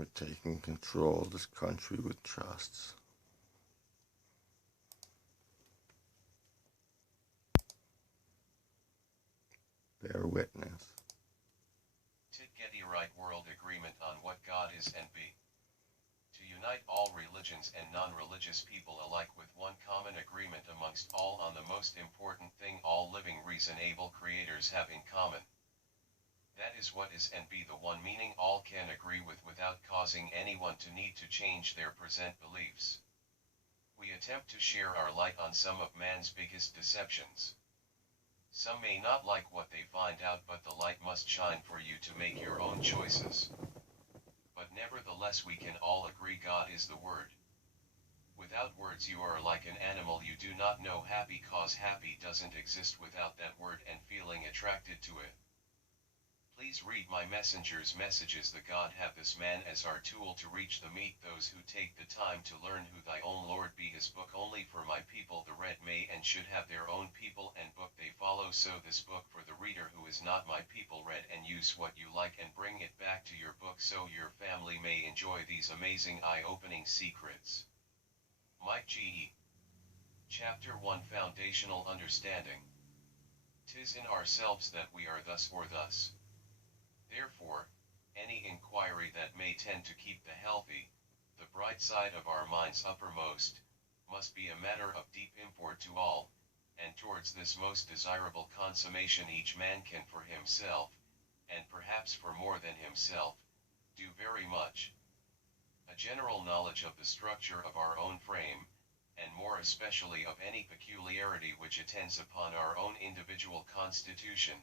We're taking control of this country with trusts. Bear witness. Tit-Getty Right World Agreement on what God is and be. To unite all religions and non-religious people alike with one common agreement amongst all on the most important thing all living reasonable creators have in common. That is what is and be the one meaning all can agree with without causing anyone to need to change their present beliefs. We attempt to share our light on some of man's biggest deceptions. Some may not like what they find out, but the light must shine for you to make your own choices. But nevertheless we can all agree God is the Word. Without words you are like an animal you do not know happy, cause happy doesn't exist without that word and feeling attracted to it. Please read my messenger's messages. The God have this man as our tool to reach the meek, those who take the time to learn who thy own Lord be. His book only for my people, the read may and should have their own people and book they follow. So this book for the reader who is not my people, read and use what you like and bring it back to your book so your family may enjoy these amazing eye-opening secrets. Mike G. Chapter 1 Foundational Understanding. 'Tis in ourselves that we are thus or thus. Therefore, any inquiry that may tend to keep the healthy, the bright side of our minds uppermost, must be a matter of deep import to all, and towards this most desirable consummation each man can for himself, and perhaps for more than himself, do very much. A general knowledge of the structure of our own frame, and more especially of any peculiarity which attends upon our own individual constitution,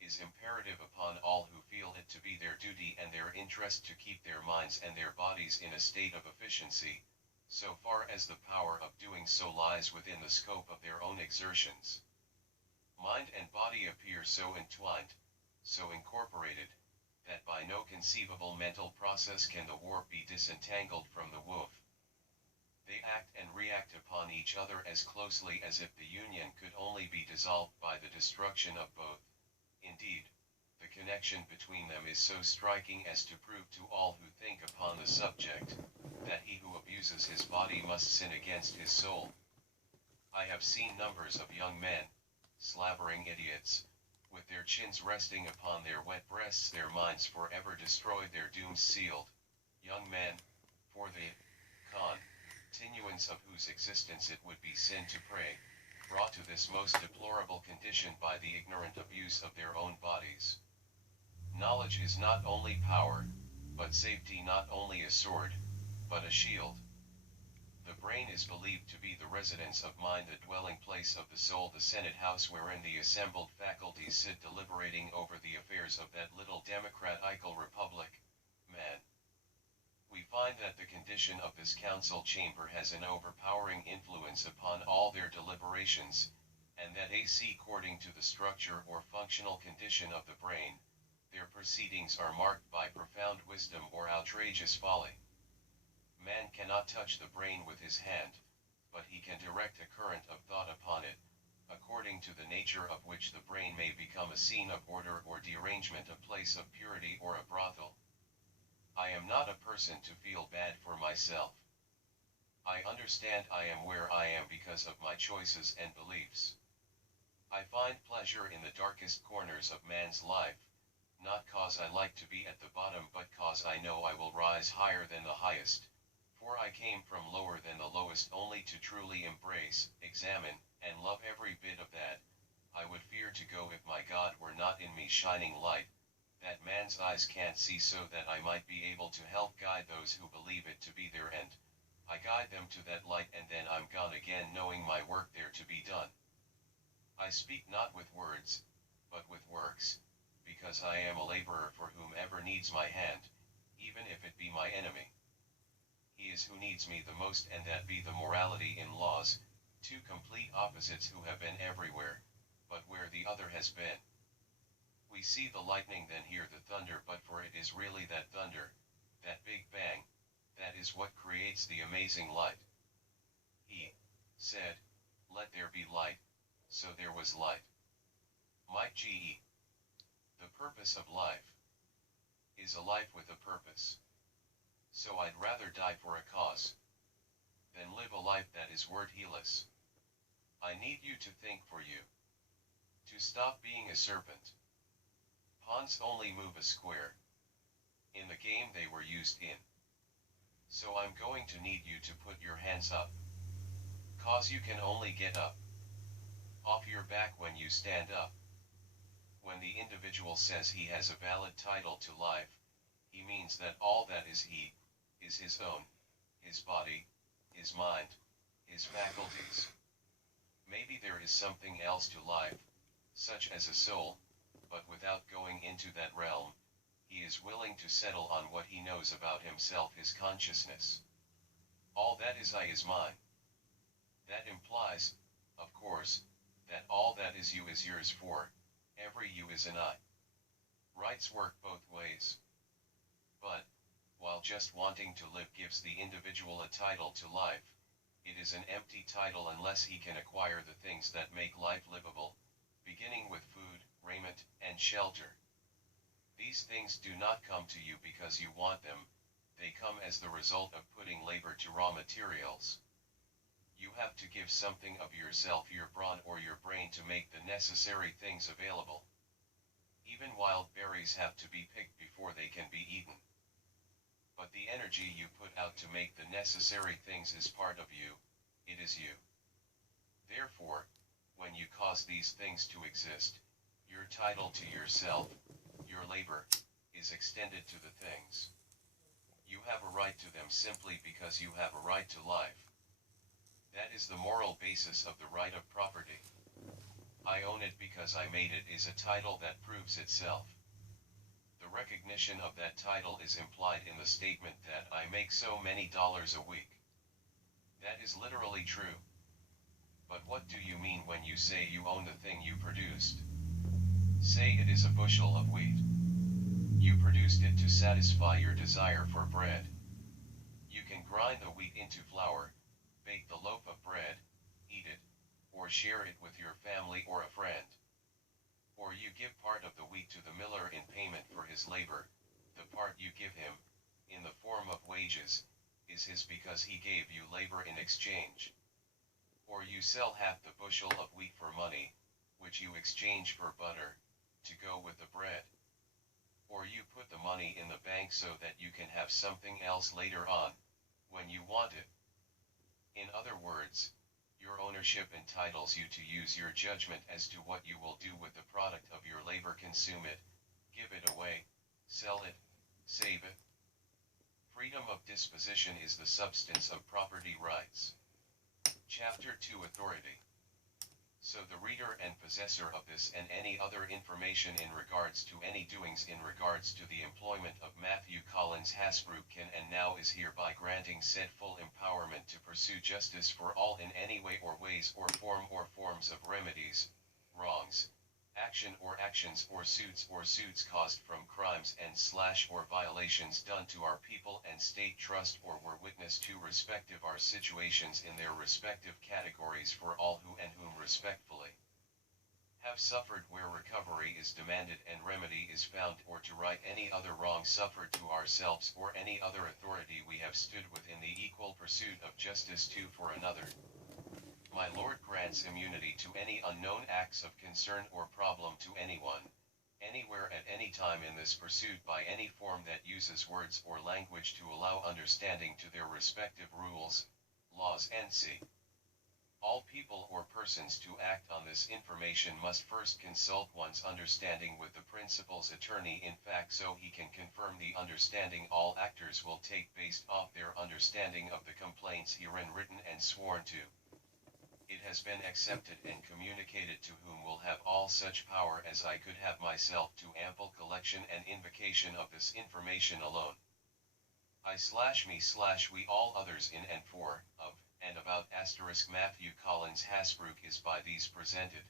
is imperative upon all who feel it to be their duty and their interest to keep their minds and their bodies in a state of efficiency, so far as the power of doing so lies within the scope of their own exertions. Mind and body appear so entwined, so incorporated, that by no conceivable mental process can the warp be disentangled from the woof. They act and react upon each other as closely as if the union could only be dissolved by the destruction of both. Indeed, the connection between them is so striking as to prove to all who think upon the subject, that he who abuses his body must sin against his soul. I have seen numbers of young men, slavering idiots, with their chins resting upon their wet breasts, their minds forever destroyed, their dooms sealed, young men, for the continuance of whose existence it would be sin to pray, brought to this most deplorable condition by the ignorant abuse of their own bodies. Knowledge is not only power, but safety, not only a sword, but a shield. The brain is believed to be the residence of mind, the dwelling place of the soul, the Senate house wherein the assembled faculties sit deliberating over the affairs of that little democratical republic, man. We find that the condition of this council chamber has an overpowering influence upon all their deliberations, and that according to the structure or functional condition of the brain, their proceedings are marked by profound wisdom or outrageous folly. Man cannot touch the brain with his hand, but he can direct a current of thought upon it, according to the nature of which the brain may become a scene of order or derangement, a place of purity or a brothel. I am not a person to feel bad for myself. I understand I am where I am because of my choices and beliefs. I find pleasure in the darkest corners of man's life, not cause I like to be at the bottom, but cause I know I will rise higher than the highest, for I came from lower than the lowest only to truly embrace, examine, and love every bit of that. I would fear to go if my God were not in me, shining light, that man's eyes can't see, so that I might be able to help guide those who believe it to be their end. I guide them to that light and then I'm gone again, knowing my work there to be done. I speak not with words, but with works, because I am a laborer for whomever needs my hand, even if it be my enemy. He is who needs me the most, and that be the morality in laws, two complete opposites who have been everywhere, but where the other has been. We see the lightning, then hear the thunder, but for it is really that thunder, that big bang, that is what creates the amazing light. He said, "Let there be light," so there was light. Mike G. The purpose of life is a life with a purpose. So I'd rather die for a cause than live a life that is worthless. I need you to think for you. To stop being a serpent. Pawns only move a square. In the game they were used in. So I'm going to need you to put your hands up. Cause you can only get up off your back when you stand up. When the individual says he has a valid title to life, he means that all that is he, is his own, his body, his mind, his faculties. Maybe there is something else to life, such as a soul, but without going into that realm, he is willing to settle on what he knows about himself, his consciousness. All that is I is mine. That implies, of course, that all that is you is yours, for every you is an I. Rights work both ways. But, while just wanting to live gives the individual a title to life, it is an empty title unless he can acquire the things that make life livable, beginning with food, raiment, and shelter. These things do not come to you because you want them, they come as the result of putting labor to raw materials. You have to give something of yourself, your brawn or your brain, to make the necessary things available. Even wild berries have to be picked before they can be eaten. But the energy you put out to make the necessary things is part of you, it is you. Therefore, when you cause these things to exist, your title to yourself, your labor, is extended to the things. You have a right to them simply because you have a right to life. That is the moral basis of the right of property. I own it because I made it is a title that proves itself. The recognition of that title is implied in the statement that I make so many dollars a week. That is literally true. But what do you mean when you say you own the thing you produced? Say it is a bushel of wheat. You produced it to satisfy your desire for bread. You can grind the wheat into flour, bake the loaf of bread, eat it, or share it with your family or a friend. Or you give part of the wheat to the miller in payment for his labor. The part you give him, in the form of wages, is his because he gave you labor in exchange. Or you sell half the bushel of wheat for money, which you exchange for butter, to go with the bread. Or you put the money in the bank so that you can have something else later on, when you want it. In other words, your ownership entitles you to use your judgment as to what you will do with the product of your labor. Consume it, give it away, sell it, save it. Freedom of disposition is the substance of property rights. Chapter 2 Authority. So the reader and possessor of this and any other information in regards to any doings in regards to the employment of Matthew Collins Hasbrouck can and now is hereby granting said full empowerment to pursue justice for all in any way or ways or forms of remedies, wrongs, action or actions or suits caused from crimes and / or violations done to our people and state trust or were witness to respective our situations in their respective categories for all who and whom respectfully have suffered where recovery is demanded and remedy is found, or to right any other wrong suffered to ourselves or any other authority we have stood with in the equal pursuit of justice to for another. My Lord grants immunity to any unknown acts of concern or problem to anyone, anywhere at any time in this pursuit by any form that uses words or language to allow understanding to their respective rules, laws and c. All people or persons to act on this information must first consult one's understanding with the principal's attorney in fact so he can confirm the understanding all actors will take based off their understanding of the complaints herein written and sworn to. It has been accepted and communicated to whom will have all such power as I could have myself to ample collection and invocation of this information alone. I/me/we all others in and for, of, and about Matthew Collins Hasbrouck is by these presented,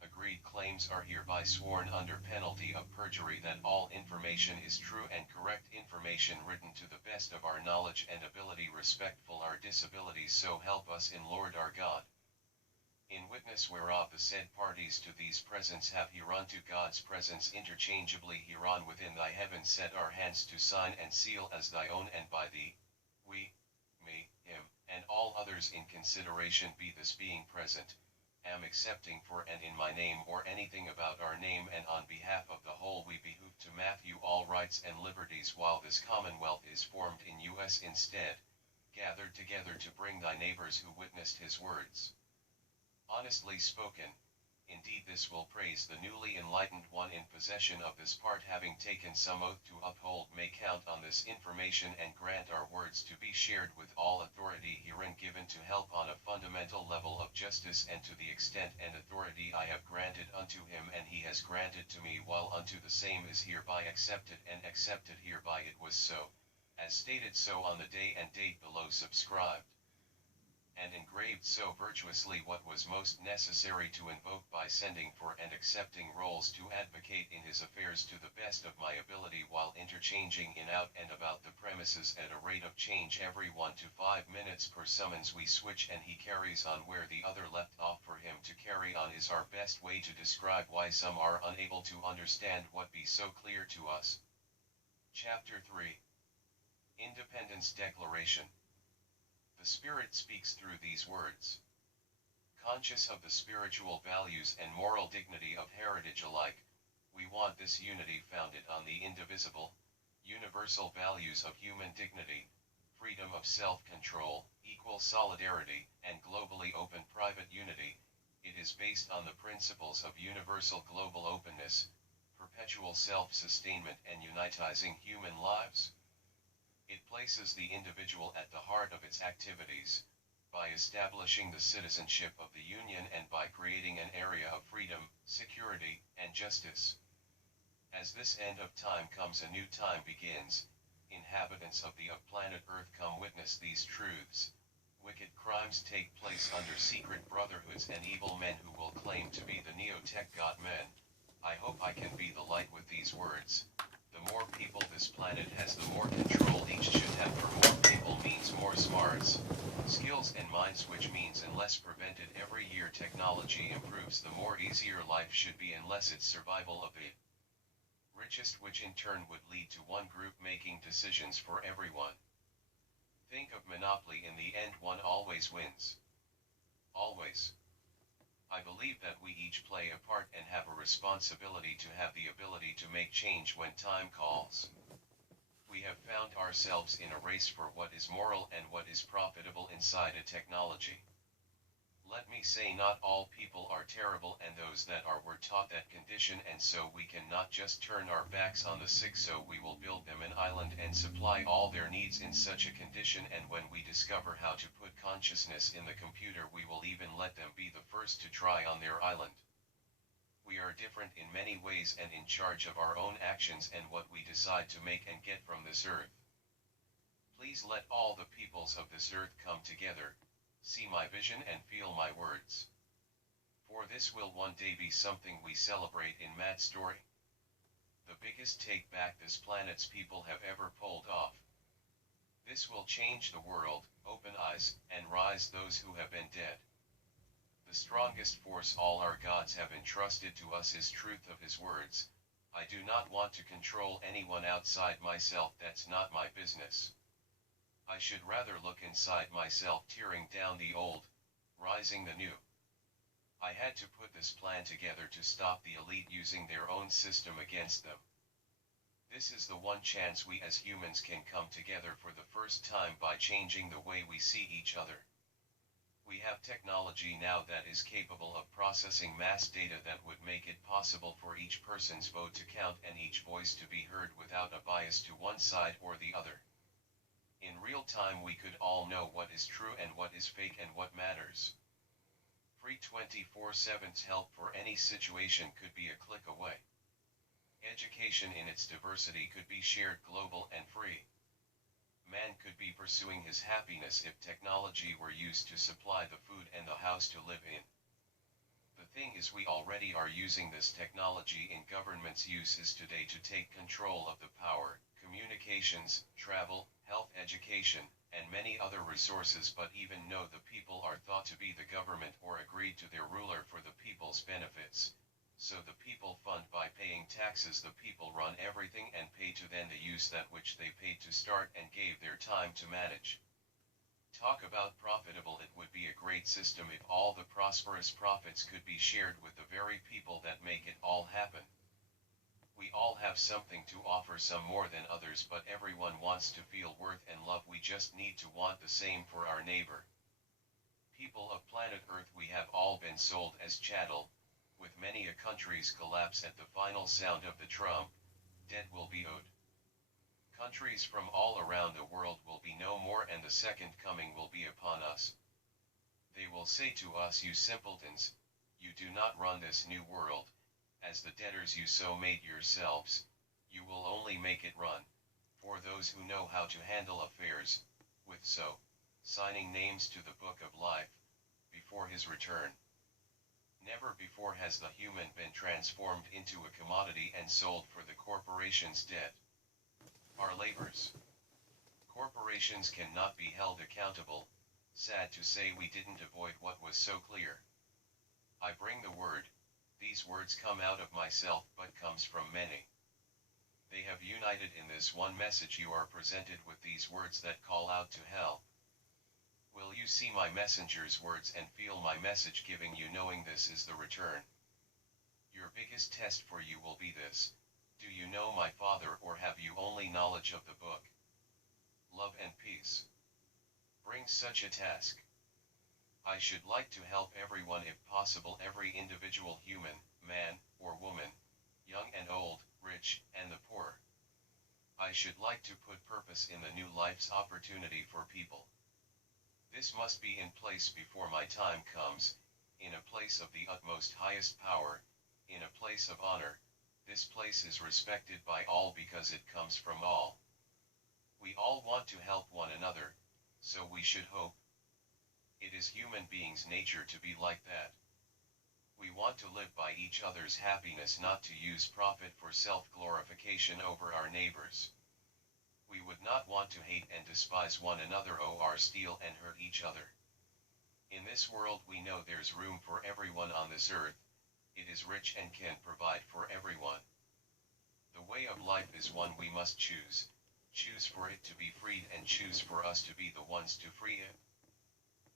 agreed claims are hereby sworn under penalty of perjury that all information is true and correct information written to the best of our knowledge and ability respectful our disabilities so help us in Lord our God. In witness whereof the said parties to these presents have hereunto God's presence interchangeably hereon within thy heaven set our hands to sign and seal as thy own, and by thee, we, me, him, and all others in consideration be this being present, am accepting for and in my name or anything about our name and on behalf of the whole we behoove to Matthew all rights and liberties while this commonwealth is formed in us instead, gathered together to bring thy neighbors who witnessed his words. Honestly spoken, indeed this will praise the newly enlightened one in possession of this part, having taken some oath to uphold, may count on this information and grant our words to be shared with all authority herein given to help on a fundamental level of justice and to the extent and authority I have granted unto him and he has granted to me, while unto the same is hereby accepted and accepted hereby it was so, as stated so on the day and date below subscribed, and engraved so virtuously what was most necessary to invoke by sending for and accepting rolls to advocate in his affairs to the best of my ability, while interchanging in out and about the premises at a rate of change every 1 to 5 minutes per summons we switch, and he carries on where the other left off. For him to carry on is our best way to describe why some are unable to understand what be so clear to us. Chapter 3. Independence Declaration. The Spirit speaks through these words. Conscious of the spiritual values and moral dignity of heritage alike, we want this unity founded on the indivisible, universal values of human dignity, freedom of self-control, equal solidarity, and globally open private unity. It is based on the principles of universal global openness, perpetual self-sustainment, and unitizing human lives. It places the individual at the heart of its activities, by establishing the citizenship of the Union and by creating an area of freedom, security, and justice. As this end of time comes, a new time begins. Inhabitants of the planet Earth, come witness these truths. Wicked crimes take place under secret brotherhoods and evil men who will claim to be the neo-tech God men. I hope I can be the light with these words. The more people this planet has, the more control each should have, for more people means more smarts, skills and minds, which means unless prevented every year technology improves, the more easier life should be, unless it's survival of the richest, which in turn would lead to one group making decisions for everyone. Think of Monopoly. In the end, one always wins. Always. I believe that we each play a part and have a responsibility to have the ability to make change when time calls. We have found ourselves in a race for what is moral and what is profitable inside a technology. Let me say, not all people are terrible, and those that are were taught that condition, and so we can not just turn our backs on the sick, so we will build them an island and supply all their needs in such a condition, and when we discover how to put consciousness in the computer, we will even let them be the first to try on their island. We are different in many ways and in charge of our own actions and what we decide to make and get from this earth. Please let all the peoples of this earth come together, see my vision and feel my words. For this will one day be something we celebrate in Matt's story. The biggest take back this planet's people have ever pulled off. This will change the world, open eyes, and rise those who have been dead. The strongest force all our gods have entrusted to us is truth of his words. I do not want to control anyone outside myself, that's not my business. I should rather look inside myself, tearing down the old, rising the new. I had to put this plan together to stop the elite using their own system against them. This is the one chance we as humans can come together for the first time by changing the way we see each other. We have technology now that is capable of processing mass data that would make it possible for each person's vote to count and each voice to be heard without a bias to one side or the other. In real time we could all know what is true and what is fake and what matters. Free 24/7's help for any situation could be a click away. Education in its diversity could be shared, global and free. Man could be pursuing his happiness if technology were used to supply the food and the house to live in. The thing is, we already are using this technology in government's uses today to take control of the power, communications, travel, health, education, and many other resources, but even know the people are thought to be the government or agreed to their ruler for the people's benefits. So the people fund by paying taxes, the people run everything and pay to then the use that which they paid to start and gave their time to manage. Talk about profitable, it would be a great system if all the prosperous profits could be shared with the very people that make it all happen. We all have something to offer, some more than others, but everyone wants to feel worth and love. We just need to want the same for our neighbor. People of planet Earth, we have all been sold as chattel. With many a country's collapse at the final sound of the trump, debt will be owed. Countries from all around the world will be no more, and the second coming will be upon us. They will say to us, you simpletons, you do not run this new world. As the debtors you so made yourselves, you will only make it run, for those who know how to handle affairs, with so, signing names to the book of life, before his return. Never before has the human been transformed into a commodity and sold for the corporation's debt. Our labors. Corporations cannot be held accountable. Sad to say, we didn't avoid what was so clear. I bring the word. These words come out of myself, but comes from many. They have united in this one message. You are presented with these words that call out to help. Will you see my messenger's words and feel my message giving you, knowing this is the return? Your biggest test for you will be this. Do you know my Father, or have you only knowledge of the book? Love and peace brings such a task. I should like to help everyone, if possible, every individual human, man or woman, young and old, rich and the poor. I should like to put purpose in the new life's opportunity for people. This must be in place before my time comes, in a place of the utmost highest power, in a place of honor. This place is respected by all because it comes from all. We all want to help one another, so we should hope. It is human beings' nature to be like that. We want to live by each other's happiness, not to use profit for self-glorification over our neighbors. We would not want to hate and despise one another or steal and hurt each other. In this world we know there's room for everyone on this earth. It is rich and can provide for everyone. The way of life is one we must choose. Choose for it to be freed and choose for us to be the ones to free it.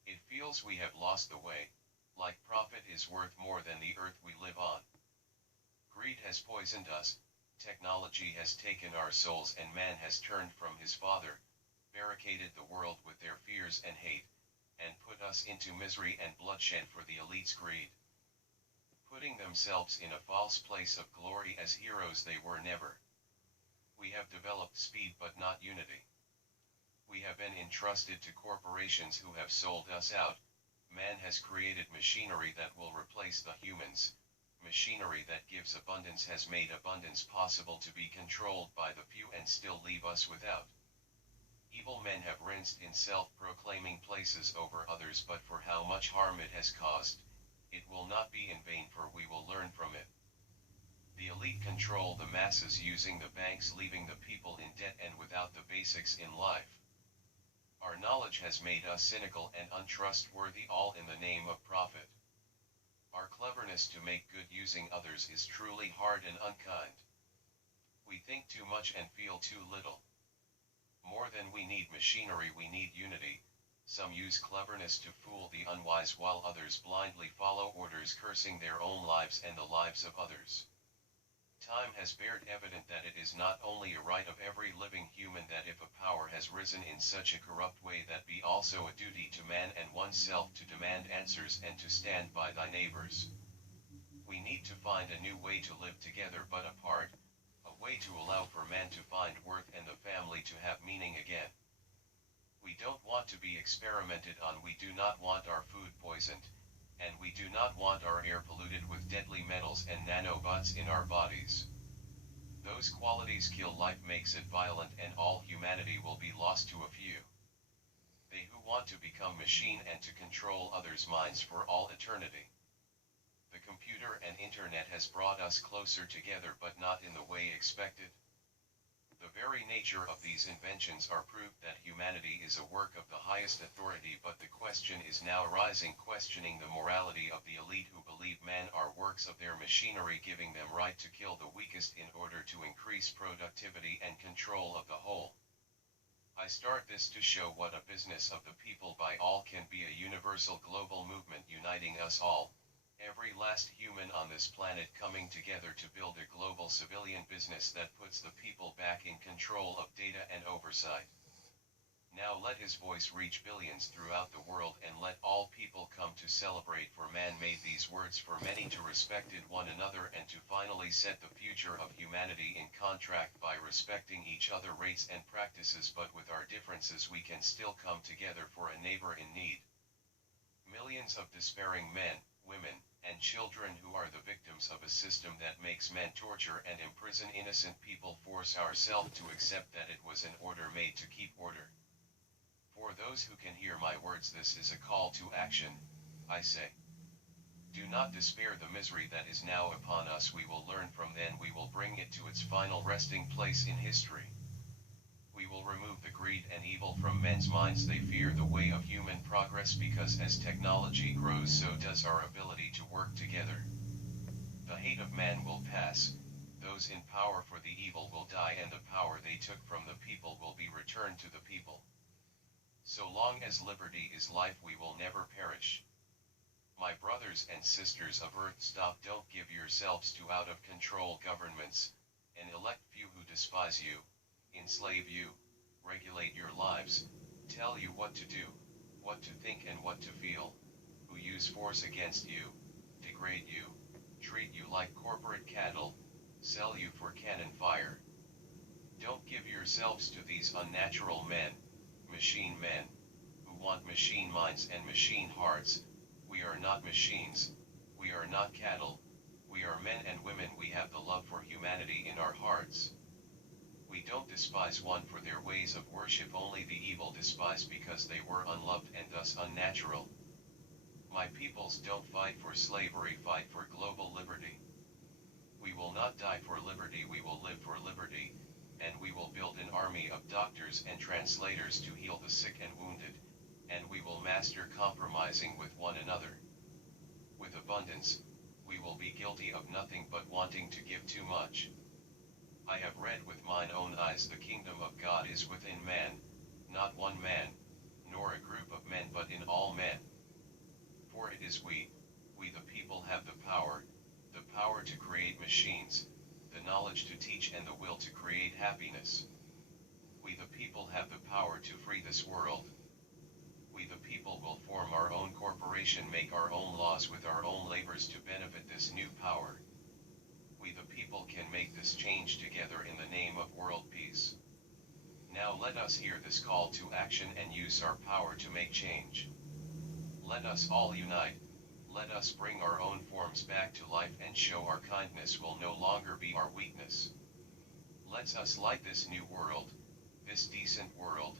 It feels we have lost the way, like profit is worth more than the earth we live on. Greed has poisoned us, technology has taken our souls, and man has turned from his Father, barricaded the world with their fears and hate, and put us into misery and bloodshed for the elite's greed. Putting themselves in a false place of glory as heroes they were never. We have developed speed but not unity. We have been entrusted to corporations who have sold us out. Man has created machinery that will replace the humans. Machinery that gives abundance has made abundance possible to be controlled by the few and still leave us without. Evil men have rinsed in self-proclaiming places over others, but for how much harm it has caused, it will not be in vain, for we will learn from it. The elite control the masses using the banks, leaving the people in debt and without the basics in life. Our knowledge has made us cynical and untrustworthy, all in the name of profit. Our cleverness to make good using others is truly hard and unkind. We think too much and feel too little. More than we need machinery, we need unity. Some use cleverness to fool the unwise, while others blindly follow orders, cursing their own lives and the lives of others. Time has bared evident that it is not only a right of every living human that if a power has risen in such a corrupt way, that be also a duty to man and oneself to demand answers and to stand by thy neighbors. We need to find a new way to live together but apart, a way to allow for man to find worth and the family to have meaning again. We don't want to be experimented on, we do not want our food poisoned, and we do not want our air polluted with deadly metals and nanobots in our bodies. Those qualities kill life, makes it violent, and all humanity will be lost to a few. They who want to become machine and to control others' minds for all eternity. The computer and internet has brought us closer together, but not in the way expected. The very nature of these inventions are proof that humanity is a work of the highest authority, but the question is now arising questioning the morality of the elite who believe men are works of their machinery, giving them right to kill the weakest in order to increase productivity and control of the whole. I start this to show what a business of the people by all can be, a universal global movement uniting us all, every last human on this planet coming together to build a global civilian business that puts the people back in control of data and oversight. Now let his voice reach billions throughout the world, and let all people come to celebrate, for man made these words for many to respect one another and to finally set the future of humanity in contract by respecting each other rates and practices, but with our differences we can still come together for a neighbor in need. Millions of despairing men, women, and children who are the victims of a system that makes men torture and imprison innocent people force ourselves to accept that it was an order made to keep order. For those who can hear my words, this is a call to action, I say. Do not despair the misery that is now upon us. We will learn from then, we will bring it to its final resting place in history. We will remove the greed and evil from men's minds. They fear the way of human progress because as technology grows, so does our ability to work together. The hate of man will pass, those in power for the evil will die, and the power they took from the people will be returned to the people. So long as liberty is life, we will never perish. My brothers and sisters of earth, stop, don't give yourselves to out of control governments, and elect few who despise you, enslave you, regulate your lives, tell you what to do, what to think and what to feel, who use force against you, degrade you, treat you like corporate cattle, sell you for cannon fire. Don't give yourselves to these unnatural men, machine men, who want machine minds and machine hearts. We are not machines, we are not cattle, we are men and women. We have the love for humanity in our hearts. We don't despise one for their ways of worship, only the evil despise because they were unloved and thus unnatural. My peoples, don't fight for slavery, fight for global liberty. We will not die for liberty, we will live for liberty, and we will build an army of doctors and translators to heal the sick and wounded, and we will master compromising with one another. With abundance, we will be guilty of nothing but wanting to give too much. I have read with mine own eyes, the kingdom of God is within man, not one man, nor a group of men, but in all men. For it is we the people have the power to create machines, the knowledge to teach and the will to create happiness. We the people have the power to free this world. We the people will form our own corporation, make our own laws with our own labors to benefit this new power. We the people can make this change together in the name of world peace. Now let us hear this call to action and use our power to make change. Let us all unite. Let us bring our own forms back to life and show our kindness will no longer be our weakness. Let us light this new world, this decent world,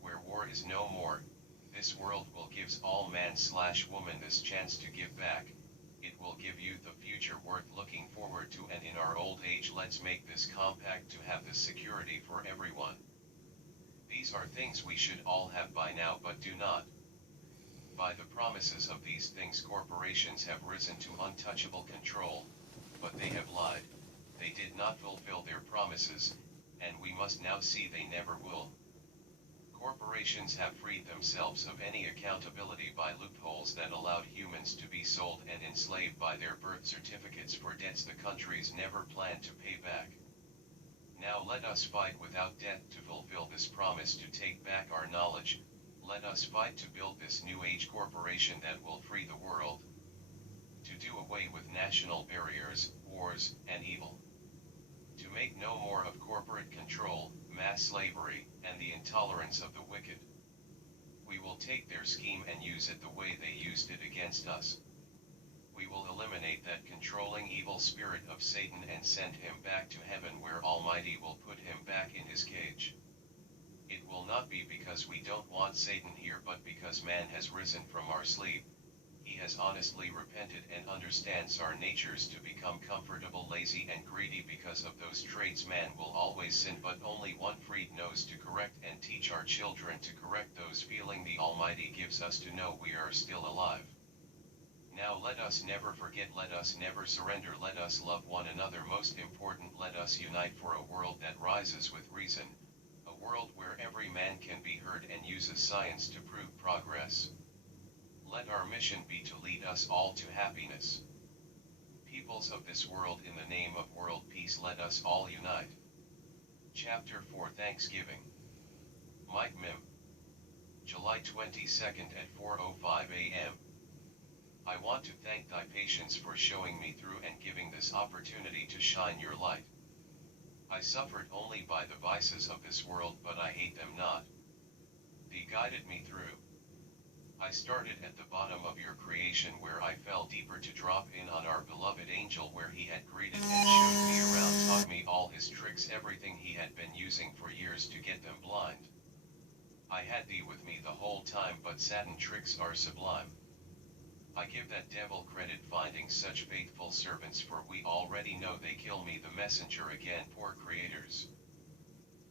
where war is no more. This world will gives all man/woman this chance to give back. It will give you the future worth looking forward to, and in our old age let's make this compact to have the security for everyone. These are things we should all have by now but do not. By the promises of these things corporations have risen to untouchable control, but they have lied. They did not fulfill their promises, and we must now see they never will. Corporations have freed themselves of any accountability by loopholes that allowed humans to be sold and enslaved by their birth certificates for debts the countries never planned to pay back. Now let us fight without debt to fulfill this promise, to take back our knowledge. Let us fight to build this new age corporation that will free the world. To do away with national barriers, wars, and evil. To make no more of corporate control, mass slavery, and the intolerance of the wicked. We will take their scheme and use it the way they used it against us. We will eliminate that controlling evil spirit of Satan and send him back to heaven, where Almighty will put him back in his cage. It will not be because we don't want Satan here, but because man has risen from our sleep. He has honestly repented and understands our natures to become comfortable, lazy and greedy. Because of those traits man will always sin, but only one freed knows to correct and teach our children to correct those feeling the Almighty gives us to know we are still alive. Now let us never forget, let us never surrender, let us love one another. Most important, let us unite for a world that rises with reason, a world where every man can be heard and uses science to prove progress. Let our mission be to lead us all to happiness. Peoples of this world, in the name of world peace, let us all unite. Chapter 4, Thanksgiving. Mike Mim. July 22nd at 4:05 a.m. I want to thank thy patience for showing me through and giving this opportunity to shine your light. I suffered only by the vices of this world, but I hate them not. Thee guided me through. I started at the bottom of your creation, where I fell deeper to drop in on our beloved angel, where he had greeted and showed me around, taught me all his tricks, everything he had been using for years to get them blind. I had thee with me the whole time, but Satan tricks are sublime. I give that devil credit, finding such faithful servants, for we already know they kill me the messenger again, poor creators.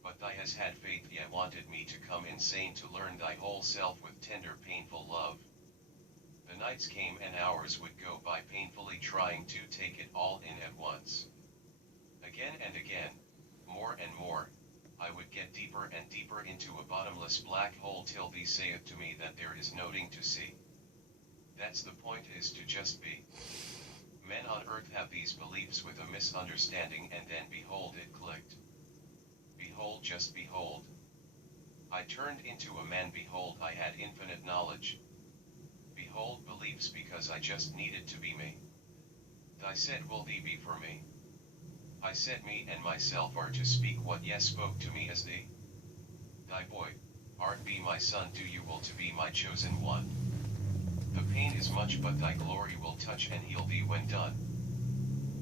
But thy has had faith, yet wanted me to come insane, to learn thy whole self with tender painful love. The nights came and hours would go by, painfully trying to take it all in at once. Again and again, more and more, I would get deeper and deeper into a bottomless black hole, till thee saith to me that there is nothing to see. That's the point, is to just be. Men on earth have these beliefs with a misunderstanding, and then behold, it clicked. Behold, just behold. I turned into a man, behold, I had infinite knowledge. Behold, beliefs, because I just needed to be me. I said, will thee be for me? I said, me and myself are to speak what yes spoke to me as thee. Thy boy, art be my son, do you will to be my chosen one. The pain is much, but thy glory will touch and heal thee when done.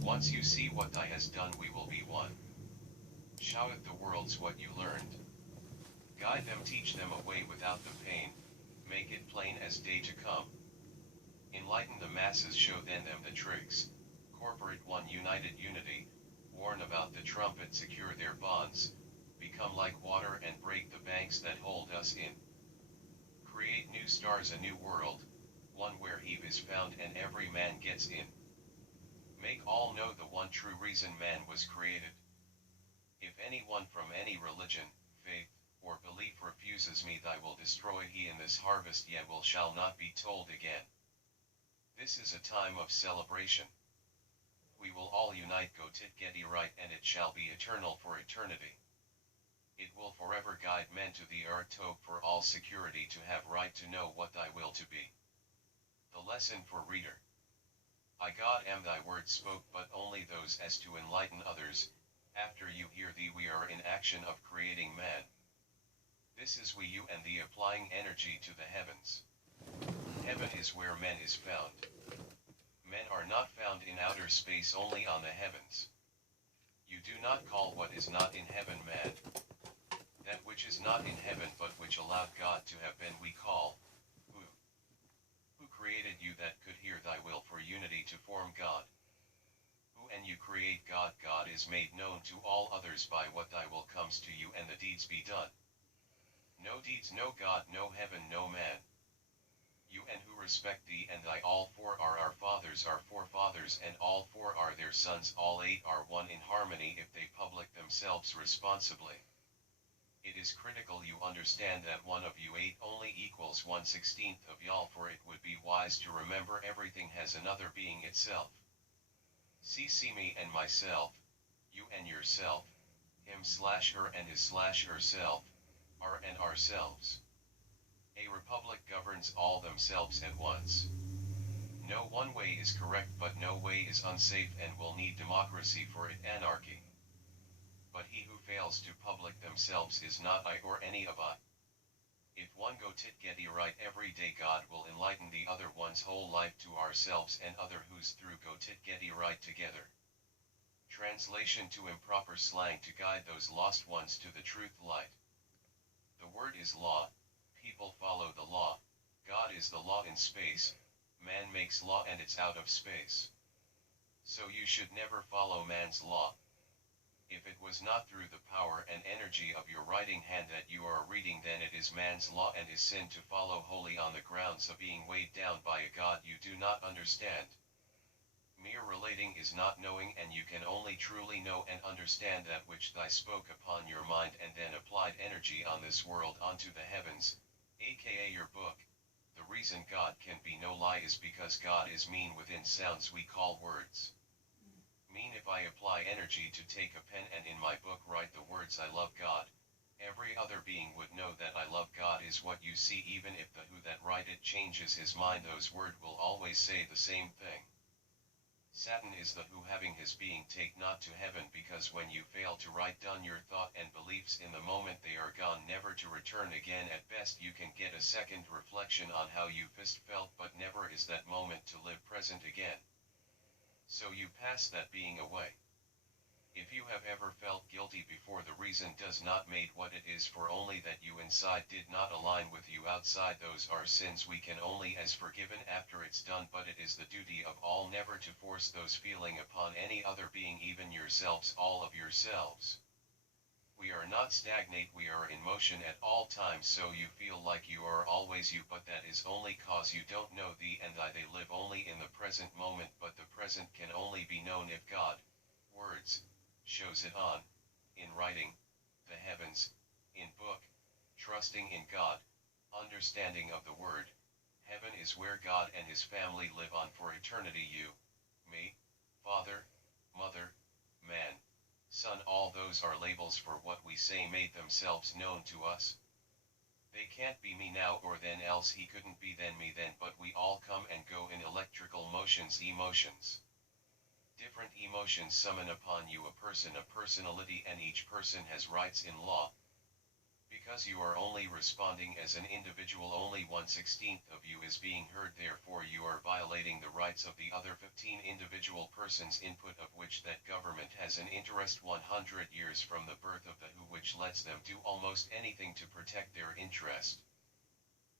Once you see what thy has done, we will be one. Show it the worlds what you learned. Guide them, teach them a way without the pain, make it plain as day to come. Enlighten the masses, show then them the tricks, corporate one, united unity, warn about the trumpet, secure their bonds, become like water and break the banks that hold us in. Create new stars, a new world, one where Eve is found and every man gets in. Make all know the one true reason man was created. If anyone from any religion, faith, or belief refuses me, thy will destroy he in this harvest, yet will shall not be told again. This is a time of celebration. We will all unite, go tit getty right, and it shall be eternal for eternity. It will forever guide men to the earth, hope for all security, to have right to know what thy will to be. The lesson for reader. I God am thy word spoke, but only those as to enlighten others. After you hear thee, we are in action of creating man. This is we, you and thee, applying energy to the heavens. Heaven is where man is found. Men are not found in outer space, only on the heavens. You do not call what is not in heaven mad. That which is not in heaven, but which allowed God to have been, we call. Who created you that could hear thy will for unity to form God? Who and you create God? God is made known to all others by what thy will comes to you, and the deeds be done. No deeds, no God, no heaven, no man. You and who respect thee and thy, all four are our fathers, our forefathers, and all four are their sons, all eight are one in harmony if they public themselves responsibly. It is critical you understand that one of you eight only equals 1/16 of y'all, for it would be wise to remember everything has another being itself. See me and myself, you and yourself, him/her and his/herself, our and ourselves. A republic governs all themselves at once. No one way is correct, but no way is unsafe, and will need democracy for it, anarchy. But he who fails to public themselves is not I or any of I. If one go tit getty right every day, God will enlighten the other one's whole life to ourselves and other who's through go tit getty right together. Translation to improper slang to guide those lost ones to the truth light. The word is law, people follow the law, God is the law in space, Man makes law and it's out of space. So you should never follow man's law. If it was not through the power and energy of your writing hand that you are reading, then it is man's law and is sin to follow wholly on the grounds of being weighed down by a God you do not understand. Mere relating is not knowing, and you can only truly know and understand that which thy spoke upon your mind and then applied energy on this world onto the heavens, aka your book. The reason God can be no lie is because God is mean within sounds we call words. Mean if I apply energy to take a pen and in my book write the words I love God, every other being would know that I love God is what you see. Even if the who that write it changes his mind, those words will always say the same thing. Satan is the who having his being take not to heaven, because when you fail to write down your thought and beliefs in the moment, they are gone never to return again. At best you can get a second reflection on how you first felt, but never is that moment to live present again. So you pass that being away. If you have ever felt guilty before, the reason does not made what it is, for only that you inside did not align with you outside. Those are sins we can only as forgiven after it's done, but it is the duty of all never to force those feeling upon any other being, even yourselves, all of yourselves. We are not stagnate, we are in motion at all times, so you feel like you are always you, but that is only cause you don't know thee and I. They live only in the present moment, but the present can only be known if God, words, shows it on, in writing, the heavens, in book, trusting in God, understanding of the word. Heaven is where God and his family live on for eternity. You, me, father, mother, man, son, all those are labels for what we say made themselves known to us. They can't be me now or then, else he couldn't be then me then, but we all come and go in electrical motions, emotions. Different emotions summon upon you a person, a personality, and each person has rights in law. Because you are only responding as an individual, only 1/16 of you is being heard, therefore you are violating the rights of the other 15 individual persons, input of which that government has an interest 100 years from the birth of the who, which lets them do almost anything to protect their interest.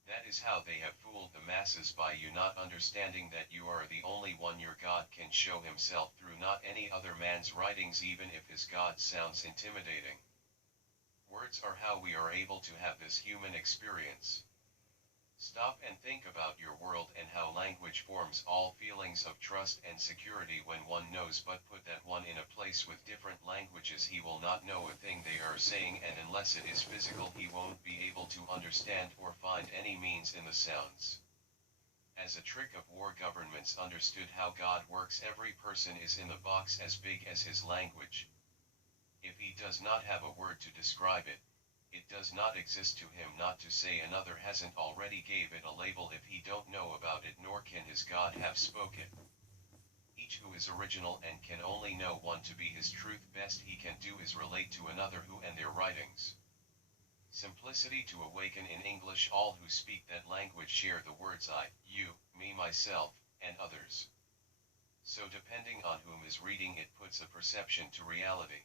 That is how they have fooled the masses, by you not understanding that you are the only one your God can show himself through, not any other man's writings, even if his God sounds intimidating. Words are how we are able to have this human experience. Stop and think about your world and how language forms all feelings of trust and security when one knows, but put that one in a place with different languages, he will not know a thing they are saying, and unless it is physical he won't be able to understand or find any means in the sounds. As a trick of war, governments understood how God works. Every person is in the box as big as his language. If he does not have a word to describe it, it does not exist to him. Not to say another hasn't already gave it a label if he don't know about it, nor can his God have spoken. Each who is original and can only know one to be his truth, best he can do is relate to another who and their writings. Simplicity to awaken in English. All who speak that language share the words I, you, me, myself, and others. So depending on whom is reading it puts a perception to reality.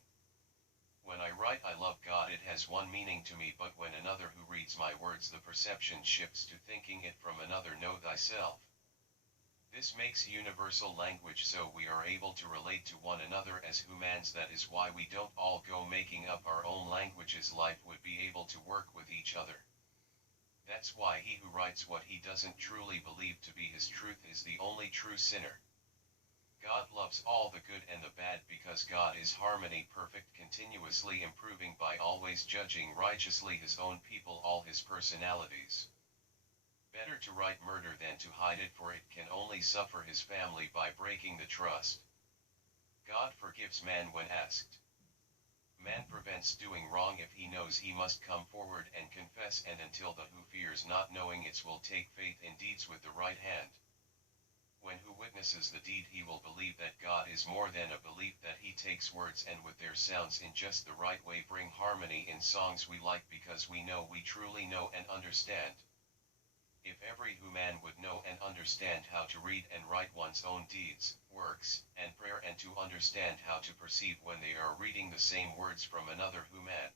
When I write I love God, it has one meaning to me, but when another who reads my words, the perception shifts to thinking it from another. Know thyself. This makes universal language, so we are able to relate to one another as humans. That is why we don't all go making up our own languages. Life would be able to work with each other. That's why he who writes what he doesn't truly believe to be his truth is the only true sinner. God loves all the good and the bad, because God is harmony, perfect, continuously improving by always judging righteously his own people, all his personalities. Better to write murder than to hide it, for it can only suffer his family by breaking the trust. God forgives man when asked. Man prevents doing wrong if he knows he must come forward and confess, and until the who fears not knowing it will take faith in deeds with the right hand. When who witnesses the deed, he will believe that God is more than a belief, that he takes words and with their sounds in just the right way bring harmony in songs we like, because we know we truly know and understand. If every human would know and understand how to read and write one's own deeds, works, and prayer, and to understand how to perceive when they are reading the same words from another human.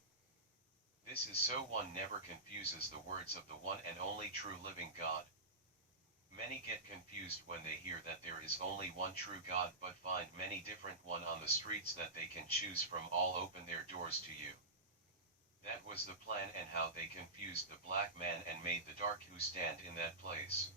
This is so one never confuses the words of the one and only true living God. Many get confused when they hear that there is only one true God but find many different one on the streets that they can choose from all open their doors to you. That was the plan and how they confused the black man and made the dark who stand in that place.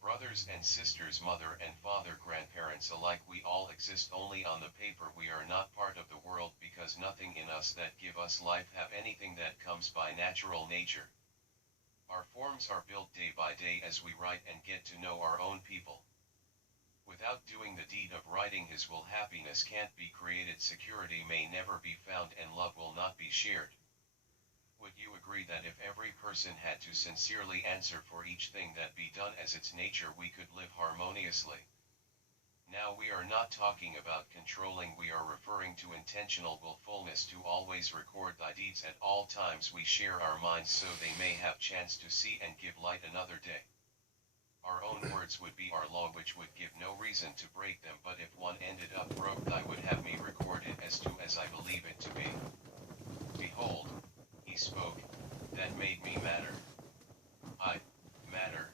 Brothers and sisters, mother and father, grandparents alike, we all exist only on the paper. We are not part of the world because nothing in us that give us life have anything that comes by natural nature. Our forms are built day by day as we write and get to know our own people. Without doing the deed of writing his will, happiness can't be created, security may never be found, and love will not be shared. Would you agree that if every person had to sincerely answer for each thing that be done as its nature, we could live harmoniously? Now we are not talking about controlling, we are referring to intentional willfulness to always record thy deeds at all times. We share our minds so they may have chance to see and give light another day. Our own words would be our law, which would give no reason to break them, but if one ended up broke, I would have me recorded as I believe it to be. Behold, he spoke, that made me matter. I, matter,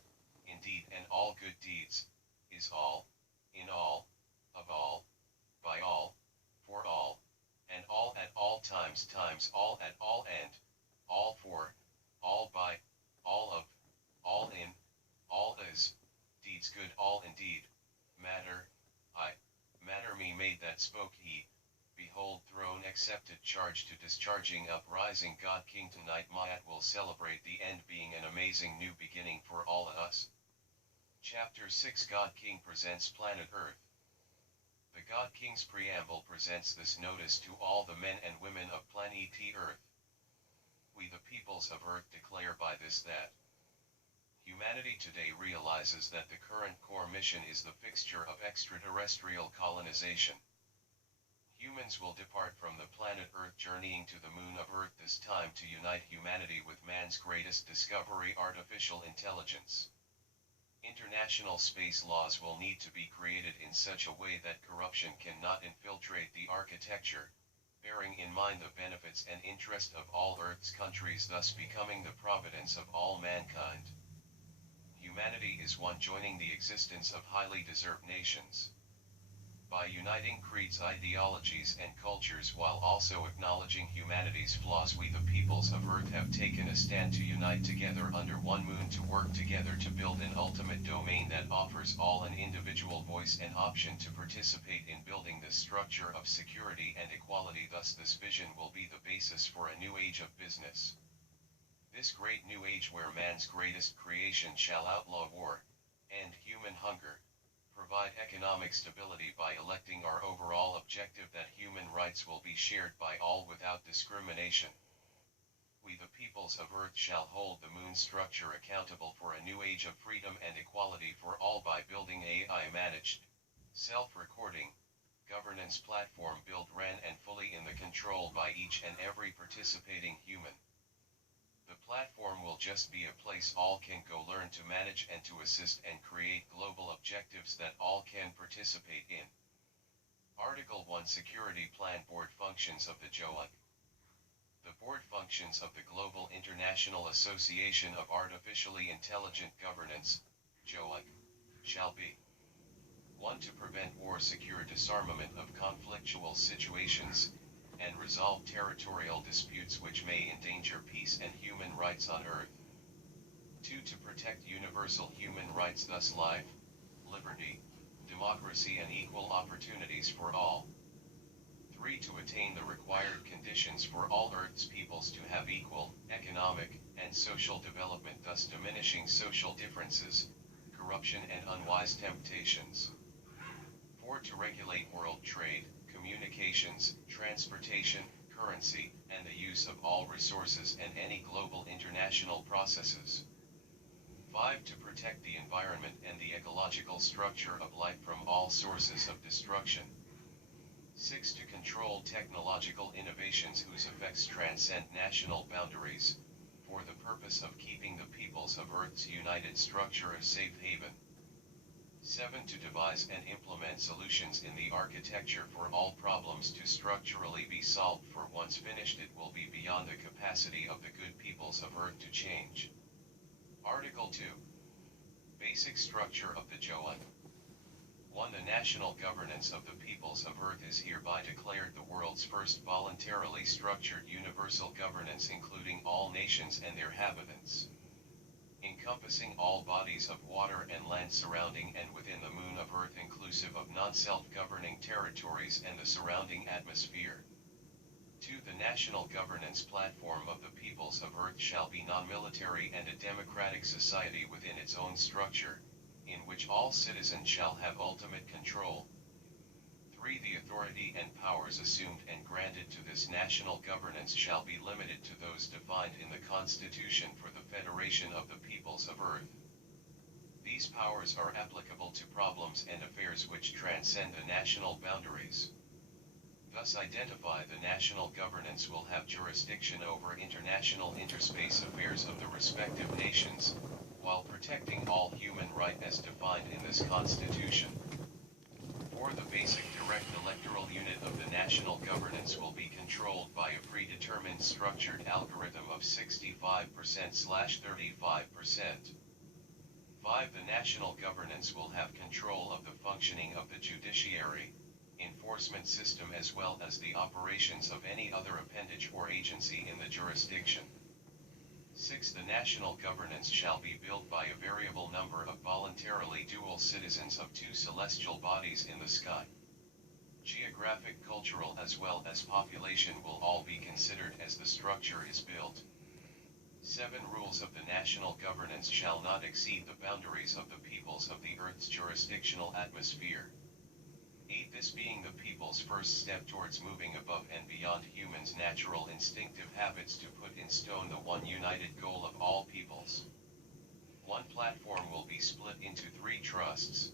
indeed, and all good deeds, is all, in all, of all, by all, for all, and all at all times, all at all, and all for, all by, all of, all in, all is, deeds good, all indeed, matter, I, matter me made that spoke he, behold throne accepted, charge to discharging uprising, God King. Tonight Mayat will celebrate the end being an amazing new beginning for all of us. Chapter 6 God King presents Planet Earth. The God King's preamble presents this notice to all the men and women of Planet Earth. We the peoples of Earth declare by this that humanity today realizes that the current core mission is the fixture of extraterrestrial colonization. Humans will depart from the planet Earth, journeying to the moon of Earth, this time to unite humanity with man's greatest discovery, artificial intelligence. International space laws will need to be created in such a way that corruption cannot infiltrate the architecture, bearing in mind the benefits and interest of all Earth's countries, thus becoming the providence of all mankind. Humanity is one, joining the existence of highly deserved nations. By uniting creeds, ideologies and cultures while also acknowledging humanity's flaws, we the peoples of Earth have taken a stand to unite together under one moon, to work together to build an ultimate domain that offers all an individual voice and option to participate in building this structure of security and equality. Thus this vision will be the basis for a new age of business. This great new age where man's greatest creation shall outlaw war, end human hunger, provide economic stability by electing our overall objective that human rights will be shared by all without discrimination. We the peoples of Earth shall hold the moon structure accountable for a new age of freedom and equality for all by building AI managed, self-recording, governance platform built, ran and fully in the control by each and every participating human. The platform will just be a place all can go learn to manage and to assist and create global objectives that all can participate in. Article 1 Security Plan Board Functions of the GOAG. The board functions of the Global International Association of Artificially Intelligent Governance, GOAG, shall be 1. To prevent war, secure disarmament of conflictual situations, and resolve territorial disputes which may endanger peace and human rights on Earth. 2. To protect universal human rights, thus life, liberty, democracy and equal opportunities for all. 3. To attain the required conditions for all Earth's peoples to have equal, economic, and social development, thus diminishing social differences, corruption and unwise temptations. 4. To regulate world trade, communications, transportation, currency, and the use of all resources and any global international processes. 5. To protect the environment and the ecological structure of life from all sources of destruction. 6. To control technological innovations whose effects transcend national boundaries, for the purpose of keeping the peoples of Earth's united structure a safe haven. 7. To devise and implement solutions in the architecture for all problems to structurally be solved, for once finished it will be beyond the capacity of the good peoples of Earth to change. Article 2. Basic structure of the Joan. 1. The national governance of the peoples of Earth is hereby declared the world's first voluntarily structured universal governance including all nations and their inhabitants, encompassing all bodies of water and land surrounding and within the moon of Earth inclusive of non-self-governing territories and the surrounding atmosphere. 2. The national governance platform of the peoples of Earth shall be non-military and a democratic society within its own structure, in which all citizens shall have ultimate control. 3. The authority and powers assumed and granted to this national governance shall be limited to those defined in the Constitution for the Federation of the Peoples of Earth. These powers are applicable to problems and affairs which transcend the national boundaries. Thus identify the national governance will have jurisdiction over international interspace affairs of the respective nations, while protecting all human rights as defined in this Constitution. 4. The basic direct electoral unit of the national governance will be controlled by a predetermined structured algorithm of 65%/35%. 5. The national governance will have control of the functioning of the judiciary, enforcement system as well as the operations of any other appendage or agency in the jurisdiction. 6. The national governance shall be built by a variable number of voluntarily dual citizens of 2 celestial bodies in the sky. Geographic, cultural as well as population will all be considered as the structure is built. 7. Rules of the national governance shall not exceed the boundaries of the peoples of the Earth's jurisdictional atmosphere. 8. This being the people's first step towards moving above and beyond humans' natural instinctive habits to put in stone the one united goal of all peoples. One platform will be split into 3 trusts.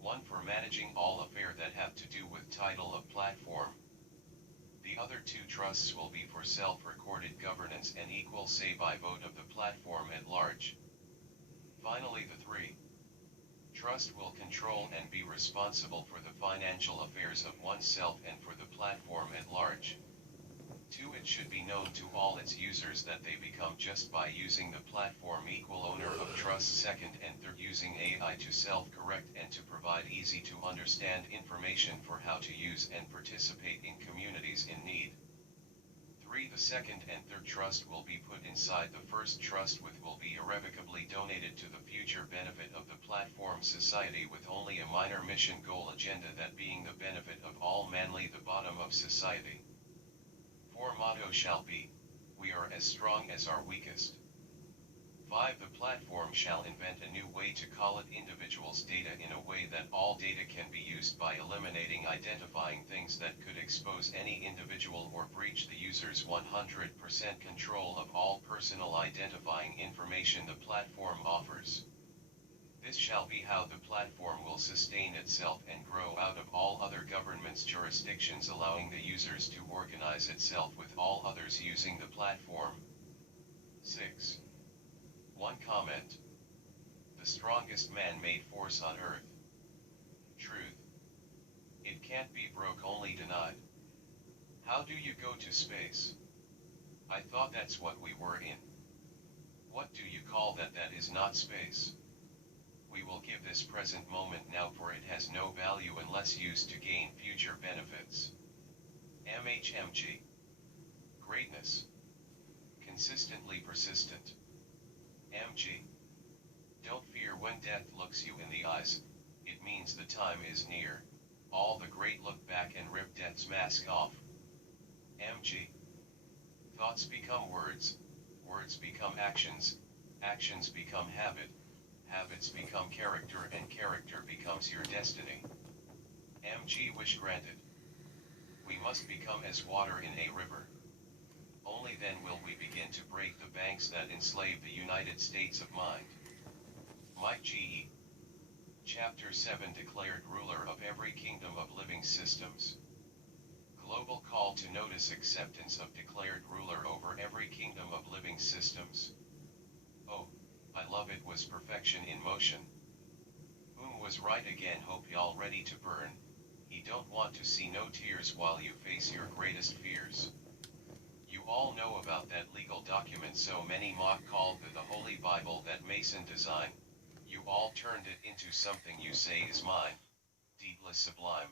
1 for managing all affairs that have to do with title of platform. The other 2 trusts will be for self-recorded governance and equal say by vote of the platform at large. Finally, the 3 trust will control and be responsible for the financial affairs of oneself and for the platform at large. 2. It should be known to all its users that they become just by using the platform equal owner of trust. 2nd and 3rd, using AI to self-correct and to provide easy to understand information for how to use and participate in communities in need. 3. The 2nd and 3rd trust will be put inside the 1st trust which will be irrevocably donated to the future benefit of the platform society with only a minor mission goal agenda, that being the benefit of all manly the bottom of society. 4. Motto shall be, we are as strong as our weakest. 5. The platform shall invent a new way to collect individuals' data in a way that all data can be used by eliminating identifying things that could expose any individual or breach the user's 100% control of all personal identifying information the platform offers. This shall be how the platform will sustain itself and grow out of all other governments' jurisdictions, allowing the users to organize itself with all others using the platform. 6. 1 comment. The strongest man-made force on Earth. Truth. It can't be broke, only denied. How do you go to space? I thought that's what we were in. What do you call that? That is not space. We will give this present moment now, for it has no value unless used to gain future benefits. MHMG. Greatness. Consistently persistent. MG. Don't fear when death looks you in the eyes, it means the time is near. All the great look back and rip death's mask off. MG. Thoughts become words, words become actions, actions become habit, habits become character, and character becomes your destiny. MG. Wish granted. We must become as water in a river. Only then will we begin to break the banks that enslave the United States of mind. Mike G. Chapter 7. Declared ruler of every kingdom of living systems. Global call to notice acceptance of declared ruler over every kingdom of living systems. Oh, I love it, was perfection in motion. Whom was right again, hope y'all ready to burn. He don't want to see no tears while you face your greatest fears. You all know about that legal document so many mock called the Holy Bible that Mason designed. You all turned it into something you say is mine, deepless sublime.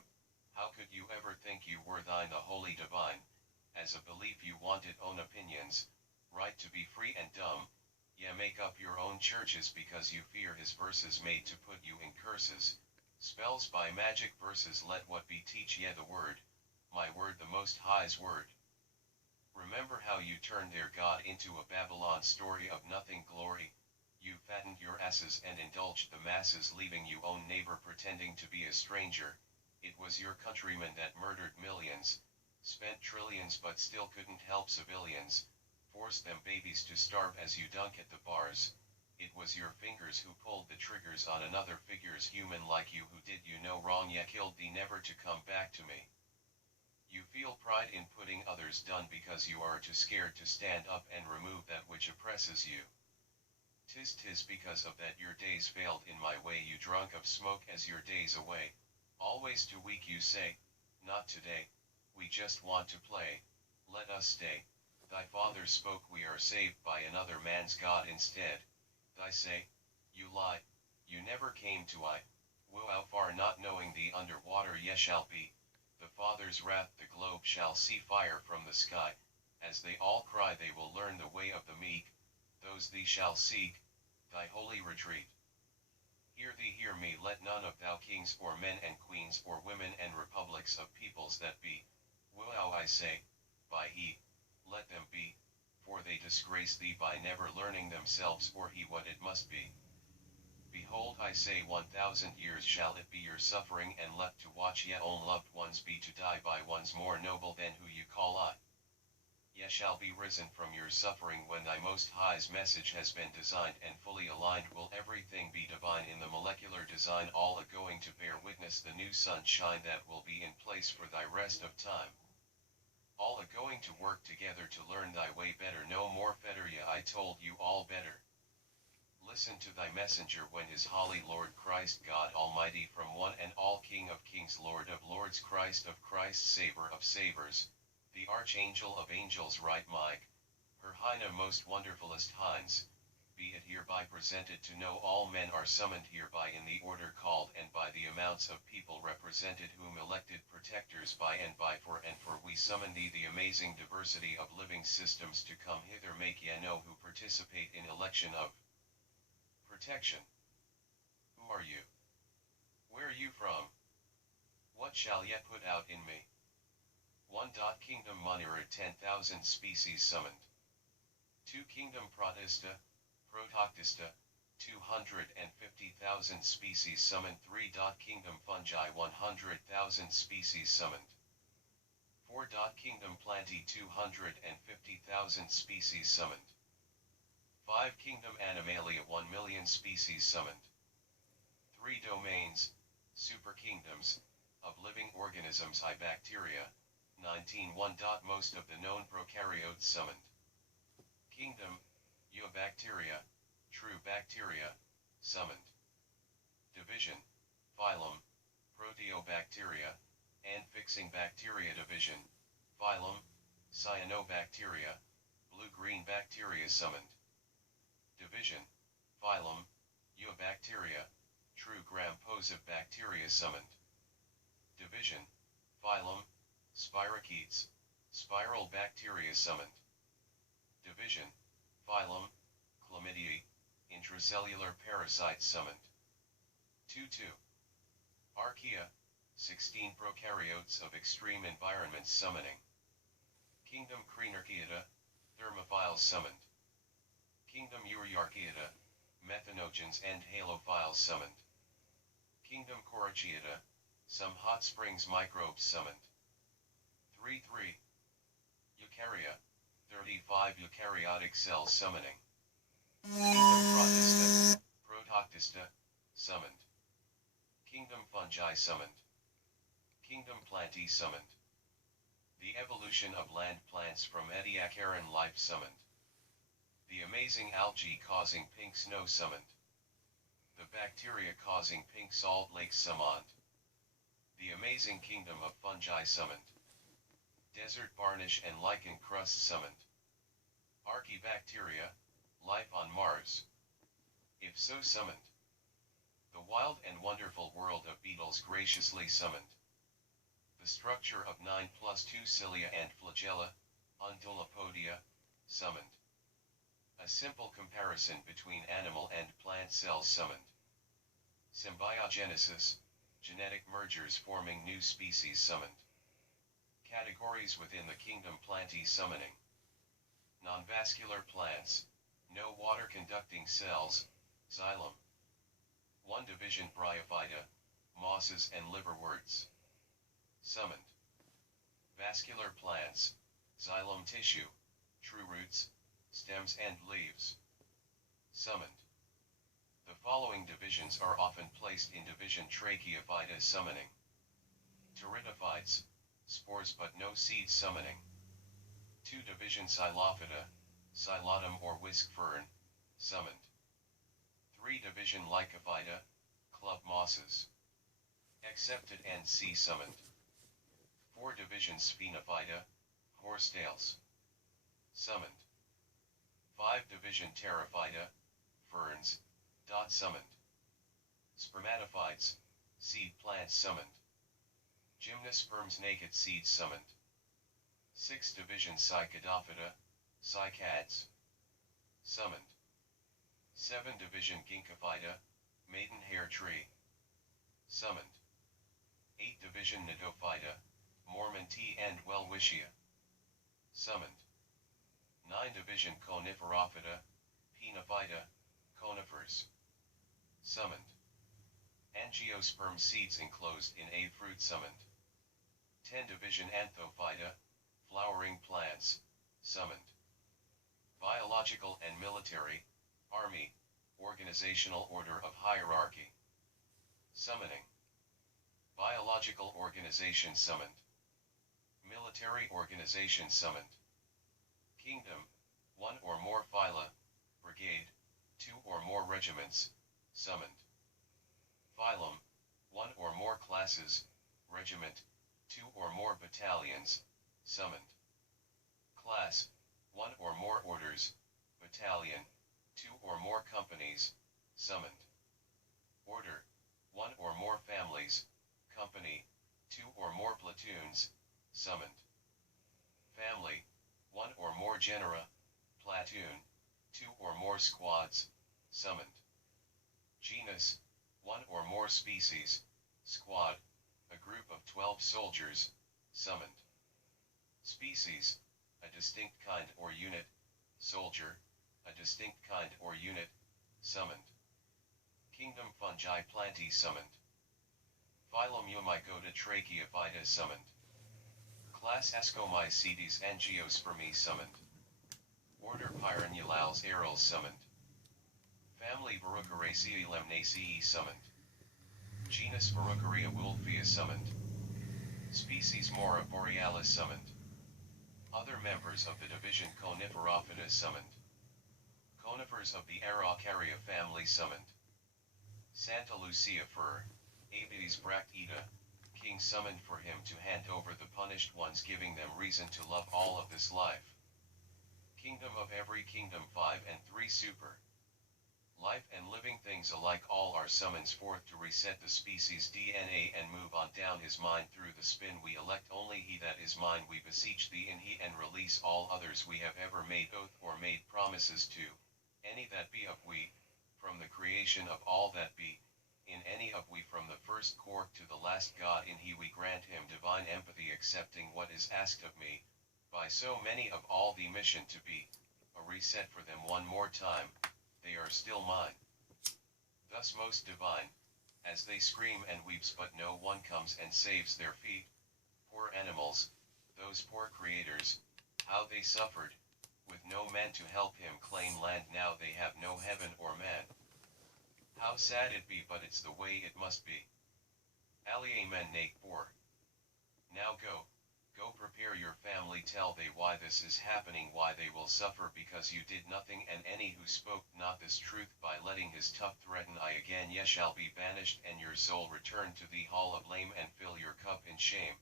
How could you ever think you were thine the holy divine? As a belief you wanted own opinions, right to be free and dumb. Ye make up your own churches because you fear his verses made to put you in curses. Spells by magic verses let what be teach ye the word, my word the most high's word. Remember how you turned their God into a Babylon story of nothing glory. You fattened your asses and indulged the masses, leaving you own neighbor pretending to be a stranger. It was your countrymen that murdered millions, spent trillions but still couldn't help civilians, forced them babies to starve as you dunk at the bars. It was your fingers who pulled the triggers on another figure's human like you who did you no wrong yet killed thee never to come back to me. You feel pride in putting others down because you are too scared to stand up and remove that which oppresses you. 'Tis because of that your days failed in my way, you drunk of smoke as your days away. Always too weak you say, not today, we just want to play, let us stay. Thy father spoke we are saved by another man's God instead. Thy say, you lie, you never came to I. Woe how far not knowing thee underwater ye shall be. The Father's wrath the globe shall see fire from the sky, as they all cry they will learn the way of the meek, those thee shall seek, thy holy retreat. Hear thee, hear me, let none of thou kings or men and queens or women and republics of peoples that be, woe how I say, by he, let them be, for they disgrace thee by never learning themselves or he what it must be. Behold I say 1,000 years shall it be your suffering and left to watch ye own loved ones be to die by ones more noble than who you call I. Ye shall be risen from your suffering when thy Most High's message has been designed and fully aligned will everything be divine in the molecular design all a-going to bear witness the new sunshine that will be in place for thy rest of time. All a-going to work together to learn thy way better no more fetter ye I told you all better. Listen to thy messenger when his holy Lord Christ God Almighty from one and all King of Kings Lord of Lords Christ of Christ Savior of Saviours, the Archangel of Angels right Mike, her Hina most wonderfulest Hines, be it hereby presented to know all men are summoned hereby in the order called and by the amounts of people represented whom elected protectors by and for we summon thee the amazing diversity of living systems to come hither make ye know who participate in election of protection. Who are you? Where you from? What shall ye put out in me? 1. Kingdom Monera 10,000 species summoned. 2. Kingdom Protista, Protoctista, 250,000 species summoned. 3. Kingdom Fungi 100,000 species summoned. 4. Kingdom Plantae 250,000 species summoned. 5. Kingdom Animalia 1,000,000 species summoned. 3. Domains, super kingdoms, of living organisms I bacteria, 19.1. Most of the known prokaryotes summoned. Kingdom, Eubacteria, true bacteria, summoned. Division, phylum, Proteobacteria, and fixing bacteria. Division, phylum, Cyanobacteria, blue-green bacteria summoned. Division, phylum, Eubacteria, true gram-positive bacteria summoned. Division, phylum, Spirochetes, spiral bacteria summoned. Division, phylum, Chlamydia, intracellular parasites summoned. 2.2. Archaea, 16 prokaryotes of extreme environments summoning. Kingdom Creenarchaea, thermophiles summoned. Kingdom Euryarchaea, methanogens and halophiles summoned. Kingdom Corachaea, some hot springs microbes summoned. 3.3. Eukarya, 35 eukaryotic cells summoning. Kingdom Protista, Protoctista, summoned. Kingdom Fungi summoned. Kingdom Plantae summoned. The evolution of land plants from Ediacaran life summoned. The amazing algae causing pink snow summoned. The bacteria causing pink salt lakes summoned. The amazing kingdom of fungi summoned. Desert varnish and lichen crust summoned. Archaebacteria, life on Mars. If so summoned. The wild and wonderful world of beetles graciously summoned. The structure of 9 plus 2 cilia and flagella, undulopodia, summoned. A simple comparison between animal and plant cells summoned. Symbiogenesis, genetic mergers forming new species summoned. Categories within the kingdom Plantae summoning. Non-vascular plants, no water-conducting cells, xylem. 1 division Bryophyta, mosses and liverworts. Summoned. Vascular plants, xylem tissue, true roots, stems and leaves. Summoned. The following divisions are often placed in division Tracheophyta summoning. Pteridophytes, spores but no seeds summoning. 2 division Xylophyta, xylotum or whisk fern, summoned. 3 division Lycophyta, club mosses. Accepted and C summoned. 4 division Sphenophyta, horsetails. Summoned. 5 division Pterophyta, ferns, summoned. Spermatophytes, seed plants summoned. Gymnosperms naked seeds summoned. 6 division Cycadophyta, cycads. Summoned. 7 division Ginkgophyta, maidenhair tree. Summoned. 8 division Nidophyta, Mormon tea and Welwitschia. Summoned. 9 division Coniferophyta, Pinophyta, conifers. Summoned. Angiosperm seeds enclosed in a fruit summoned. 10 division Anthophyta, flowering plants, summoned. Biological and military, army, organizational order of hierarchy. Summoning. Biological organization summoned. Military organization summoned. Kingdom, 1 or more phyla, brigade, 2 or more regiments, summoned. Phylum, 1 or more classes, regiment, 2 or more battalions, summoned. Class, 1 or more orders, battalion, 2 or more companies, summoned. Order, 1 or more families, company, 2 or more platoons, summoned. Family, 1 or more genera, platoon, 2 or more squads, summoned. Genus, 1 or more species, squad, a group of 12 soldiers, summoned. Species, a distinct kind or unit, soldier, a distinct kind or unit, summoned. Kingdom fungi Plantae summoned. Phylum Eumycota Tracheophyta summoned. Class Ascomycetes Angiospermae summoned. Order Pyranulales Arils summoned. Family Verrucaraceae Lemnaceae summoned. Genus Verrucaria wulfia summoned. Species Mora borealis summoned. Other members of the division Coniferophyta summoned. Conifers of the Araucaria family summoned. Santa Lucia fir, Abies bractata, king summoned for him to hand over the punished ones, giving them reason to love all of this life. Kingdom of every kingdom 5 and 3 super. Life and living things alike all are summons forth to reset the species DNA and move on down his mind through the spin. We elect only he that is mine, we beseech thee in he, and release all others we have ever made oath or made promises to, any that be of we, from the creation of all that be, in any of we from the first cork to the last God in he we grant him divine empathy, accepting what is asked of me, by so many of all the mission to be, a reset for them one more time, they are still mine. Thus most divine, as they scream and weeps but no one comes and saves their feet, poor animals, those poor creators, how they suffered, with no man to help him claim land, now they have no heaven or man. How sad it be, but it's the way it must be. Ali Amen Nate 4. Now go prepare your family, tell they why this is happening, why they will suffer because you did nothing, and any who spoke not this truth by letting his tough threaten I again, ye shall be banished and your soul return to the hall of lame and fill your cup in shame.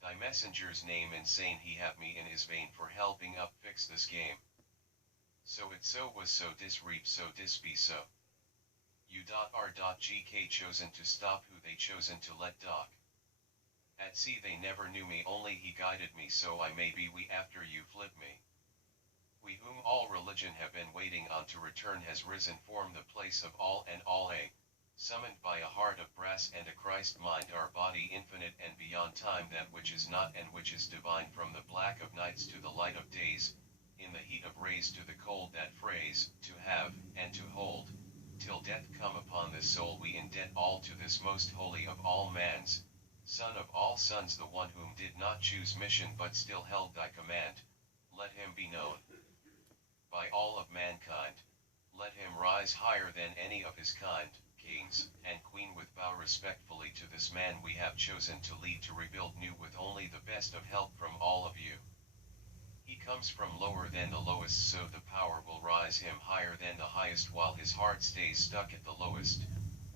Thy messenger's name insane, he have me in his vein for helping up fix this game. So it so was, so dis reap, so dis be so. U.R.GK chosen to stop who they chosen to let dock. At sea they never knew me, only he guided me, so I may be we after you flip me. We whom all religion have been waiting on to return has risen, form the place of all and all a, summoned by a heart of brass and a Christ mind, our body infinite and beyond time, that which is not and which is divine, from the black of nights to the light of days, in the heat of rays to the cold, that phrase, to have, and to hold, till death come upon this soul, we indebt all to this most holy of all mans, Son of all sons, the one whom did not choose mission but still held thy command, let him be known by all of mankind, let him rise higher than any of his kind, kings and queen, with bow respectfully to this man we have chosen to lead, to rebuild new with only the best of help from all of you. He comes from lower than the lowest, so the power will rise him higher than the highest, while his heart stays stuck at the lowest.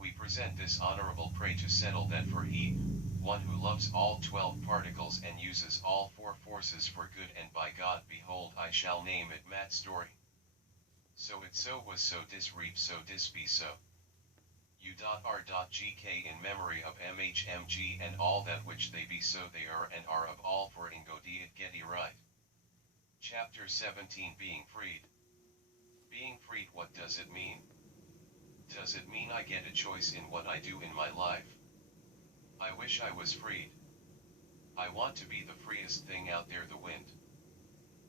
We present this honorable prey to settle that, for he, one who loves all 12 particles and uses all 4 forces for good, and by God, behold, I shall name it Matt Story. So it so was, so dis reap, so dis be so. U.R.GK in memory of MHMG and all that which they be, so they are and are of all, for Ingodi it getty right. Chapter 17, Being Freed. Being freed, what does it mean? Does it mean I get a choice in what I do in my life? I wish I was freed. I want to be the freest thing out there, the wind.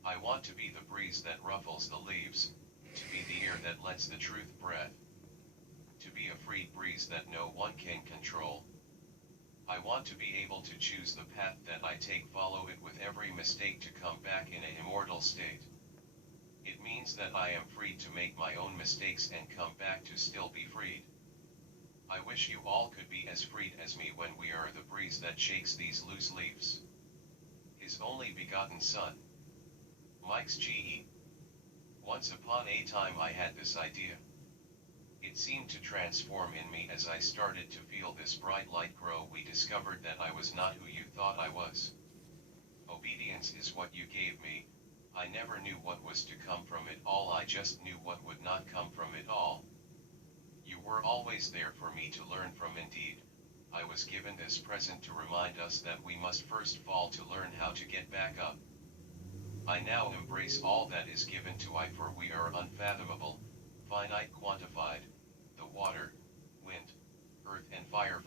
I want to be the breeze that ruffles the leaves, to be the air that lets the truth breath, to be a free breeze that no one can control. I want to be able to choose the path that I take, follow it with every mistake, to come back in an immortal state. It means that I am free to make my own mistakes and come back to still be freed. I wish you all could be as freed as me when we are the breeze that shakes these loose leaves. His only begotten Son. Mike's G.E. Once upon a time I had this idea. It seemed to transform in me as I started to feel this bright light grow. We discovered that I was not who you thought I was. Obedience is what you gave me. I never knew what was to come from it all, I just knew what would not come from it all. You were always there for me to learn from. Indeed, I was given this present to remind us that we must first fall to learn how to get back up. I now embrace all that is given to I, for we are unfathomable, finite, quantified, the water, wind, earth and fire.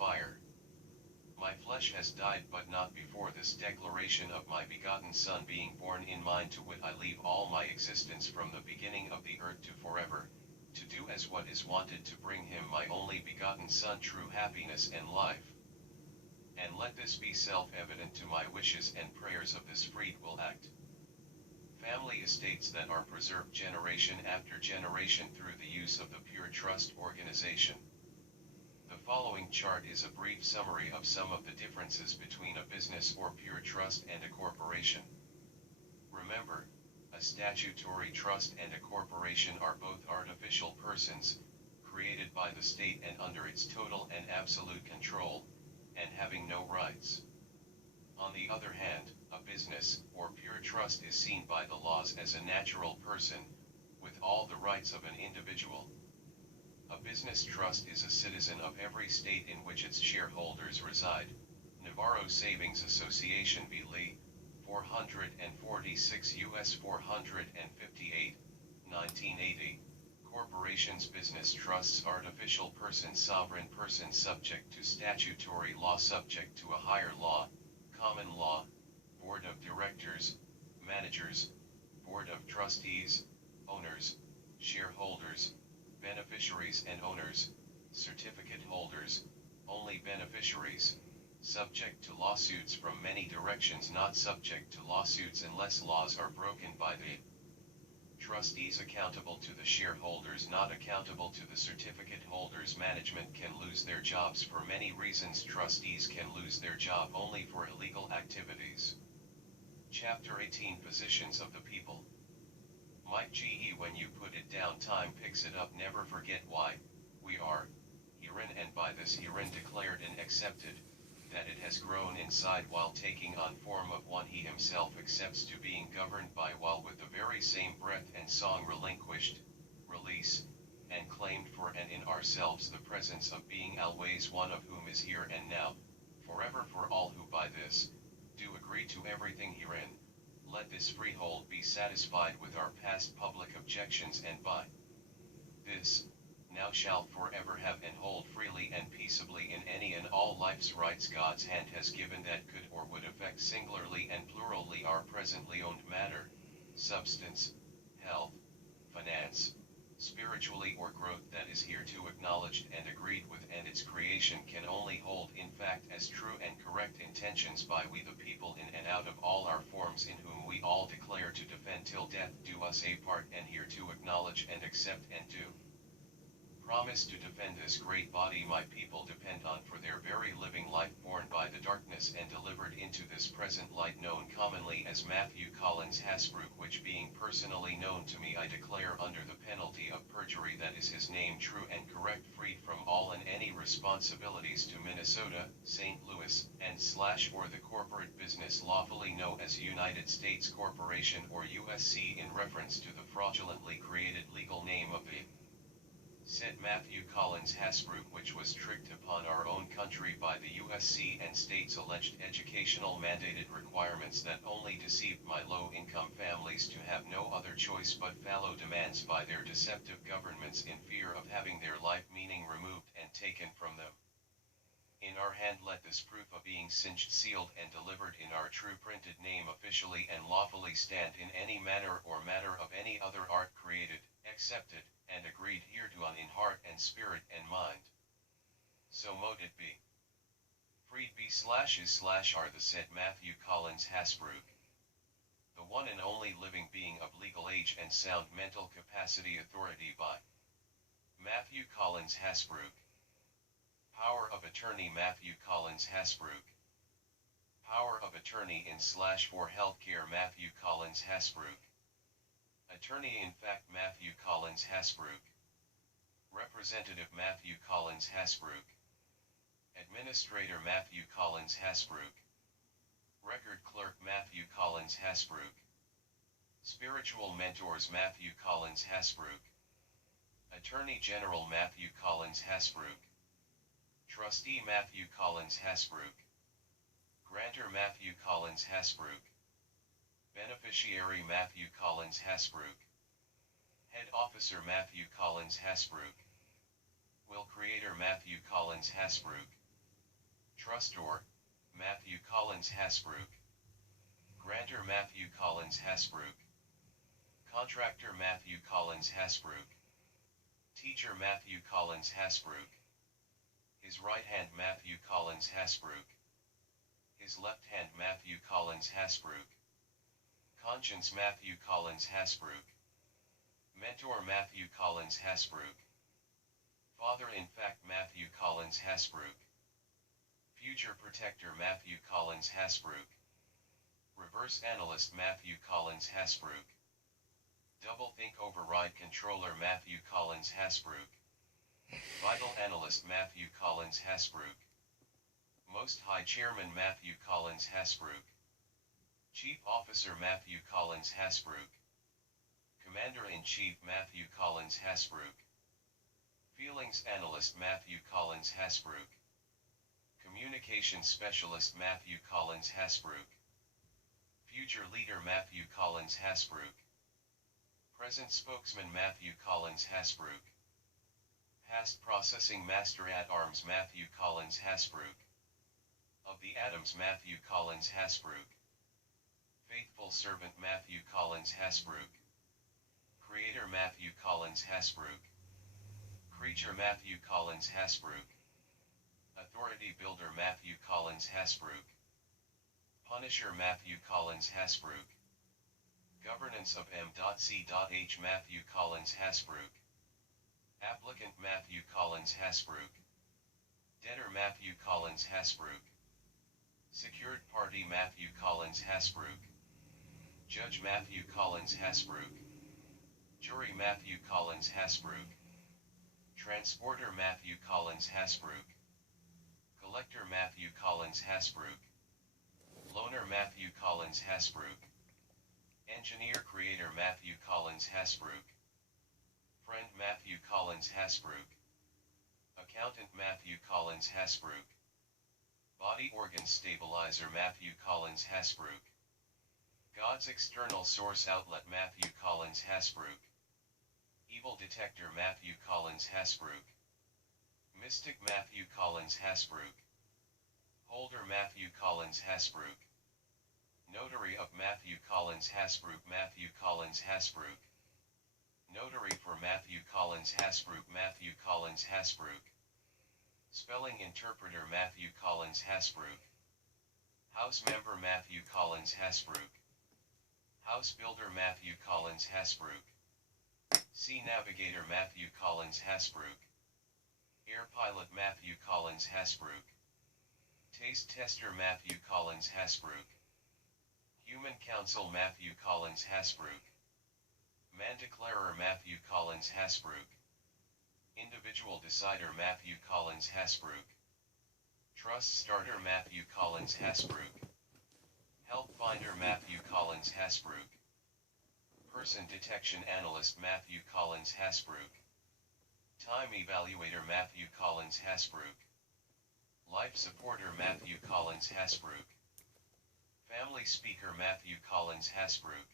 My flesh has died, but not before this declaration of my begotten Son being born in mind, to wit, I leave all my existence from the beginning of the earth to forever, to do as what is wanted, to bring him, my only begotten Son, true happiness and life. And let this be self-evident to my wishes and prayers of this freed will act. Family estates that are preserved generation after generation through the use of the Pure Trust organization. The following chart is a brief summary of some of the differences between a business or pure trust and a corporation. Remember, a statutory trust and a corporation are both artificial persons, created by the state and under its total and absolute control, and having no rights. On the other hand, a business, or pure trust, is seen by the laws as a natural person, with all the rights of an individual. A business trust is a citizen of every state in which its shareholders reside. Navarro Savings Association v. Lee, 446 U.S. 458, 1980. Corporations, business trusts, artificial persons, sovereign persons, subject to statutory law, subject to a higher law, common law, board of directors, managers, board of trustees, owners, shareholders, beneficiaries and owners, certificate holders, only beneficiaries, subject to lawsuits from many directions, not subject to lawsuits unless laws are broken by the trustees, accountable to the shareholders, not accountable to the certificate holders. Management can lose their jobs for many reasons. Trustees can lose their job only for illegal activities. Chapter 18, Positions of the People. Mike G.E. When you put it down, time picks it up. Never forget why we are herein, and by this herein declared and accepted, that it has grown inside while taking on form of one he himself accepts to being governed by, while with the very same breath and song relinquished, release, and claimed for and in ourselves the presence of being always one of whom is here and now, forever for all who by this, do agree to everything herein, let this freehold be satisfied with our past public objections and by this, now shall forever have and hold freely and peaceably in any and all life's rights God's hand has given that could or would affect singularly and plurally our presently owned matter, substance, health, finance, spiritually or growth that is hereto acknowledged and agreed with, and its creation can only hold in fact as true and correct intentions by we the people in and out of all our forms, in whom we all declare to defend till death do us a part, and hereto acknowledge and accept and do promise to defend this great body my people depend on for their very living life, born by the darkness and delivered into this present light, known commonly as Matthew Collins Hasbrouck, which being personally known to me I declare under the penalty of perjury that is his name true and correct, free from all and any responsibilities to Minnesota, St. Louis, and / or the corporate business lawfully known as United States Corporation or USC, in reference to the fraudulently created legal name of the said Matthew Collins Hasbrouck, which was tricked upon our own country by the USC and states' alleged educational mandated requirements that only deceived my low-income families to have no other choice but follow demands by their deceptive governments in fear of having their life meaning removed and taken from them. In our hand let this proof of being cinched, sealed, and delivered in our true printed name officially and lawfully stand in any manner or matter of any other art created, accepted, and agreed hereto on in heart and spirit and mind. So mote it be. Freed be / are the said Matthew Collins Hasbrouck, the one and only living being of legal age and sound mental capacity, authority by Matthew Collins Hasbrouck. Power of attorney Matthew Collins Hasbrouck. Power of attorney in / for healthcare Matthew Collins Hasbrouck. Attorney in fact Matthew Collins Hasbrouck. Representative Matthew Collins Hasbrouck. Administrator Matthew Collins Hasbrouck. Record clerk Matthew Collins Hasbrouck. Spiritual mentors Matthew Collins Hasbrouck. Attorney General Matthew Collins Hasbrouck. Trustee Matthew Collins Hasbrouck. Grantor Matthew Collins Hasbrouck. Beneficiary Matthew Collins Hasbrouck. Head Officer Matthew Collins Hasbrouck. Will Creator Matthew Collins Hasbrouck. Trustor Matthew Collins Hasbrouck. Grantor Matthew Collins Hasbrouck. Contractor Matthew Collins Hasbrouck. Teacher Matthew Collins Hasbrouck. His right hand Matthew Collins Hasbrouck. His left hand Matthew Collins Hasbrouck. Conscience Matthew Collins Hasbrouck. Mentor Matthew Collins Hasbrouck. Father in fact Matthew Collins Hasbrouck. Future Protector Matthew Collins Hasbrouck. Reverse Analyst Matthew Collins Hasbrouck. Double Think Override Controller Matthew Collins Hasbrouck. Vital Analyst Matthew Collins Hasbrouck. Most High Chairman Matthew Collins Hasbrouck. Chief Officer Matthew Collins Hasbrouck. Commander-in-Chief Matthew Collins Hasbrouck. Feelings Analyst Matthew Collins Hasbrouck. Communications Specialist Matthew Collins Hasbrouck. Future Leader Matthew Collins Hasbrouck. Present Spokesman Matthew Collins Hasbrouck. Past Processing Master at Arms Matthew Collins Hasbrouck. Of the Atoms Matthew Collins Hasbrouck. Faithful Servant Matthew Collins Hasbrouck. Creator Matthew Collins Hasbrouck. Creature Matthew Collins Hasbrouck. Authority Builder Matthew Collins Hasbrouck. Punisher Matthew Collins Hasbrouck. Governance of M.C.H Matthew Collins Hasbrouck. Applicant Matthew Collins Hasbrouck. Debtor Matthew Collins Hasbrouck. Secured Party Matthew Collins Hasbrouck. Judge Matthew Collins Hasbrouck. Jury Matthew Collins Hasbrouck. Transporter Matthew Collins Hasbrouck. Collector Matthew Collins Hasbrouck. Loaner Matthew Collins Hasbrouck. Engineer Creator Matthew Collins Hasbrouck. Friend Matthew Collins Hasbrook. Accountant Matthew Collins Hasbrook. Body organ stabilizer Matthew Collins Hasbrook. God's external source outlet Matthew Collins Hasbrook. Evil detector Matthew Collins Hasbrook. Mystic Matthew Collins Hasbrook. Holder Matthew Collins Hasbrook. Notary of Matthew Collins Hasbrook Matthew Collins Hasbrook. Notary for Matthew Collins Hasbrook Matthew Collins Hasbrook. Spelling interpreter Matthew Collins Hasbrook. House member Matthew Collins Hasbrook. House builder Matthew Collins Hasbrook. Sea navigator Matthew Collins Hasbrook. Air pilot Matthew Collins Hasbrook. Taste tester Matthew Collins Hasbrook. Human counsel Matthew Collins Hasbrook. Man declarer Matthew Collins Hasbrook. Individual decider Matthew Collins Hasbrook. Trust starter Matthew Collins Hasbrook. Help finder Matthew Collins Hasbrook. Person detection analyst Matthew Collins Hasbrook. Time evaluator Matthew Collins Hasbrook. Life supporter Matthew Collins Hasbrook. Family speaker Matthew Collins Hasbrook.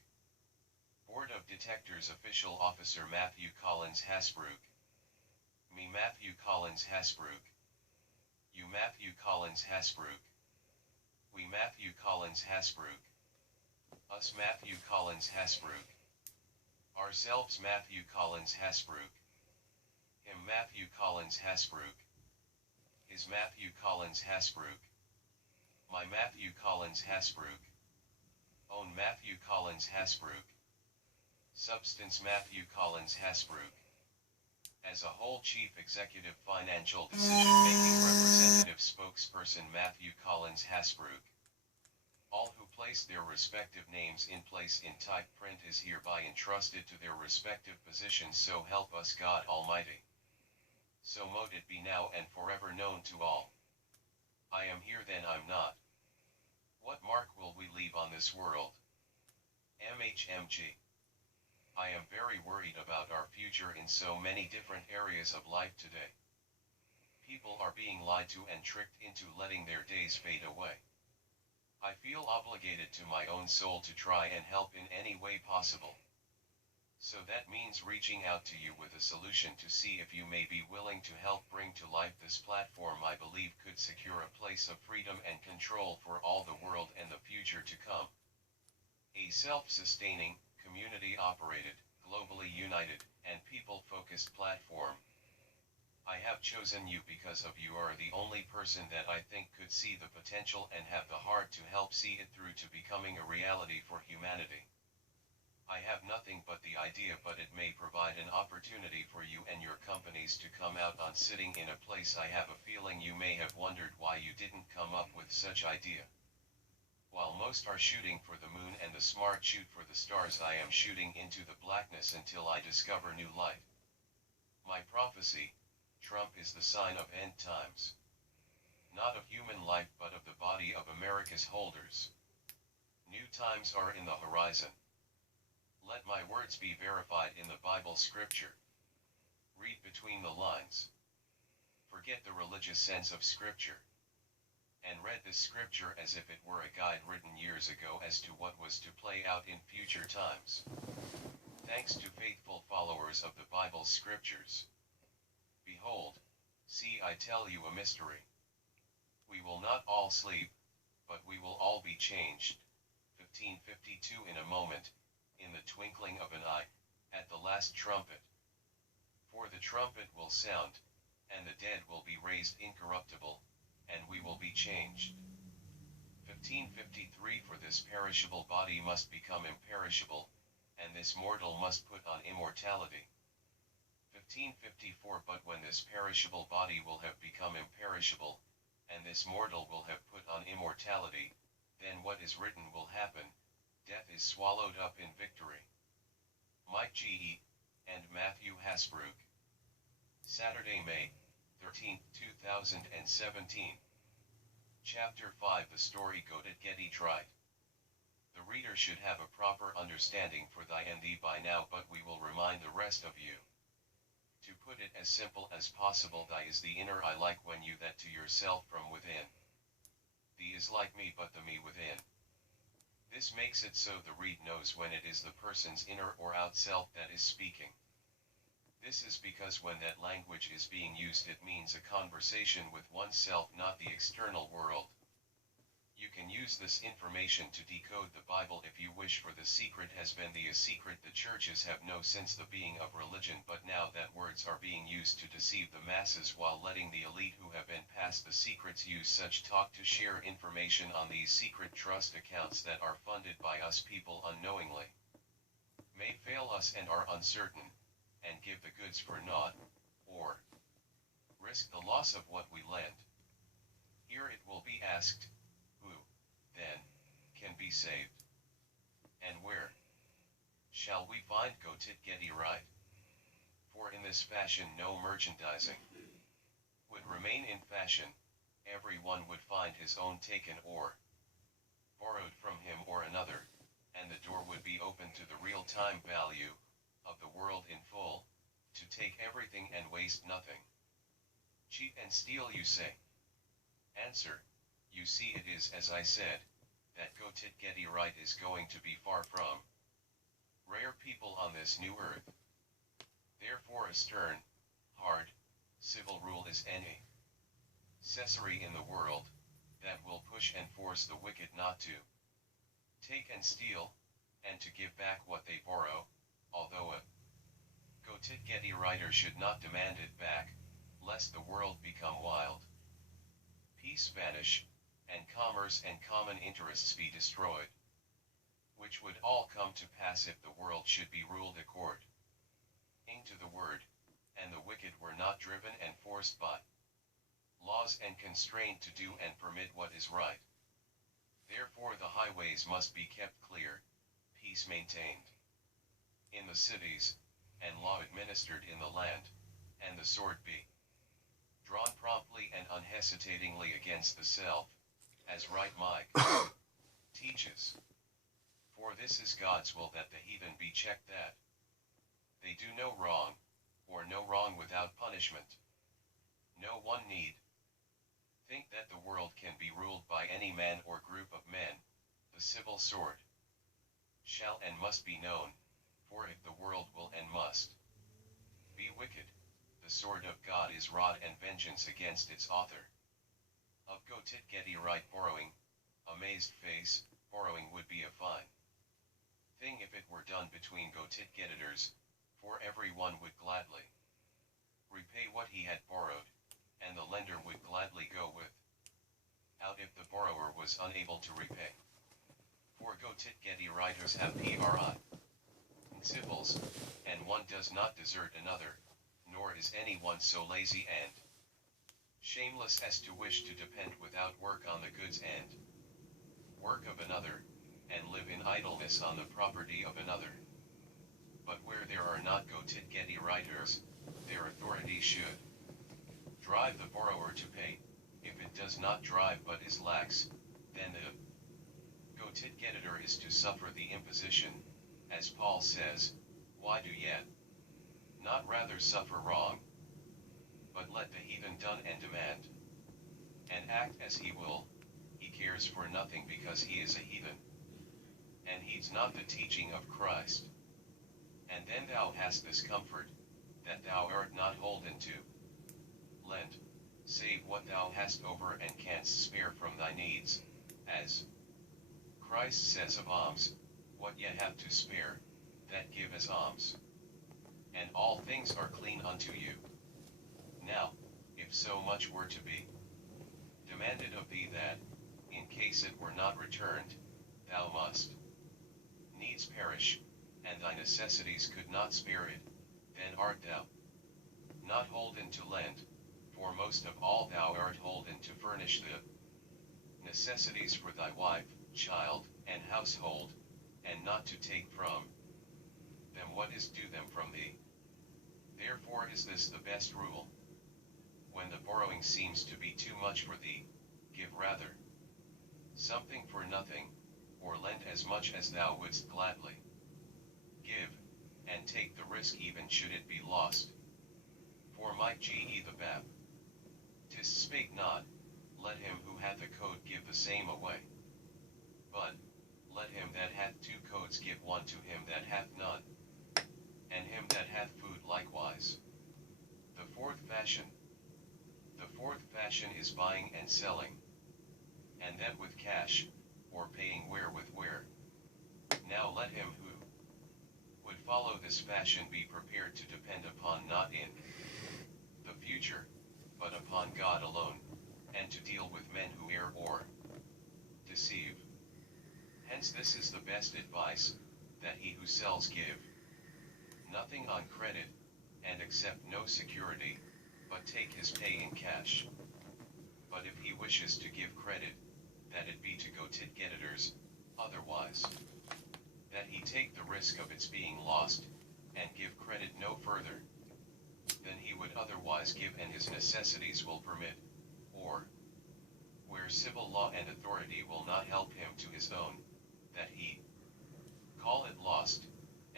Board of Detectors official officer Matthew Collins Hasbrook. Me Matthew Collins Hasbrook. You Matthew Collins Hasbrook. We Matthew Collins Hasbrook. Us Matthew Collins Hasbrook. Ourselves Matthew Collins Hasbrook. Him Matthew Collins Hasbrook. His Matthew Collins Hasbrook. My Matthew Collins Hasbrook. Own Matthew Collins Hasbrook. Substance Matthew Collins Hasbrook. As a whole Chief Executive Financial Decision-Making Representative Spokesperson Matthew Collins Hasbrook. All who place their respective names in place in type print is hereby entrusted to their respective positions, so help us God Almighty. So mote it be now and forever known to all. I am here then I'm not. What mark will we leave on this world? MHMG. I am very worried about our future in so many different areas of life today. People are being lied to and tricked into letting their days fade away. I feel obligated to my own soul to try and help in any way possible. So that means reaching out to you with a solution to see if you may be willing to help bring to life this platform I believe could secure a place of freedom and control for all the world and the future to come. A self-sustaining, community-operated, globally united, and people-focused platform. I have chosen you because of you are the only person that I think could see the potential and have the heart to help see it through to becoming a reality for humanity. I have nothing but the idea, but it may provide an opportunity for you and your companies to come out on sitting in a place I have a feeling you may have wondered why you didn't come up with such idea. While most are shooting for the moon and the smart shoot for the stars, I am shooting into the blackness until I discover new light. My prophecy, Trump is the sign of end times. Not of human life but of the body of America's holders. New times are in the horizon. Let my words be verified in the Bible scripture. Read between the lines. Forget the religious sense of scripture. And read this scripture as if it were a guide written years ago as to what was to play out in future times. Thanks to faithful followers of the Bible scriptures. Behold, see, I tell you a mystery. We will not all sleep, but we will all be changed. 1552 in a moment, in the twinkling of an eye, at the last trumpet. For the trumpet will sound, and the dead will be raised incorruptible, and we will be changed. 1553 For this perishable body must become imperishable, and this mortal must put on immortality. 1554 But when this perishable body will have become imperishable, and this mortal will have put on immortality, then what is written will happen. Death is swallowed up in victory. Mike G. and Matthew Hasbrook. Saturday, May 13, 2017. Chapter 5 The story goated Getty tried. The reader should have a proper understanding for thy and thee by now, but we will remind the rest of you. To put it as simple as possible, thy is the inner I like when you that to yourself from within. Thee is like me but the me within. This makes it so the reed knows when it is the person's inner or out self that is speaking. This is because when that language is being used it means a conversation with oneself, not the external world. You can use this information to decode the Bible if you wish, for the secret has been a secret the churches have known since the being of religion, but now that words are being used to deceive the masses while letting the elite who have been passed the secrets use such talk to share information on these secret trust accounts that are funded by us people unknowingly. May fail us and are uncertain, and give the goods for naught, or risk the loss of what we lend. Here it will be asked, who, then, can be saved? And where shall we find Get right? For in this fashion no merchandising would remain in fashion, everyone would find his own taken or borrowed from him or another, and the door would be open to the real-time value of the world in full, to take everything and waste nothing. Cheat and steal, you say? Answer, you see it is as I said, that Get right is going to be far from rare people on this new earth. Therefore a stern, hard, civil rule is necessary in the world, that will push and force the wicked not to take and steal, and to give back what they borrow, although a Get righter should not demand it back, lest the world become wild, peace vanish, and commerce and common interests be destroyed, which would all come to pass if the world should be ruled according to the word, and the wicked were not driven and forced by laws and constrained to do and permit what is right. Therefore the highways must be kept clear, peace maintained in the cities, and law administered in the land, and the sword be drawn promptly and unhesitatingly against the self, as right Mike teaches. For this is God's will, that the heathen be checked, that they do no wrong, or no wrong without punishment. No one need think that the world can be ruled by any man or group of men. The civil sword shall and must be known, for if the world will and must be wicked, the sword of God is rod and vengeance against its author. Of Get right borrowing, amazed face, borrowing would be a fine thing if it were done between Getters, for everyone would gladly repay what he had borrowed, and the lender would gladly go with out if the borrower was unable to repay. For Get writers have principles, and one does not desert another, nor is anyone so lazy and shameless as to wish to depend without work on the goods and work of another, and live in idleness on the property of another. But where there are not Get writers, their authority should drive the borrower to pay. If it does not drive but is lax, then the Gettor is to suffer the imposition, as Paul says, why do yet not rather suffer wrong? But let the heathen done and demand, and act as he will, he cares for nothing because he is a heathen, and heeds not the teaching of Christ. And then thou hast this comfort, that thou art not holden to lend, save what thou hast over and canst spare from thy needs, as Christ says of alms, what ye have to spare, that give as alms. And all things are clean unto you. Now, if so much were to be demanded of thee that, in case it were not returned, thou must needs perish, and thy necessities could not spare it, then art thou not holden to lend, for most of all thou art holden to furnish the necessities for thy wife, child, and household, and not to take from them what is due them from thee. Therefore is this the best rule. When the borrowing seems to be too much for thee, give rather something for nothing, or lend as much as thou wouldst gladly give, and take the risk even should it be lost. or might ge the bab. 'Tis spake not, let him who hath a coat give the same away. But, let him that hath 2 coats give one to him that hath none, and him that hath food likewise. The fourth fashion. The fourth fashion is buying and selling, and that with cash, or paying where with where. Now let him who would follow this fashion be prepared to depend upon not in the future, but upon God alone, and to deal with men who err or deceive. Hence this is the best advice, that he who sells give nothing on credit, and accept no security, but take his pay in cash. But if he wishes to give credit, that it be to go tit-getters, otherwise that he take the risk of its being lost, and give credit no further than he would otherwise give and his necessities will permit, or where civil law and authority will not help him to his own, that he call it lost,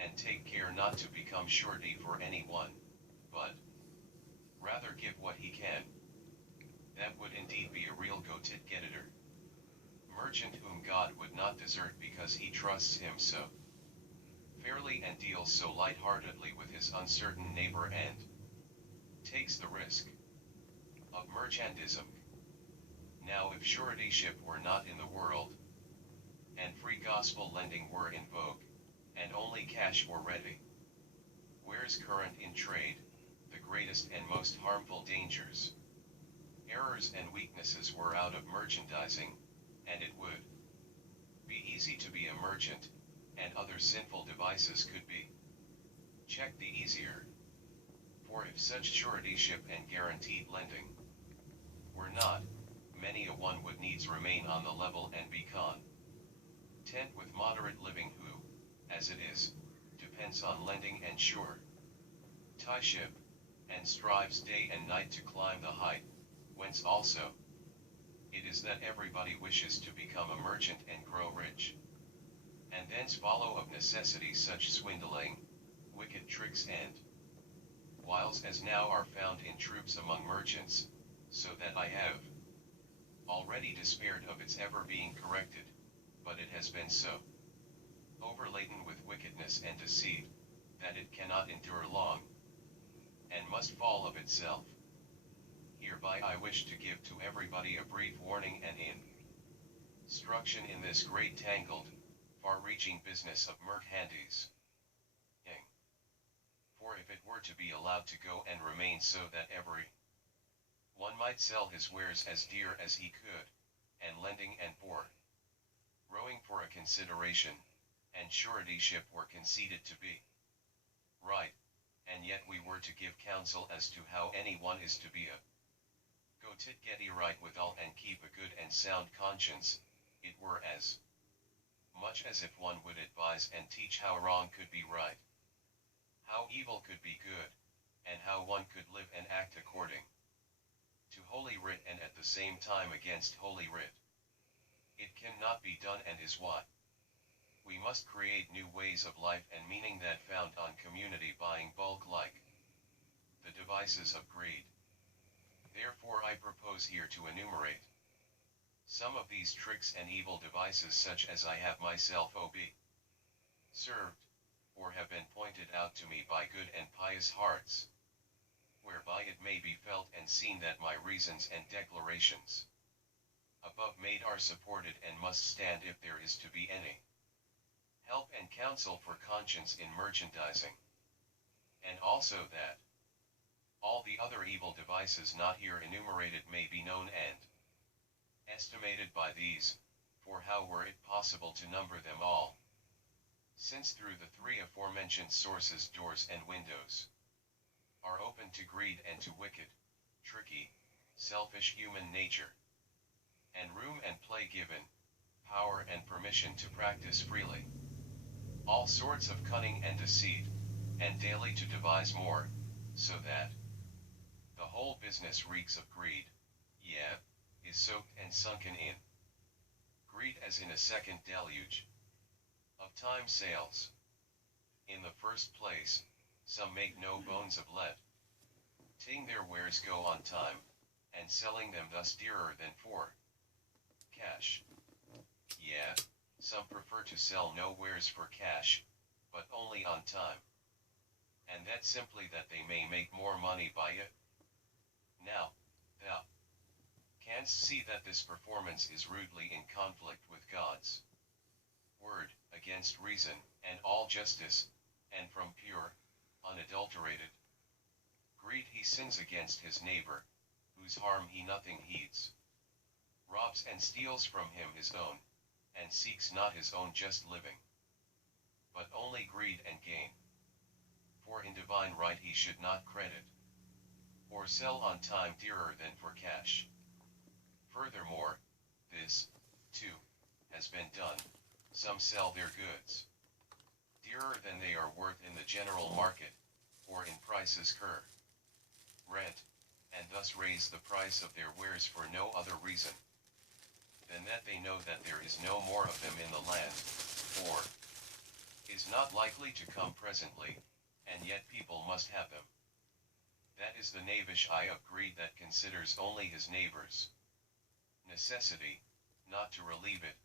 and take care not to become surety for any one, but rather give what he can. That would indeed be a real go tit-getter. Merchant whom God would not desert because he trusts him so fairly and deals so light-heartedly with his uncertain neighbor and takes the risk of merchandism. Now if suretyship were not in the world, and free gospel lending were in vogue, and only cash were ready, where's current in trade, the greatest and most harmful dangers, errors and weaknesses were out of merchandising, and it would be easy to be a merchant, and other sinful devices could be checked the easier. For if such suretyship and guaranteed lending were not, many a one would needs remain on the level and be content with moderate living who, as it is, depends on lending and suretyship, and strives day and night to climb the height, whence also it is that everybody wishes to become a merchant and grow rich, and thence follow of necessity such swindling, wicked tricks and wiles as now are found in troops among merchants, so that I have already despaired of its ever being corrected, but it has been so overladen with wickedness and deceit, that it cannot endure long, and must fall of itself. Hereby I wish to give to everybody a brief warning and instruction in this great tangled, far-reaching business of merchandising. For if it were to be allowed to go and remain so that every one might sell his wares as dear as he could, and lending and borrowing for a consideration, and suretyship were conceded to be right, and yet we were to give counsel as to how any one is to be a go tit-getty right withal and keep a good and sound conscience, it were as much as if one would advise and teach how wrong could be right, how evil could be good, and how one could live and act according to Holy Writ and at the same time against Holy Writ. It cannot be done and is what we must create new ways of life and meaning that found on community buying bulk like the devices of greed. Therefore I propose here to enumerate some of these tricks and evil devices such as I have myself observed, or have been pointed out to me by good and pious hearts, whereby it may be felt and seen that my reasons and declarations above made are supported and must stand if there is to be any help and counsel for conscience in merchandising, and also that all the other evil devices not here enumerated may be known and estimated by these, for how were it possible to number them all, since through the 3 aforementioned sources doors and windows are open to greed and to wicked, tricky, selfish human nature, and room and play given, power and permission to practice freely all sorts of cunning and deceit, and daily to devise more, so that the whole business reeks of greed, is soaked and sunken in greed as in a second deluge of time sails. In the first place, some make no bones of let Ting their wares go on time, and selling them thus dearer than for cash. Yeah, some prefer to sell no wares for cash, but only on time. And that's simply that they may make more money by it. Now, thou canst see that this performance is rudely in conflict with God's word, against reason, and all justice, and from pure, unadulterated greed he sins against his neighbor, whose harm he nothing heeds, robs and steals from him his own, and seeks not his own just living, but only greed and gain. For in divine right he should not credit, or sell on time dearer than for cash. Furthermore, this, too, has been done, some sell their goods dearer than they are worth in the general market, or in prices rent, and thus raise the price of their wares for no other reason than that they know that there is no more of them in the land, or is not likely to come presently, and yet people must have them. That is the knavish eye of greed that considers only his neighbor's necessity, not to relieve it,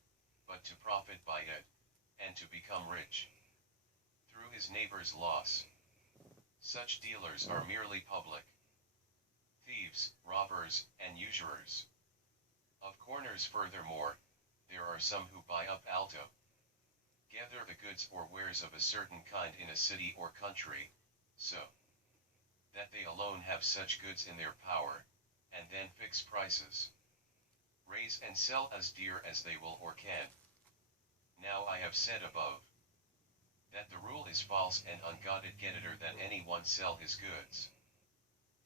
but to profit by it, and to become rich through his neighbor's loss. Such dealers are merely public thieves, robbers, and usurers of corners. Furthermore, there are some who buy up alto, gather the goods or wares of a certain kind in a city or country, so that they alone have such goods in their power, and then fix prices, raise and sell as dear as they will or can. Now I have said above, that the rule is false and ungodly getter that any one sell his goods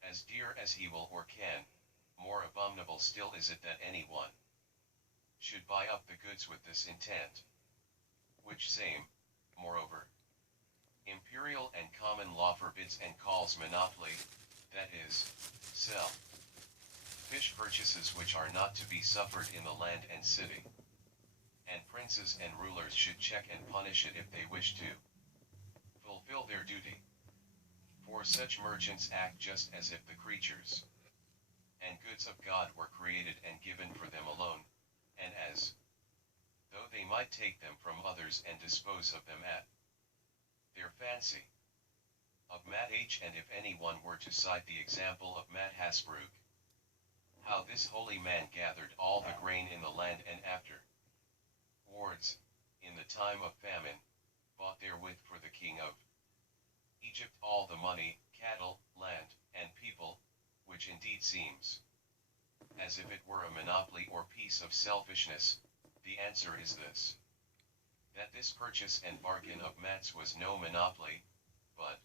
as dear as he will or can. More abominable still is it that any one should buy up the goods with this intent, which same, moreover, imperial and common law forbids and calls monopoly, that is, sell fish purchases which are not to be suffered in the land and city. And princes and rulers should check and punish it if they wish to fulfill their duty. For such merchants act just as if the creatures and goods of God were created and given for them alone, and as though they might take them from others and dispose of them at their fancy. Of Matt H. And if anyone were to cite the example of Matt Hasbrook, how this holy man gathered all the grain in the land and afterwards, in the time of famine, bought therewith for the king of Egypt all the money, cattle, land, and people, which indeed seems as if it were a monopoly or piece of selfishness, the answer is this: that this purchase and bargain of Matt's was no monopoly, but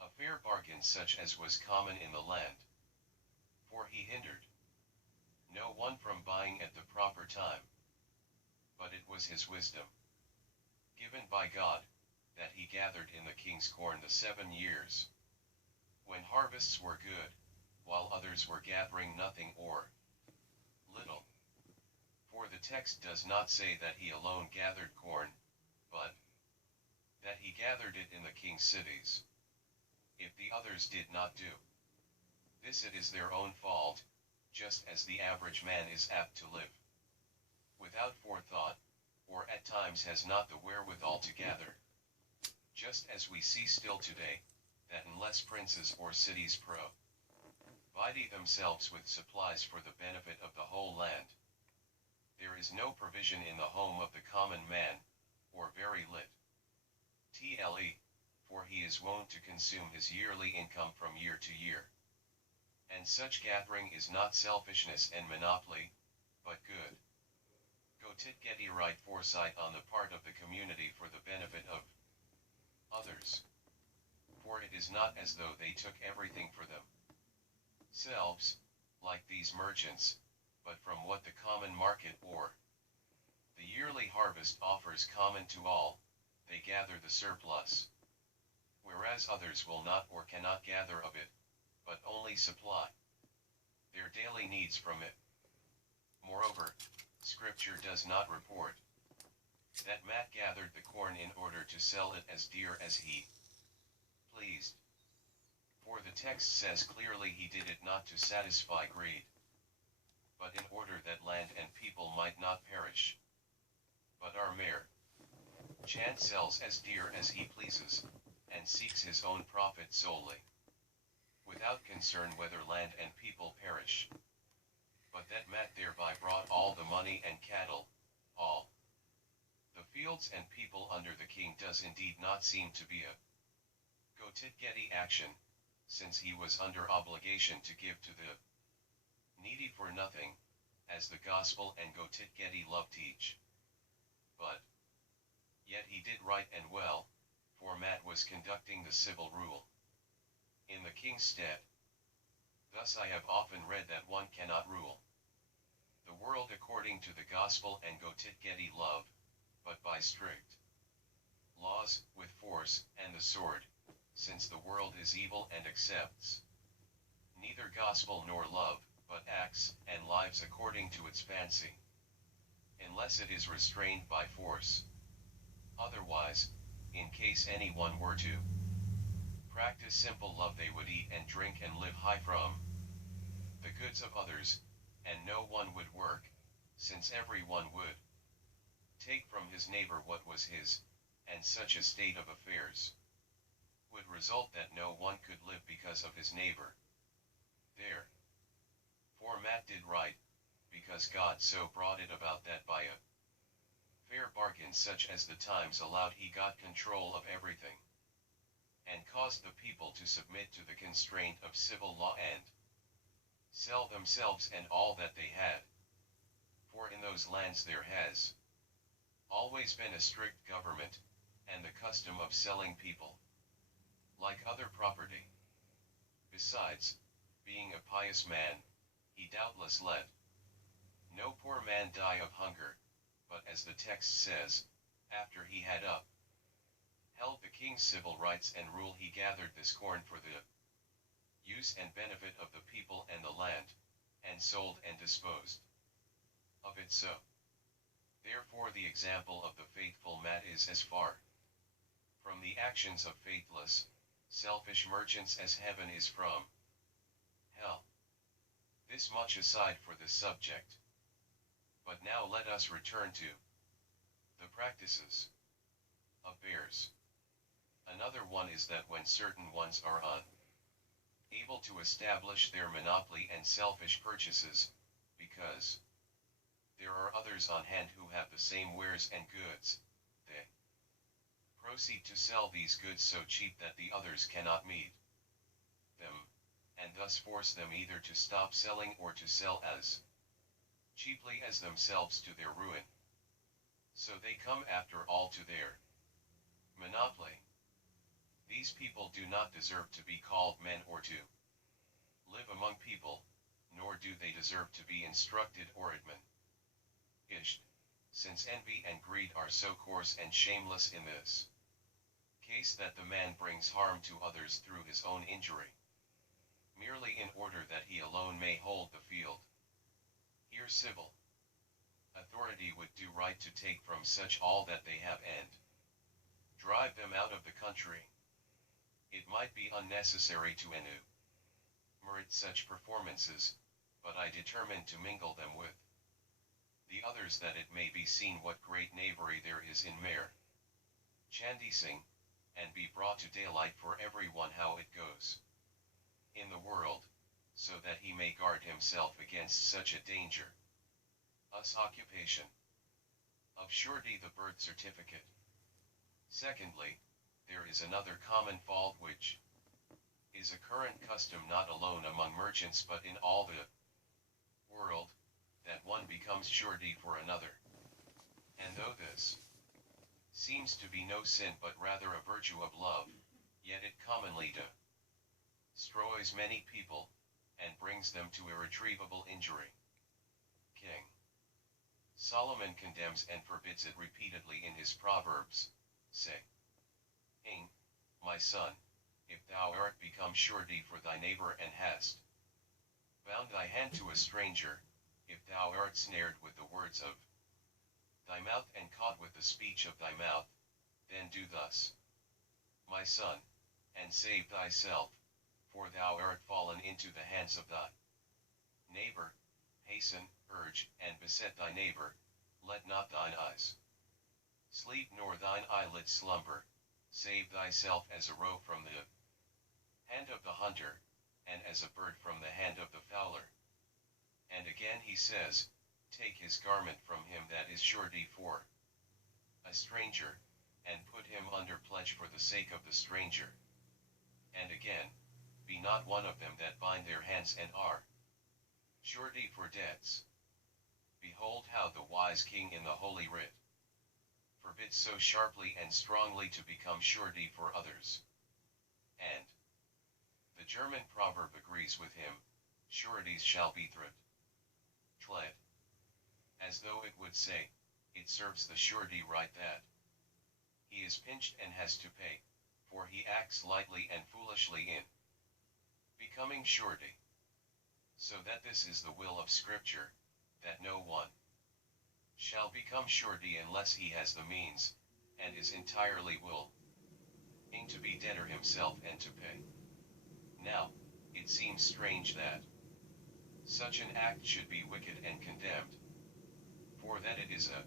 a fair bargain such as was common in the land. For he hindered no one from buying at the proper time, but it was his wisdom, given by God, that he gathered in the king's corn the 7 years, when harvests were good, while others were gathering nothing or little. For the text does not say that he alone gathered corn, but that he gathered it in the king's cities. If the others did not do this, it is their own fault, just as the average man is apt to live without forethought, or at times has not the wherewithal to gather. Just as we see still today, that unless princes or cities provide themselves with supplies for the benefit of the whole land, there is no provision in the home of the common man, or very little, for he is wont to consume his yearly income from year to year. And such gathering is not selfishness and monopoly, but good, getty right foresight on the part of the community for the benefit of others. For it is not as though they took everything for themselves, like these merchants, but from what the common market or the yearly harvest offers common to all, they gather the surplus. Whereas others will not or cannot gather of it, but only supply their daily needs from it. Moreover, Scripture does not report that Matt gathered the corn in order to sell it as dear as he pleased, For the text says clearly he did it not to satisfy greed, but in order that land and people might not perish. But our mayor, Chand sells as dear as he pleases, and seeks his own profit solely, without concern whether land and people perish. But that Mat thereby brought all the money and cattle, all the fields and people under the king does indeed not seem to be a go-tit-getty action, since he was under obligation to give to the needy for nothing, as the gospel and go-tit-getty love teach. But yet he did right and well, for Mat was conducting the civil rule in the king's stead. Thus I have often read that one cannot rule the world according to the gospel and go-tit-getty love, but by strict laws, with force, and the sword, since the world is evil and accepts neither gospel nor love, but acts and lives according to its fancy, unless it is restrained by force. Otherwise, in case anyone were to practice simple love, they would eat and drink and live high from the goods of others, and no one would work, since everyone would take from his neighbor what was his, and such a state of affairs would result that no one could live because of his neighbor. For Mat did right, because God so brought it about that by a fair bargain such as the times allowed he got control of everything, and caused the people to submit to the constraint of civil law and sell themselves and all that they had. For in those lands there has always been a strict government, and the custom of selling people like other property. Besides, being a pious man, he doubtless let no poor man die of hunger, but as the text says, after he had upheld the king's civil rights and rule, he gathered this corn for the use and benefit of the people and the land, and sold and disposed of it so. Therefore the example of the faithful Mat is as far from the actions of faithless, selfish merchants as heaven is from hell. This much aside for this subject. But now let us return to the practices of bears. Another one is that when certain ones are unable to establish their monopoly and selfish purchases, because there are others on hand who have the same wares and goods, they proceed to sell these goods so cheap that the others cannot meet them, and thus force them either to stop selling or to sell as cheaply as themselves to their ruin. So they come after all to their monopoly. These people do not deserve to be called men or to live among people, nor do they deserve to be instructed or admonished, since envy and greed are so coarse and shameless in this case that the man brings harm to others through his own injury, merely in order that he alone may hold the field. Here civil authority would do right to take from such all that they have and drive them out of the country. It might be unnecessary to enumerate such performances, but I determined to mingle them with the others that it may be seen what great knavery there is in Mayor Chandi Singh, and be brought to daylight for everyone how it goes in the world, so that he may guard himself against such a danger. Us occupation of surety the birth certificate. Secondly, there is another common fault which is a current custom not alone among merchants but in all the world, that one becomes surety for another. And though this seems to be no sin but rather a virtue of love, yet it commonly destroys many people, and brings them to irretrievable injury. King Solomon condemns and forbids it repeatedly in his Proverbs, saying, My son, if thou art become surety for thy neighbor and hast bound thy hand to a stranger, if thou art snared with the words of thy mouth and caught with the speech of thy mouth, then do thus, my son, and save thyself, for thou art fallen into the hands of thy neighbor. Hasten, urge, and beset thy neighbor, let not thine eyes sleep nor thine eyelids slumber, save thyself as a roe from the hand of the hunter, and as a bird from the hand of the fowler. And again he says, take his garment from him that is surety for a stranger, and put him under pledge for the sake of the stranger. And again, be not one of them that bind their hands and are surety for debts. Behold how the wise king in the holy writ forbids so sharply and strongly to become surety for others. And the German proverb agrees with him, sureties shall be fled. As though it would say, it serves the surety right that he is pinched and has to pay, for he acts lightly and foolishly in becoming surety. So that this is the will of Scripture, that no one shall become surety unless he has the means, and is entirely willing to be debtor himself and to pay. Now, it seems strange that such an act should be wicked and condemned, for that it is a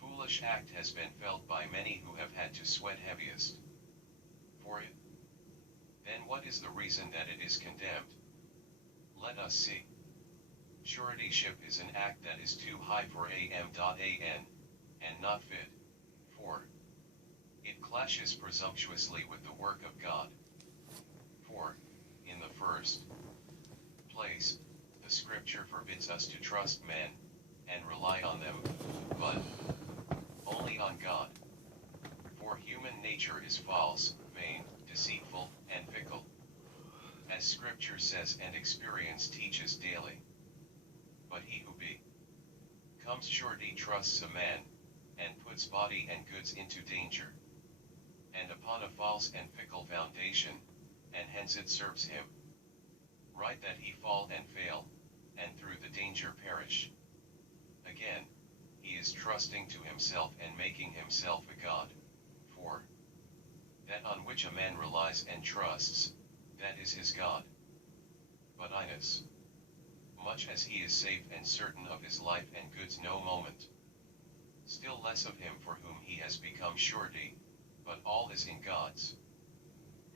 foolish act has been felt by many who have had to sweat heaviest for it. Then what is the reason that it is condemned? Let us see. Suretyship is an act that is too high for am.an, and not fit for it clashes presumptuously with the work of God. For, in the first place, the Scripture forbids us to trust men, and rely on them, but only on God. For human nature is false, vain, deceitful, and fickle, as Scripture says and experience teaches daily. But he who becomes surety trusts a man, and puts body and goods into danger, and upon a false and fickle foundation, and hence it serves him right that he fall and fail, and through the danger perish. Again, he is trusting to himself and making himself a god, for that on which a man relies and trusts, that is his God. But inasmuch as he is safe and certain of his life and goods no moment, still less of him for whom he has become surety, but all is in God's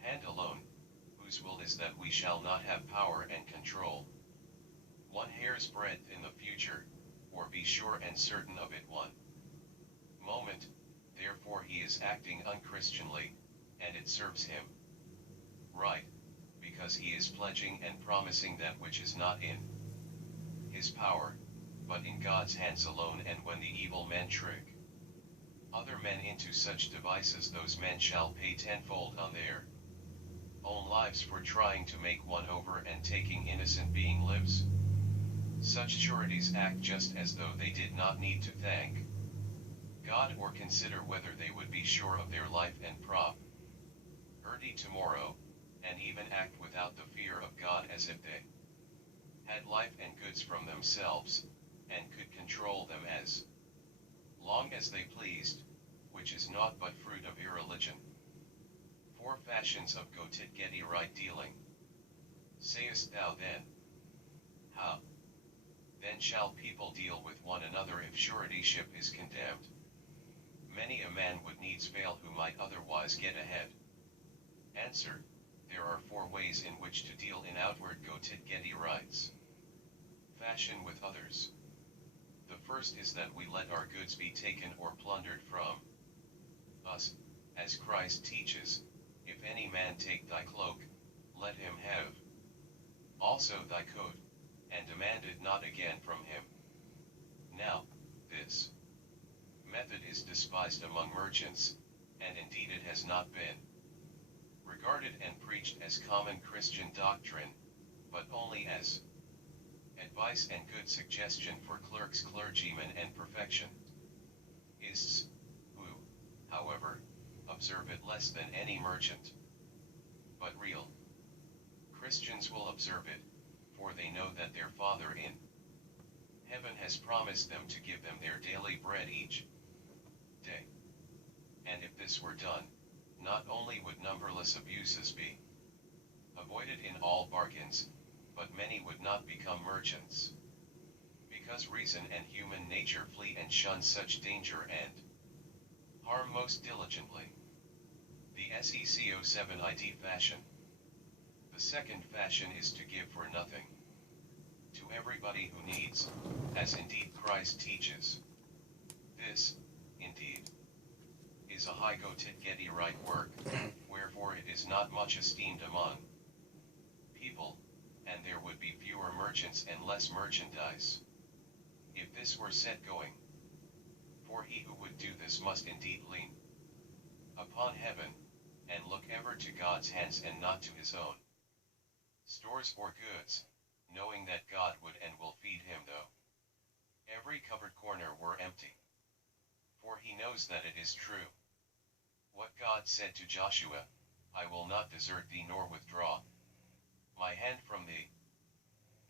hand alone, whose will is that we shall not have power and control one hair's breadth in the future, or be sure and certain of it one moment. Therefore he is acting unchristianly, and it serves him right, because he is pledging and promising that which is not in his power, but in God's hands alone. And when the evil men trick other men into such devices, those men shall pay tenfold on their own lives for trying to make one over and taking innocent being lives. Such sureties act just as though they did not need to thank God or consider whether they would be sure of their life and property tomorrow, and even act without the fear of God, as if they had life and goods from themselves, and could control them as long as they pleased, which is naught but fruit of irreligion. 4 fashions of go-tit-getty right dealing. Sayest thou then, how then shall people deal with one another if suretyship is condemned? Many a man would needs fail who might otherwise get ahead. Answer: there are 4 ways in which to deal in outward go-tit-getty rights. Fashion with others. The first is that we let our goods be taken or plundered from us, as Christ teaches, if any man take thy cloak, let him have also thy coat, and demand it not again from him. Now, this method is despised among merchants, and indeed it has not been regarded and preached as common Christian doctrine, but only as advice and good suggestion for clerks, clergymen, and perfectionists, who, however, observe it less than any merchant. But real Christians will observe it, for they know that their Father in heaven has promised them to give them their daily bread each day. And if this were done, not only would numberless abuses be avoided in all bargains, but many would not become merchants. Because reason and human nature flee and shun such danger and harm most diligently. The SECO7 ID fashion. The second fashion is to give for nothing. To everybody who needs, as indeed Christ teaches. This, indeed, is a high get right work, wherefore it is not much esteemed among people, and there would be fewer merchants and less merchandise, if this were set going. For he who would do this must indeed lean upon heaven, and look ever to God's hands and not to his own stores or goods, knowing that God would and will feed him though every covered corner were empty. For he knows that it is true what God said to Joshua, I will not desert thee nor withdraw my hand from thee.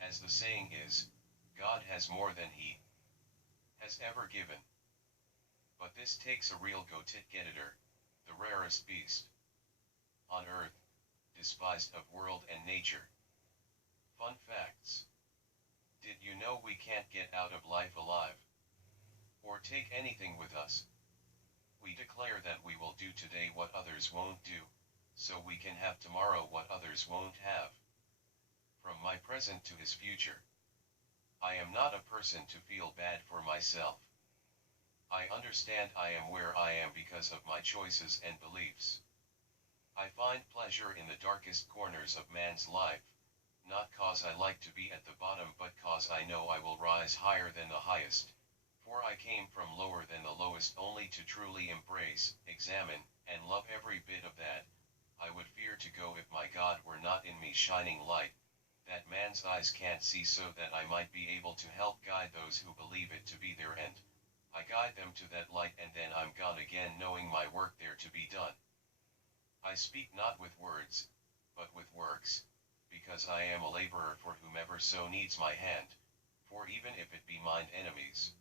As the saying is, God has more than he has ever given. But this takes a real go-tit-get-iter, the rarest beast on earth, despised of world and nature. Fun facts. Did you know we can't get out of life alive? Or take anything with us? We declare that we will do today what others won't do, so we can have tomorrow what others won't have. From my present to his future. I am not a person to feel bad for myself. I understand I am where I am because of my choices and beliefs. I find pleasure in the darkest corners of man's life, not cause I like to be at the bottom but cause I know I will rise higher than the highest. For I came from lower than the lowest only to truly embrace, examine, and love every bit of that. I would fear to go if my God were not in me shining light, that man's eyes can't see so that I might be able to help guide those who believe it to be their end. I guide them to that light and then I'm gone again knowing my work there to be done. I speak not with words, but with works, because I am a laborer for whomever so needs my hand, for even if it be mine enemies,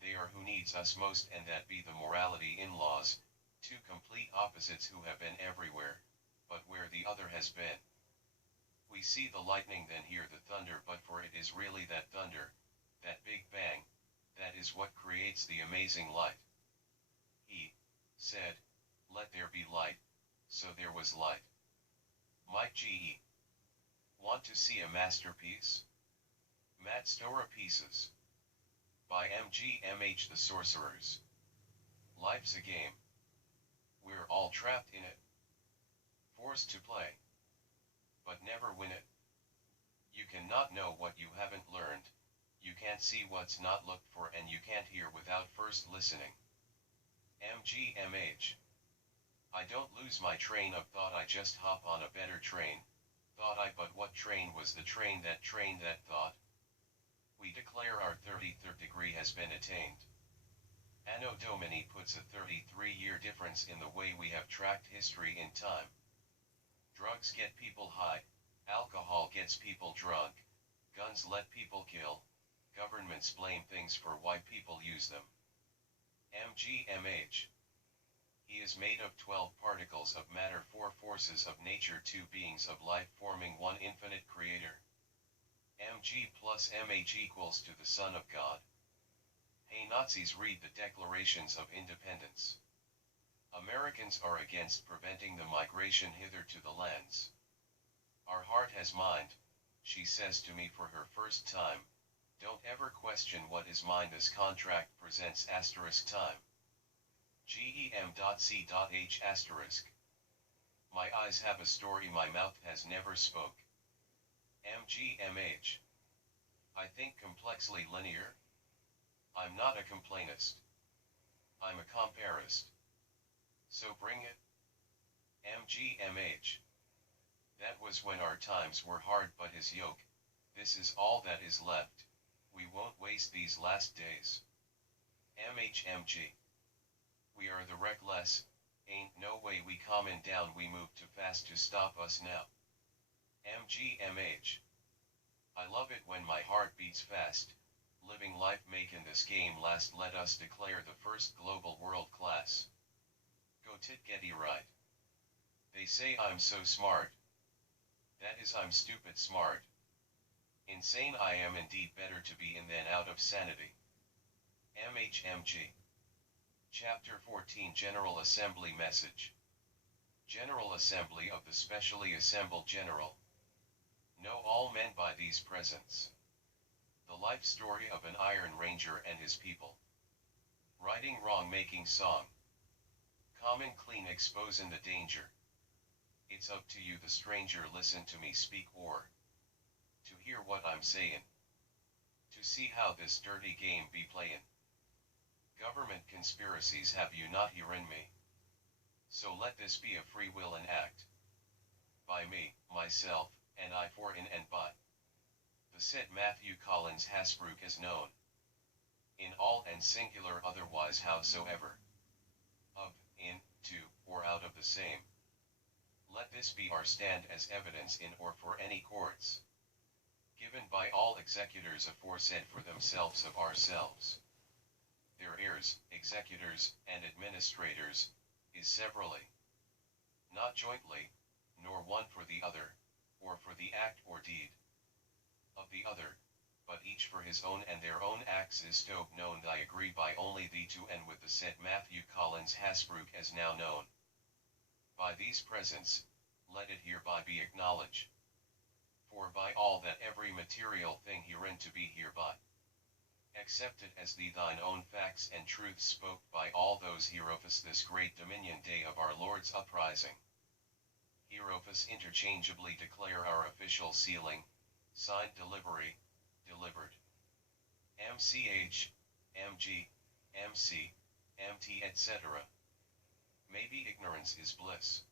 they are who needs us most, and that be the morality in laws, two complete opposites who have been everywhere, but where the other has been. We see the lightning then hear the thunder, but for it is really that thunder, that big bang, that is what creates the amazing light. He said, let there be light, so there was light. Mike G.E. Want to see a masterpiece? Matt Stora Pieces. By MGMH The Sorcerers. Life's a game. We're all trapped in it. Forced to play. But never win it. You cannot know what you haven't learned. You can't see what's not looked for, and you can't hear without first listening. MGMH. I don't lose my train of thought, I just hop on a better train. Thought I, but what train was the train that trained that thought? We declare our 33rd degree has been attained. Anno Domini puts a 33-year difference in the way we have tracked history in time. Drugs get people high, alcohol gets people drunk, guns let people kill, governments blame things for why people use them. MGMH. He is made of 12 particles of matter, 4 forces of nature, 2 beings of life forming one infinite creator. Mg plus Mh equals to the Son of God. Hey Nazis, read the Declarations of Independence. Americans are against preventing the migration hither to the lands. Our heart has mind, she says to me for her first time. Don't ever question what is mine, this contract presents asterisk time. GEM.C.H asterisk. My eyes have a story my mouth has never spoke. MGMH. I think complexly linear. I'm not a complainist. I'm a comparist. So bring it. MGMH. That was when our times were hard, but his yoke, this is all that is left. We won't waste these last days. MHMG. We are the reckless, ain't no way we calmin' down, we move too fast to stop us now. MGMH. I love it when my heart beats fast, living life making this game last. Let us declare the first global world class. Go tit getty right. They say I'm so smart. That is, I'm stupid smart. Insane, I am indeed better to be in than out of sanity. MHMG. Chapter 14 General Assembly Message. General Assembly of the Specially Assembled General. Know all men by these presents. The life story of an Iron Ranger and his people. Righting wrong, making song. Common clean, exposin' the danger. It's up to you the stranger, listen to me speak or to hear what I'm sayin'. To see how this dirty game be playin'. Government conspiracies have you not herein me. So let this be a free will and act. By me, myself, and I, for in and by. The said Matthew Collins Hasbrouck is known. In all and singular otherwise howsoever. Of, in, to, or out of the same. Let this be our stand as evidence in or for any courts. Given by all executors aforesaid for themselves of ourselves. Their heirs, executors, and administrators, is severally. Not jointly, nor one for the other, or for the act or deed of the other, but each for his own and their own acts is to known. I agree by only the two and with the said Matthew Collins Hasbrouck as now known. By these presents, let it hereby be acknowledged. For by all that every material thing herein to be hereby accepted as thine own facts and truths spoke by all those hereofus this great dominion day of our Lord's uprising. Hereofus interchangeably declare our official sealing, signed delivery, delivered. MCH, MG, MC, MT etc. Maybe ignorance is bliss.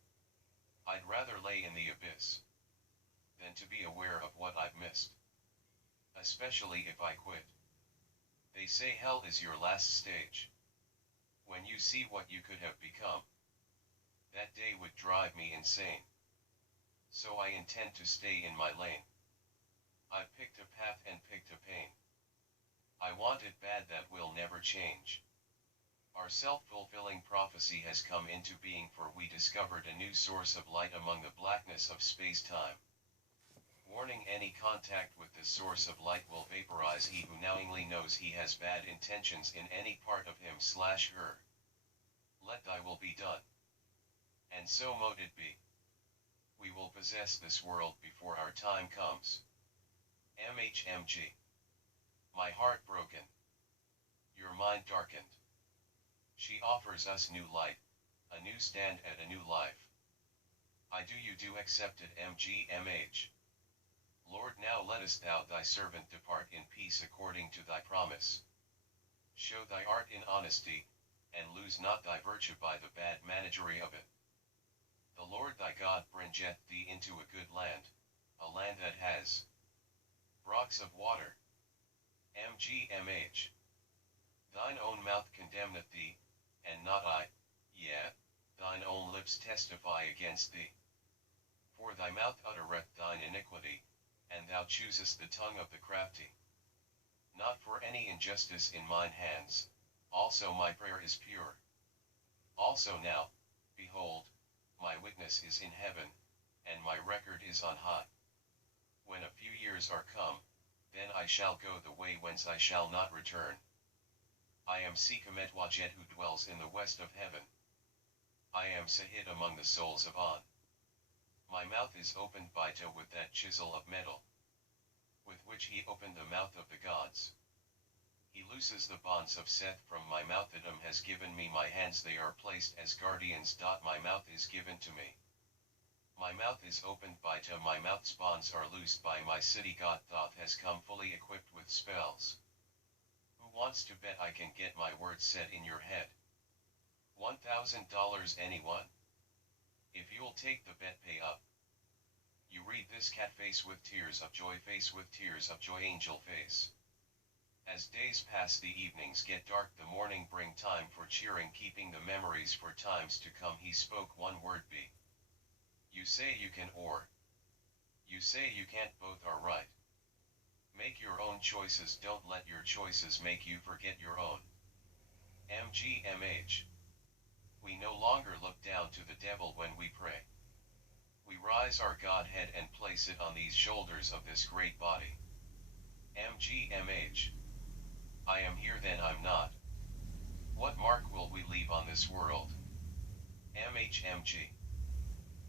I'd rather lay in the abyss than to be aware of what I've missed. Especially if I quit. They say hell is your last stage. When you see what you could have become, that day would drive me insane. So I intend to stay in my lane. I've picked a path and picked a pain. I want it bad, that will never change. Our self-fulfilling prophecy has come into being, for we discovered a new source of light among the blackness of space-time. Warning, any contact with this source of light will vaporize he who knowingly knows he has bad intentions in any part of him/her. Let thy will be done. And so mote it be. We will possess this world before our time comes. MHMG. My heart broken. Your mind darkened. She offers us new light, a new stand at a new life. I do you do accept it, MGMH. Lord, now lettest thou thy servant depart in peace according to thy promise. Show thy art in honesty, and lose not thy virtue by the bad managery of it. The Lord thy God bringeth thee into a good land, a land that has brooks of water. MGMH. Thine own mouth condemneth thee, and not I, yet, thine own lips testify against thee. For thy mouth uttereth thine iniquity, and thou choosest the tongue of the crafty. Not for any injustice in mine hands, also my prayer is pure. Also now, behold, my witness is in heaven, and my record is on high. When a few years are come, then I shall go the way whence I shall not return. I am Sikametwajet who dwells in the west of heaven. I am Sahid among the souls of On. My mouth is opened by Jah with that chisel of metal, with which he opened the mouth of the gods. He looses the bonds of Seth from my mouth. Adam has given me my hands, they are placed as guardians. My mouth is given to me. My mouth is opened by Jah, my mouth's bonds are loosed by my city. God Thoth has come fully equipped with spells. Who wants to bet I can get my words set in your head? $1,000 anyone? If you'll take the bet, pay up. You read this, cat face with tears of joy, face with tears of joy, angel face. As days pass, the evenings get dark, the morning bring time for cheering, keeping the memories for times to come. He spoke one word, be. You say you can, or you say you can't, both are right. Make your own choices, don't let your choices make you forget your own. MGMH. We no longer look down to the devil when we pray. We rise Rise our Godhead and place it on these shoulders of this great body. MGMH. I am here then I'm not. What mark will we leave on this world? MHMG.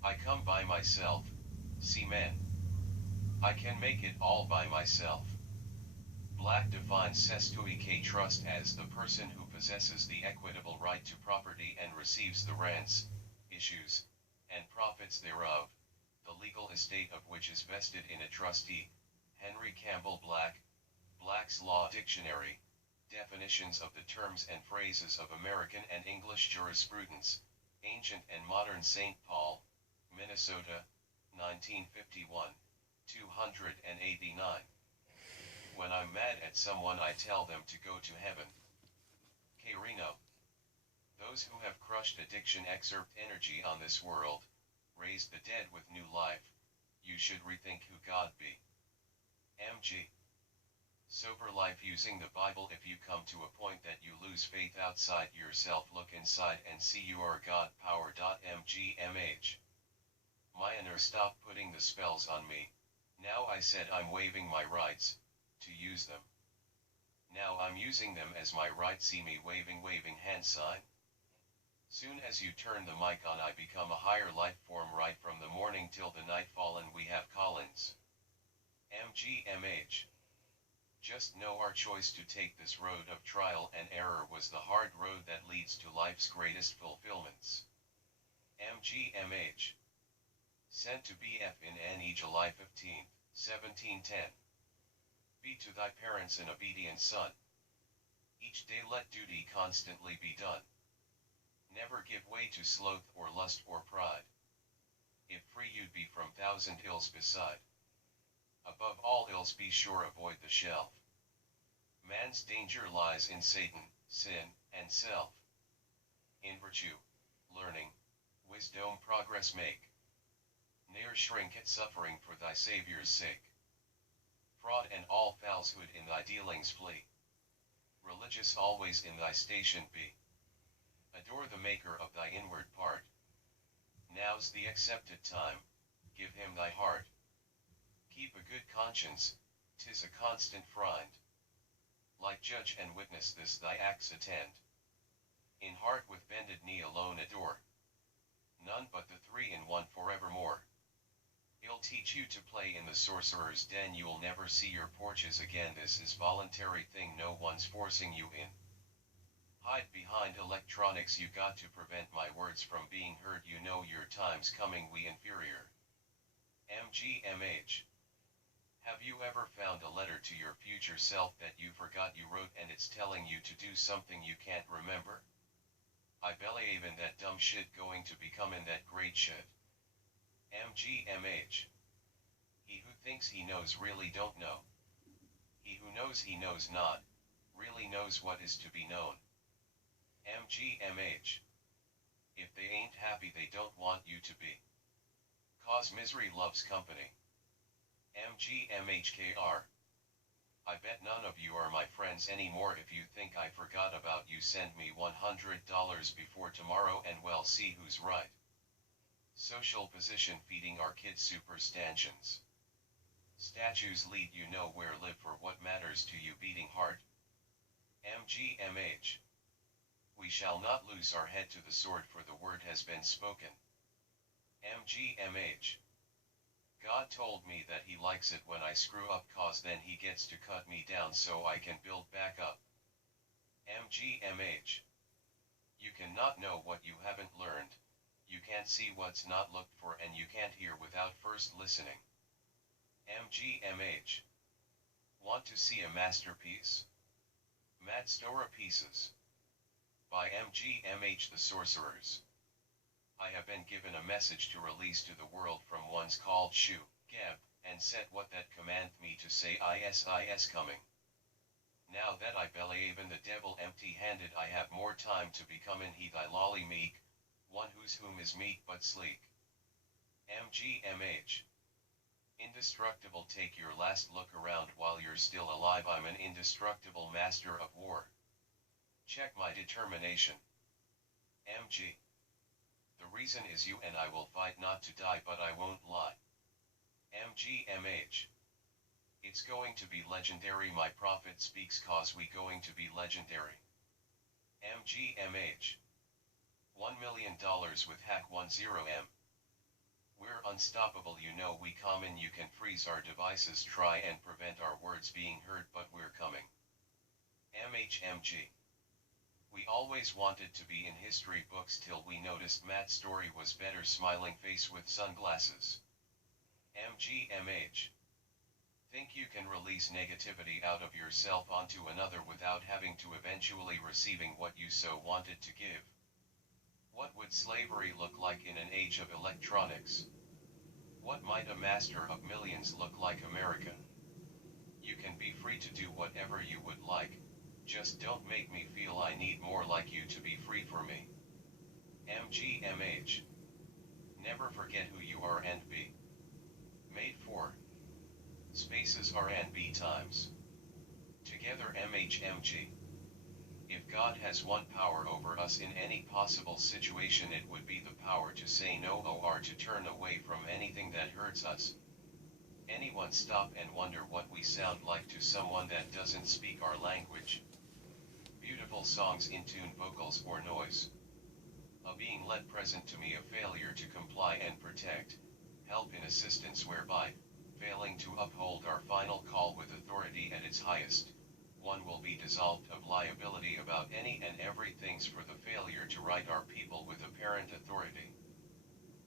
I come by myself, see men. I can make it all by myself. Black defines Sestuike trust as the person who possesses the equitable right to property and receives the rents, issues, and profits thereof, the legal estate of which is vested in a trustee. Henry Campbell Black, Black's Law Dictionary, definitions of the terms and phrases of American and English jurisprudence, ancient and modern St. Paul, Minnesota, 1951, 289. When I'm mad at someone I tell them to go to heaven. Carino. Those who have crushed addiction excerpt energy on this world, raised the dead with new life, you should rethink who God be. MG. Sober life using the Bible. If you come to a point that you lose faith outside yourself, look inside and see you are God power. MGMH. Miner, stop putting the spells on me. Now I said I'm waiving my rights to use them. Now I'm using them as my right. See me waving hand sign? Soon as you turn the mic on I become a higher life form right from the morning till the nightfall, and we have Collins. MGMH. Just know our choice to take this road of trial and error was the hard road that leads to life's greatest fulfillments. MGMH. Sent to BF in NE July 15, 1710. Be to thy parents an obedient son. Each day let duty constantly be done. Never give way to sloth or lust or pride. If free you'd be from thousand ills beside. Above all ills be sure avoid the shelf. Man's danger lies in Satan, sin, and self. In virtue, learning, wisdom progress make. Ne'er shrink at suffering for thy Saviour's sake. Fraud and all falsehood in thy dealings flee. Religious always in thy station be. Adore the maker of thy inward part. Now's the accepted time, give him thy heart. Keep a good conscience, 'tis a constant friend. Like judge and witness this thy acts attend. In heart with bended knee alone adore. None but the three in one forevermore. He'll teach you to play in the sorcerer's den. You'll never see your porches again. This is voluntary thing, no one's forcing you in. Hide behind electronics, you got to prevent my words from being heard. You know your time's coming, we inferior. MGMH. Have you ever found a letter to your future self that you forgot you wrote and it's telling you to do something you can't remember? I believe in that dumb shit going to become in that great shit. MGMH. He who thinks he knows really don't know. He who knows he knows not, really knows what is to be known. MGMH. If they ain't happy they don't want you to be. Cause misery loves company. MGMHKR. I bet none of you are my friends anymore. If you think I forgot about you, send me $100 before tomorrow and we'll see who's right. Social position, feeding our kids super stanchions. Statues lead you nowhere, live for what matters to you, beating heart. MGMH. We shall not lose our head to the sword, for the word has been spoken. MGMH. God told me that he likes it when I screw up, cause then he gets to cut me down so I can build back up. MGMH. You cannot know what you haven't learned, you can't see what's not looked for, and you can't hear without first listening. MGMH. Want to see a masterpiece? Matt Storer Pieces. By MGMH. The Sorcerers. I have been given a message to release to the world from ones called Shu, Geb, and said what that command me to say is coming. Now that I believe in the devil empty-handed, I have more time to become in he thy lolly meek, one whom is meek but sleek. MGMH. Indestructible, take your last look around while you're still alive. I'm an indestructible master of war. Check my determination. MG. The reason is you, and I will fight not to die, but I won't lie. MGMH. It's going to be legendary, my prophet speaks cause we going to be legendary. MGMH. $1 million with hack 10M. We're unstoppable, you know we common, you can freeze our devices, try and prevent our words being heard, but we're coming. MHMG. We always wanted to be in history books till we noticed Matt's story was better, smiling face with sunglasses. MGMH. Think you can release negativity out of yourself onto another without having to eventually receiving what you so wanted to give. What would slavery look like in an age of electronics? What might a master of millions look like, America? You can be free to do whatever you would like, just don't make me feel I need more like you to be free for me. MGMH. Never forget who you are and be made for. Spaces are and be times. Together MHMG. If God has one power over us in any possible situation, it would be the power to say no or to turn away from anything that hurts us. Anyone stop and wonder what we sound like to someone that doesn't speak our language? Beautiful songs in tune, vocals or noise. A being led present to me, a failure to comply and protect, help in assistance whereby, failing to uphold our final call with authority at its highest, one will be dissolved of liability about any and everythings for the failure to right our people with apparent authority.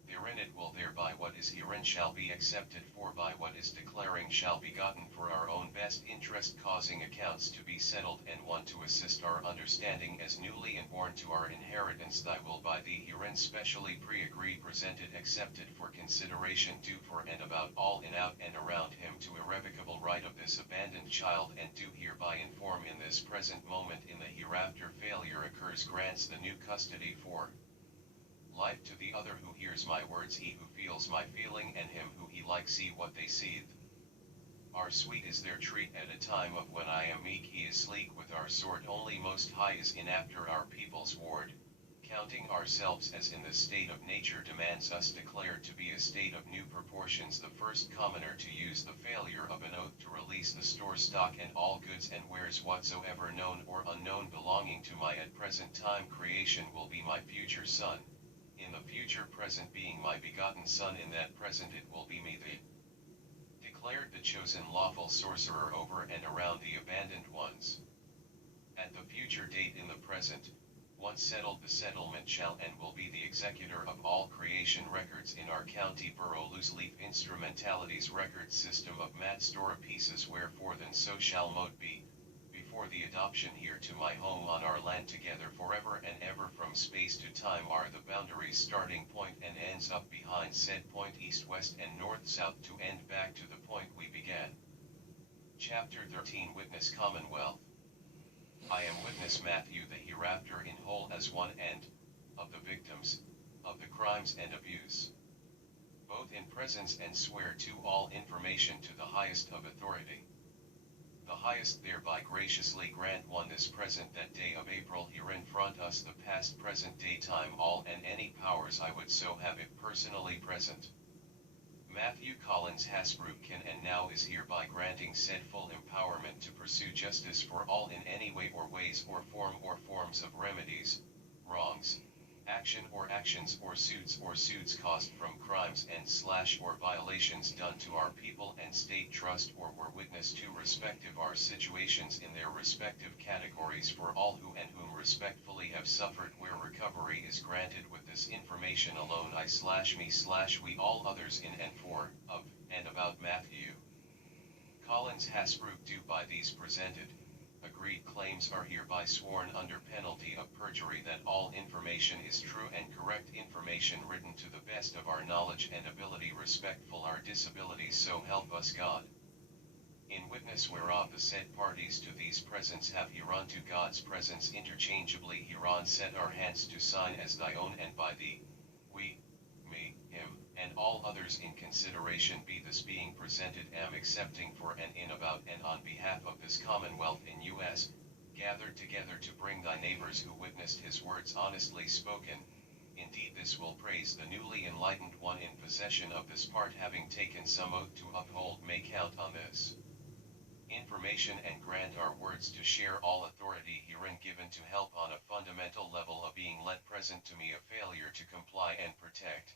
Therein it will thereby what is herein shall be accepted, for by what is declaring shall be gotten for our own best interest, causing accounts to be settled and one to assist our understanding as newly inborn to our inheritance. Thy will by thee herein specially pre-agreed, presented, accepted for consideration, due for and about all in, out and around him, to irrevocable right of this abandoned child, and do hereby inform in this present moment in the hereafter failure occurs, grants the new custody for life to the other who hears my words, he who feels my feeling, and him who he likes see what they seethe. Our sweet is their treat at a time of when I am meek, he is sleek with our sword only, most high is in after our people's ward, counting ourselves as in the state of nature demands us declared to be a state of new proportions, the first commoner to use the failure of an oath to release the store stock and all goods and wares whatsoever known or unknown belonging to my at present time creation will be my future son. In the future present being my begotten son, in that present it will be me, the declared, the chosen lawful sorcerer over and around the abandoned ones. At the future date in the present, once settled, the settlement shall and will be the executor of all creation records in our county borough loose leaf instrumentalities record system of mat store pieces, wherefore then so shall mode be. For the adoption here to my home on our land, together forever and ever, from space to time are the boundaries, starting point and ends up behind said point, east, west and north, south, to end back to the point we began. Chapter 13 Witness Commonwealth. I am witness Matthew the hereafter in whole as one, and of the victims of the crimes and abuse, both in presence, and swear to all information to the highest of authority. The highest thereby graciously grant one this present that day of April herein front us the past present day time all and any powers I would so have it personally present. Matthew Collins Hasbrook can and now is hereby granting said full empowerment to pursue justice for all in any way or ways or forms of remedies, wrongs, action or actions or suits caused from crimes and / or violations done to our people and state trust or were witness to respective our situations in their respective categories, for all who and whom respectfully have suffered, where recovery is granted with this information alone, I/me/we all others in and for, of, and about Matthew Collins Hasbrook do by these presented agreed claims are hereby sworn under penalty of perjury that all information is true and correct information, written to the best of our knowledge and ability, respectful our disabilities, so help us God. In witness whereof the said parties to these presents have hereunto God's presence interchangeably hereon set our hands to sign as thy own, and by thee, we, me, him, and all others in consideration be this being presented am accepting for and in about and on behalf of this Commonwealth in U.S., gathered together to bring thy neighbors who witnessed his words honestly spoken, in Indeed, this will praise the newly enlightened one in possession of this part, having taken some oath to uphold, may count on this information and grant our words to share all authority herein given to help on a fundamental level of being let present to me a failure to comply and protect,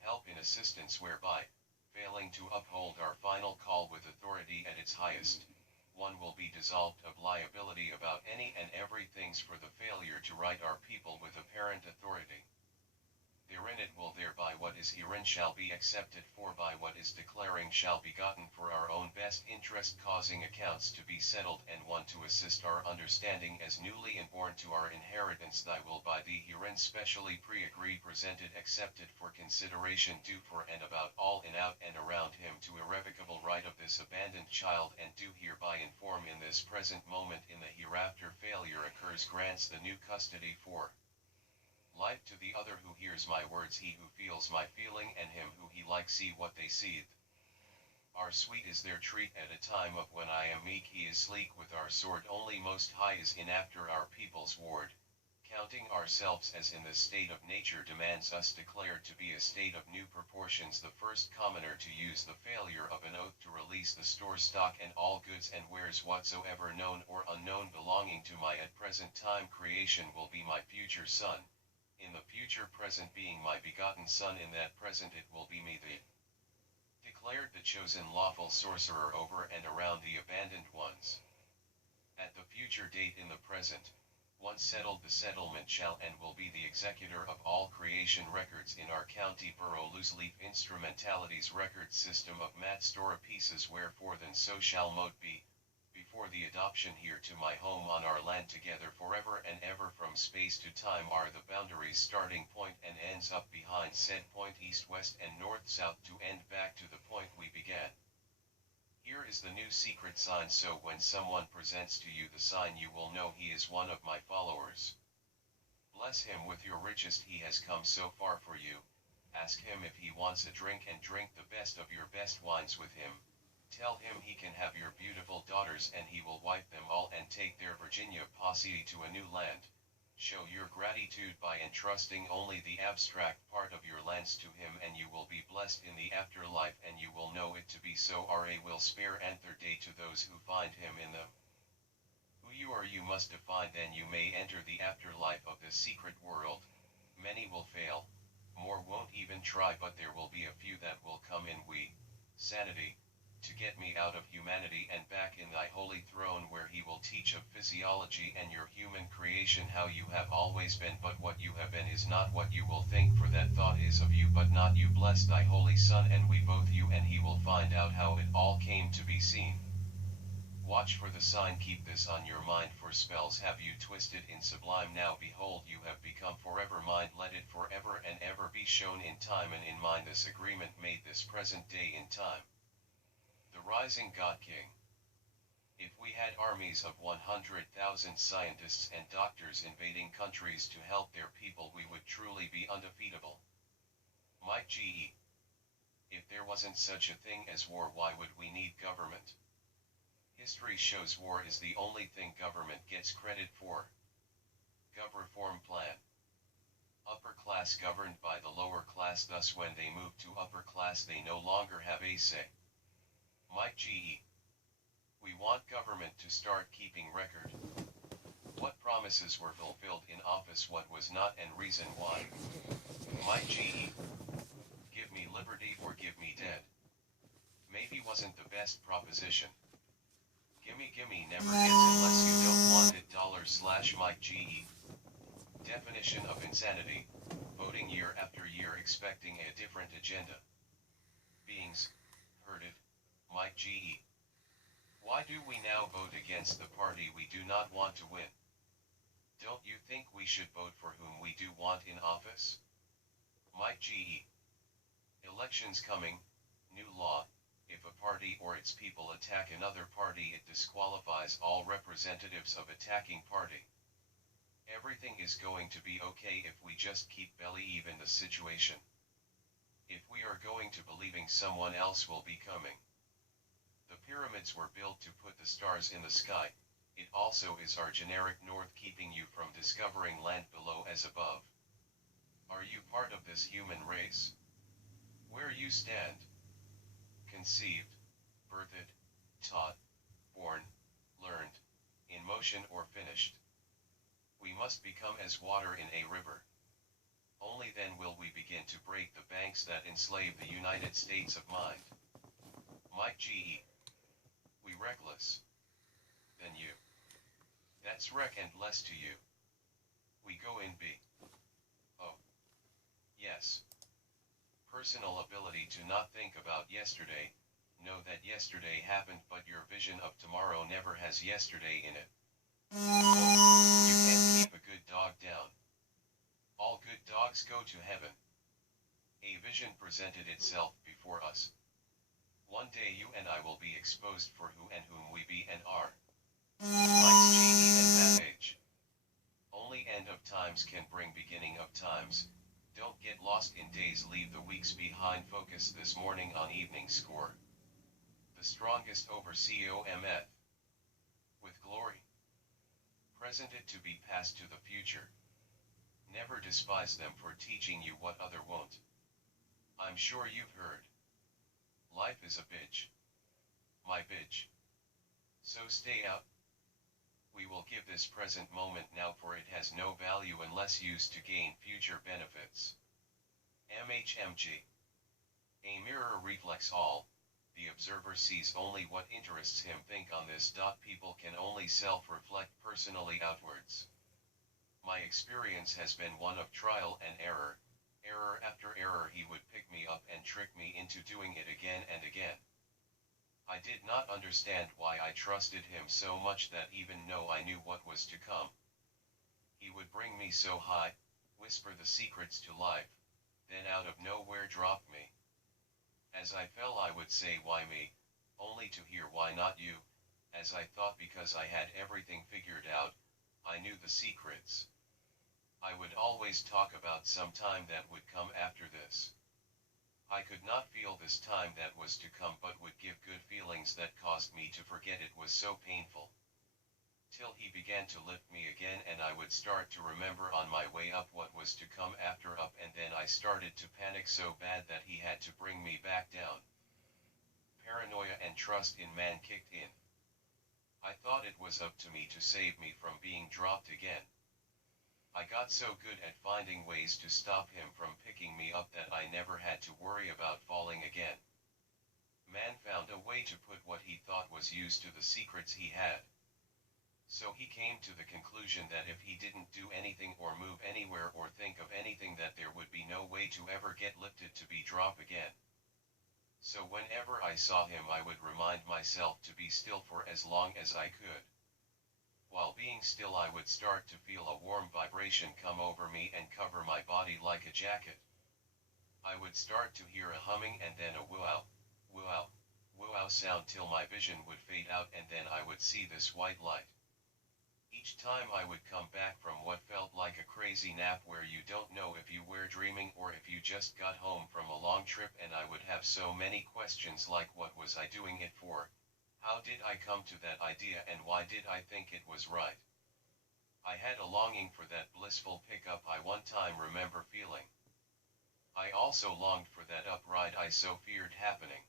help in assistance whereby, failing to uphold our final call with authority at its highest, one will be dissolved of liability about any and every things for the failure to right our people with apparent authority. Therein it will thereby what is herein shall be accepted, for by what is declaring shall be gotten for our own best interest, causing accounts to be settled, and one to assist our understanding as newly inborn to our inheritance. Thy will by thee herein specially pre-agreed, presented, accepted for consideration due for and about all in, out, and around him to irrevocable right of this abandoned child, and do hereby inform in this present moment in the hereafter failure occurs, grants the new custody for life to the other who hears my words, he who feels my feeling, and him who he like see what they seethe. Our sweet is their treat at a time of when I am meek, he is sleek with our sword only, most high is in after our people's ward, counting ourselves as in the state of nature demands us declared to be a state of new proportions, the first commoner to use the failure of an oath to release the store stock and all goods and wares whatsoever known or unknown belonging to my at present time creation will be my future son. In the future present being my begotten son, in that present it will be me the declared the chosen lawful sorcerer over and around the abandoned ones. At the future date in the present, once settled the settlement shall and will be the executor of all creation records in our county borough loose leaf instrumentalities record system of mat store pieces, wherefore then so shall mote be, before the adoption here to my home on our land together forever and ever, from space to time are the boundaries, starting point and ends up behind said point, east, west, and north, south, to end back to the point we began. Here is the new secret sign, so when someone presents to you the sign you will know he is one of my followers. Bless him with your richest, he has come so far for you. Ask him if he wants a drink, and drink the best of your best wines with him. Tell him he can have your beautiful daughters, and he will wipe them all and take their Virginia posse to a new land. Show your gratitude by entrusting only the abstract part of your lands to him, and you will be blessed in the afterlife, and you will know it to be so. Ra will spare anther day to those who find him in them. Who you are you must define, then you may enter the afterlife of the secret world. Many will fail, more won't even try, but there will be a few that will come in. We, sanity, to get me out of humanity and back in thy holy throne, where he will teach of physiology and your human creation, how you have always been, but what you have been is not what you will think, for that thought is of you but not you. Bless thy holy son, and we both you, and he will find out how it all came to be seen. Watch for the sign, keep this on your mind, for spells have you twisted in sublime. Now behold, you have become forever mine, let it forever and ever be shown in time and in mind. This agreement made this present day in time. The rising God King. If we had armies of 100,000 scientists and doctors invading countries to help their people, we would truly be undefeatable. Mike G.E. If there wasn't such a thing as war, why would we need government? History shows war is the only thing government gets credit for. Gov reform plan. Upper class governed by the lower class, thus when they move to upper class they no longer have a say. Mike G.E. We want government to start keeping record. What promises were fulfilled in office, what was not, and reason why. Mike G.E. Give me liberty or give me dead. Maybe wasn't the best proposition. Gimme never gets unless you don't want it. $Mike G.E. Definition of insanity: voting year after year expecting a different agenda. Beings, heard it, Mike G.E. Why do we now vote against the party we do not want to win? Don't you think we should vote for whom we do want in office? Mike G.E. Elections coming, new law: if a party or its people attack another party, it disqualifies all representatives of attacking party. Everything is going to be okay if we just keep belly even the situation. If we are going to believing someone else will be coming. The pyramids were built to put the stars in the sky. It also is our generic north, keeping you from discovering land below as above. Are you part of this human race? Where you stand? Conceived, birthed, taught, born, learned, in motion or finished. We must become as water in a river. Only then will we begin to break the banks that enslave the United States of mind. Mike G.E. We reckless. Then you. That's wreck and less to you. We go in B. Oh. Yes. Personal ability to not think about yesterday, know that yesterday happened but your vision of tomorrow never has yesterday in it. Oh, you can't keep a good dog down. All good dogs go to heaven. A vision presented itself before us. One day you and I will be exposed for who and whom we be and are. Mike's G.E. and Matt H. Only end of times can bring beginning of times. Don't get lost in days, leave the weeks behind. Focus this morning on evening score. The strongest over COMF. With glory. Present it to be passed to the future. Never despise them for teaching you what other won't. I'm sure you've heard. Life is a bitch. My bitch. So stay out. We will give this present moment now, for it has no value unless used to gain future benefits. MHMG. A mirror reflects all. The observer sees only what interests him. Think on this. People can only self-reflect personally outwards. My experience has been one of trial and error. Error after error, he would pick me up and trick me into doing it again and again. I did not understand why I trusted him so much that even though I knew what was to come, he would bring me so high, whisper the secrets to life, then out of nowhere drop me. As I fell I would say, why me, only to hear, why not you, as I thought, because I had everything figured out, I knew the secrets. I would always talk about some time that would come after this. I could not feel this time that was to come, but would give good feelings that caused me to forget it was so painful. Till he began to lift me again and I would start to remember on my way up what was to come after up, and then I started to panic so bad that he had to bring me back down. Paranoia and trust in man kicked in. I thought it was up to me to save me from being dropped again. I got so good at finding ways to stop him from picking me up that I never had to worry about falling again. Man found a way to put what he thought was used to the secrets he had. So he came to the conclusion that if he didn't do anything or move anywhere or think of anything, that there would be no way to ever get lifted to be drop again. So whenever I saw him I would remind myself to be still for as long as I could. While being still I would start to feel a warm vibration come over me and cover my body like a jacket. I would start to hear a humming and then a woo-ow, woo-ow, woo-ow sound till my vision would fade out, and then I would see this white light. Each time I would come back from what felt like a crazy nap where you don't know if you were dreaming or if you just got home from a long trip, and I would have so many questions like, what was I doing it for? How did I come to that idea, and why did I think it was right? I had a longing for that blissful pickup I one time remember feeling. I also longed for that upride I so feared happening.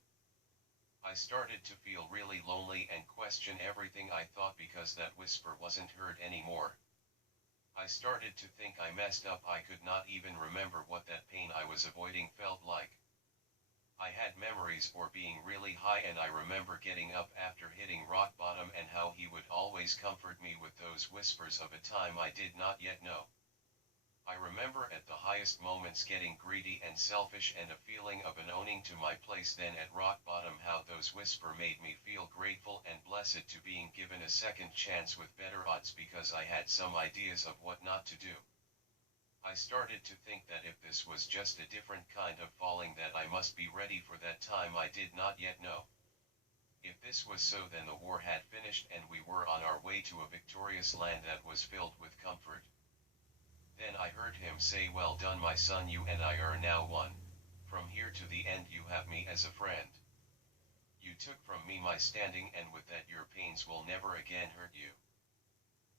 I started to feel really lonely and question everything I thought because that whisper wasn't heard anymore. I started to think I messed up. I could not even remember what that pain I was avoiding felt like. I had memories for being really high, and I remember getting up after hitting rock bottom and how he would always comfort me with those whispers of a time I did not yet know. I remember at the highest moments getting greedy and selfish and a feeling of an owning to my place. Then at rock bottom how those whispers made me feel grateful and blessed to being given a second chance with better odds, because I had some ideas of what not to do. I started to think that if this was just a different kind of falling, that I must be ready for that time I did not yet know. If this was so, then the war had finished and we were on our way to a victorious land that was filled with comfort. Then I heard him say, well done my son, you and I are now one. From here to the end you have me as a friend. You took from me my standing, and with that your pains will never again hurt you.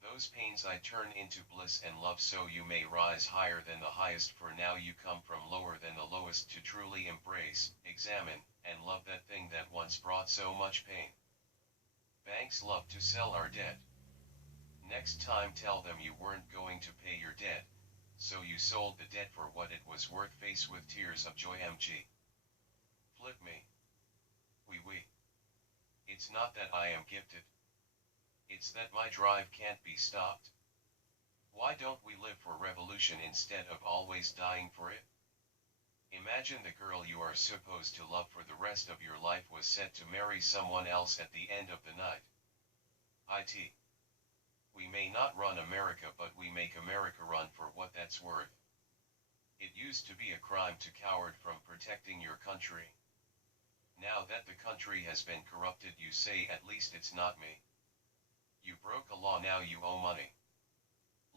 Those pains I turn into bliss and love, so you may rise higher than the highest, for now you come from lower than the lowest to truly embrace, examine, and love that thing that once brought so much pain. Banks love to sell our debt. Next time tell them you weren't going to pay your debt, so you sold the debt for what it was worth. Face with tears of joy. MG. Flip me. Oui. It's not that I am gifted. It's that my drive can't be stopped. Why don't we live for revolution instead of always dying for it? Imagine the girl you are supposed to love for the rest of your life was set to marry someone else at the end of the night. It. We may not run America, but we make America run for what that's worth. It used to be a crime to coward from protecting your country. Now that the country has been corrupted, you say at least it's not me. You broke a law, now you owe money.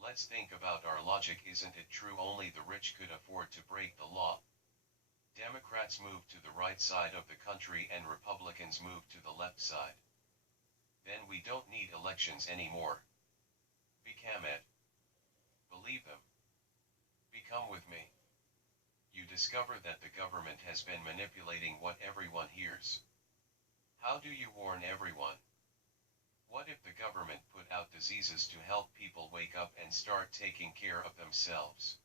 Let's think about our logic. Isn't it true only the rich could afford to break the law? Democrats moved to the right side of the country and Republicans moved to the left side. Then we don't need elections anymore. Become it. Believe them. Become with me. You discover that the government has been manipulating what everyone hears. How do you warn everyone? What if the government put out diseases to help people wake up and start taking care of themselves?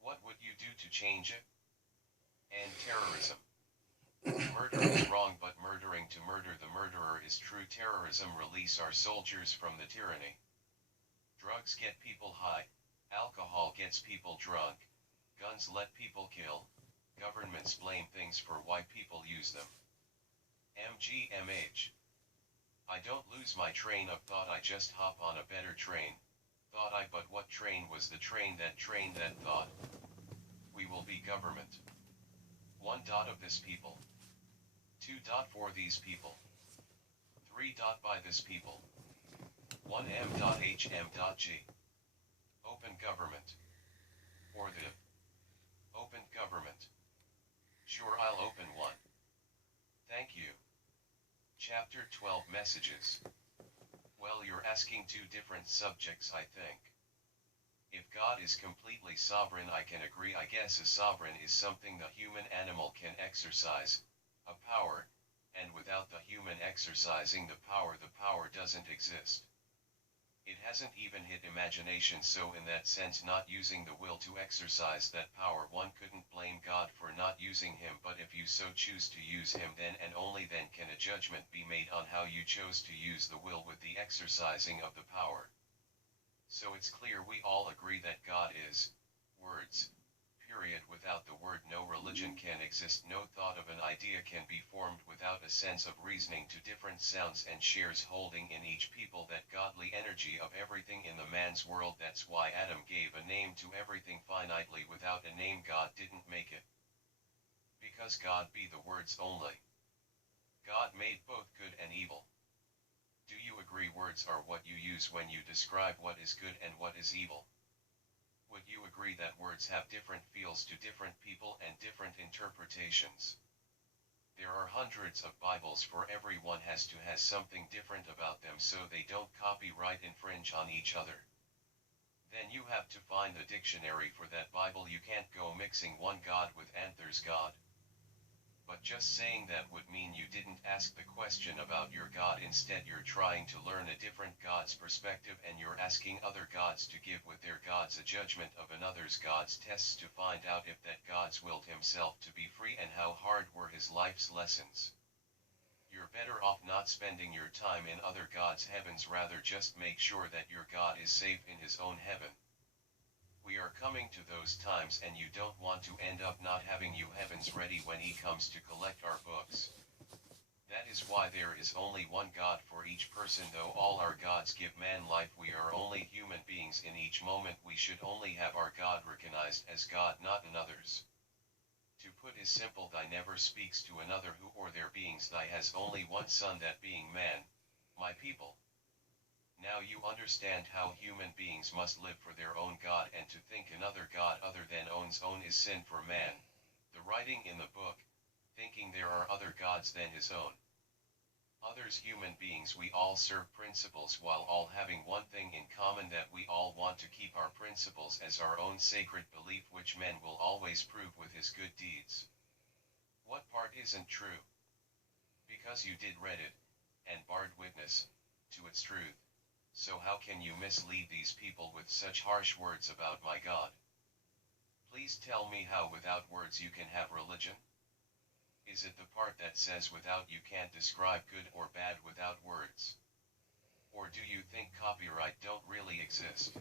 What would you do to change it? And terrorism. Murder is wrong, but murdering to murder the murderer is true terrorism. Release our soldiers from the tyranny. Drugs get people high, alcohol gets people drunk, guns let people kill, governments blame things for why people use them. MGMH. I don't lose my train of thought, I just hop on a better train. Thought I, but what train was the train that thought? We will be government. 1. Of this people. 2. For these people. 3. By this people. 1M.HM.G. Open government. Or the open government. Sure, I'll open one. Thank you. Chapter 12 Messages. Well, you're asking two different subjects, I think. If God is completely sovereign, I can agree. I guess a sovereign is something the human animal can exercise, a power, and without the human exercising the power doesn't exist. It hasn't even hit imagination, so in that sense, not using the will to exercise that power, one couldn't blame God for not using him. But if you so choose to use him, then and only then can a judgment be made on how you chose to use the will with the exercising of the power. So it's clear we all agree that God is words. Period. Without the word, no religion can exist. No thought of an idea can be formed without a sense of reasoning to different sounds and shares holding in each people that godly energy of everything in the man's world. That's why Adam gave a name to everything finitely. Without a name, God didn't make it. Because God be the words only. God made both good and evil. Do you agree words are what you use when you describe what is good and what is evil? Would you agree that words have different feels to different people and different interpretations? There are hundreds of Bibles, for everyone has something different about them, so they don't copyright infringe on each other. Then you have to find the dictionary for that Bible. You can't go mixing one God with another's God. But just saying that would mean you didn't ask the question about your God. Instead, you're trying to learn a different God's perspective, and you're asking other gods to give with their gods a judgment of another's God's tests to find out if that God's willed himself to be free and how hard were his life's lessons. You're better off not spending your time in other gods' heavens, rather just make sure that your God is safe in his own heaven. We are coming to those times, and you don't want to end up not having your heavens ready when he comes to collect our books. That is why there is only one God for each person. Though all our gods give man life, we are only human beings. In each moment we should only have our God recognized as God, not another's. To put it simple, thy never speaks to another who or their beings. Thy has only one son, that being man, my people. Now you understand how human beings must live for their own God, and to think another God other than one's own is sin for man. The writing in the book, thinking there are other gods than his own. Others human beings, we all serve principles while all having one thing in common, that we all want to keep our principles as our own sacred belief, which men will always prove with his good deeds. What part isn't true? Because you did read it, and barred witness to its truth. So how can you mislead these people with such harsh words about my God? Please tell me how without words you can have religion? Is it the part that says without you can't describe good or bad without words? Or do you think copyright don't really exist?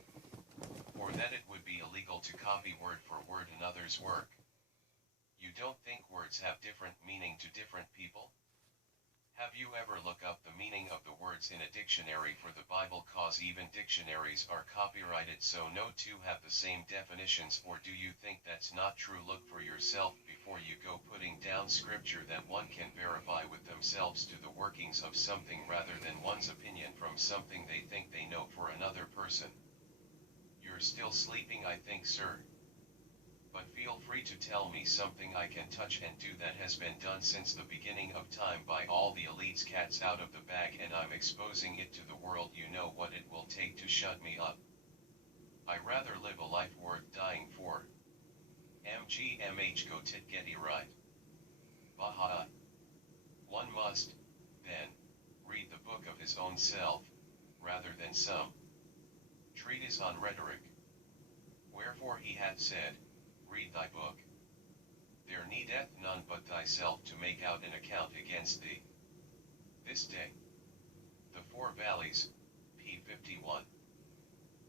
Or that it would be illegal to copy word for word another's work? You don't think words have different meaning to different people? Have you ever looked up the meaning of the words in a dictionary for the Bible, cause even dictionaries are copyrighted so no two have the same definitions? Or do you think that's not true? Look for yourself before you go putting down scripture that one can verify with themselves to the workings of something rather than one's opinion from something they think they know for another person. You're still sleeping, I think, sir. But feel free to tell me something I can touch and do that has been done since the beginning of time by all the elites, cats out of the bag, and I'm exposing it to the world. You know what it will take to shut me up. I rather live a life worth dying for. MGMH, go tit, get it right. Baha'i. One must, then, read the book of his own self, rather than some treatise on rhetoric. Wherefore he hath said, read thy book. There needeth none but thyself to make out an account against thee. This day, the four valleys, p. 51.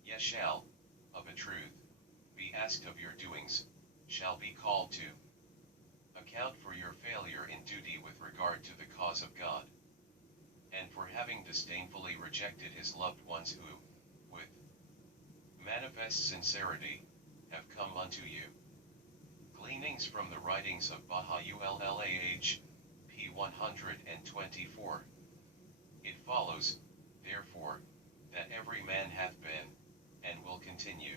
Ye shall, of a truth, be asked of your doings, shall be called to account for your failure in duty with regard to the cause of God, and for having disdainfully rejected his loved ones who, with manifest sincerity, have come unto you. Gleanings from the writings of Baha'u'llah, p. 124. It follows, therefore, that every man hath been, and will continue,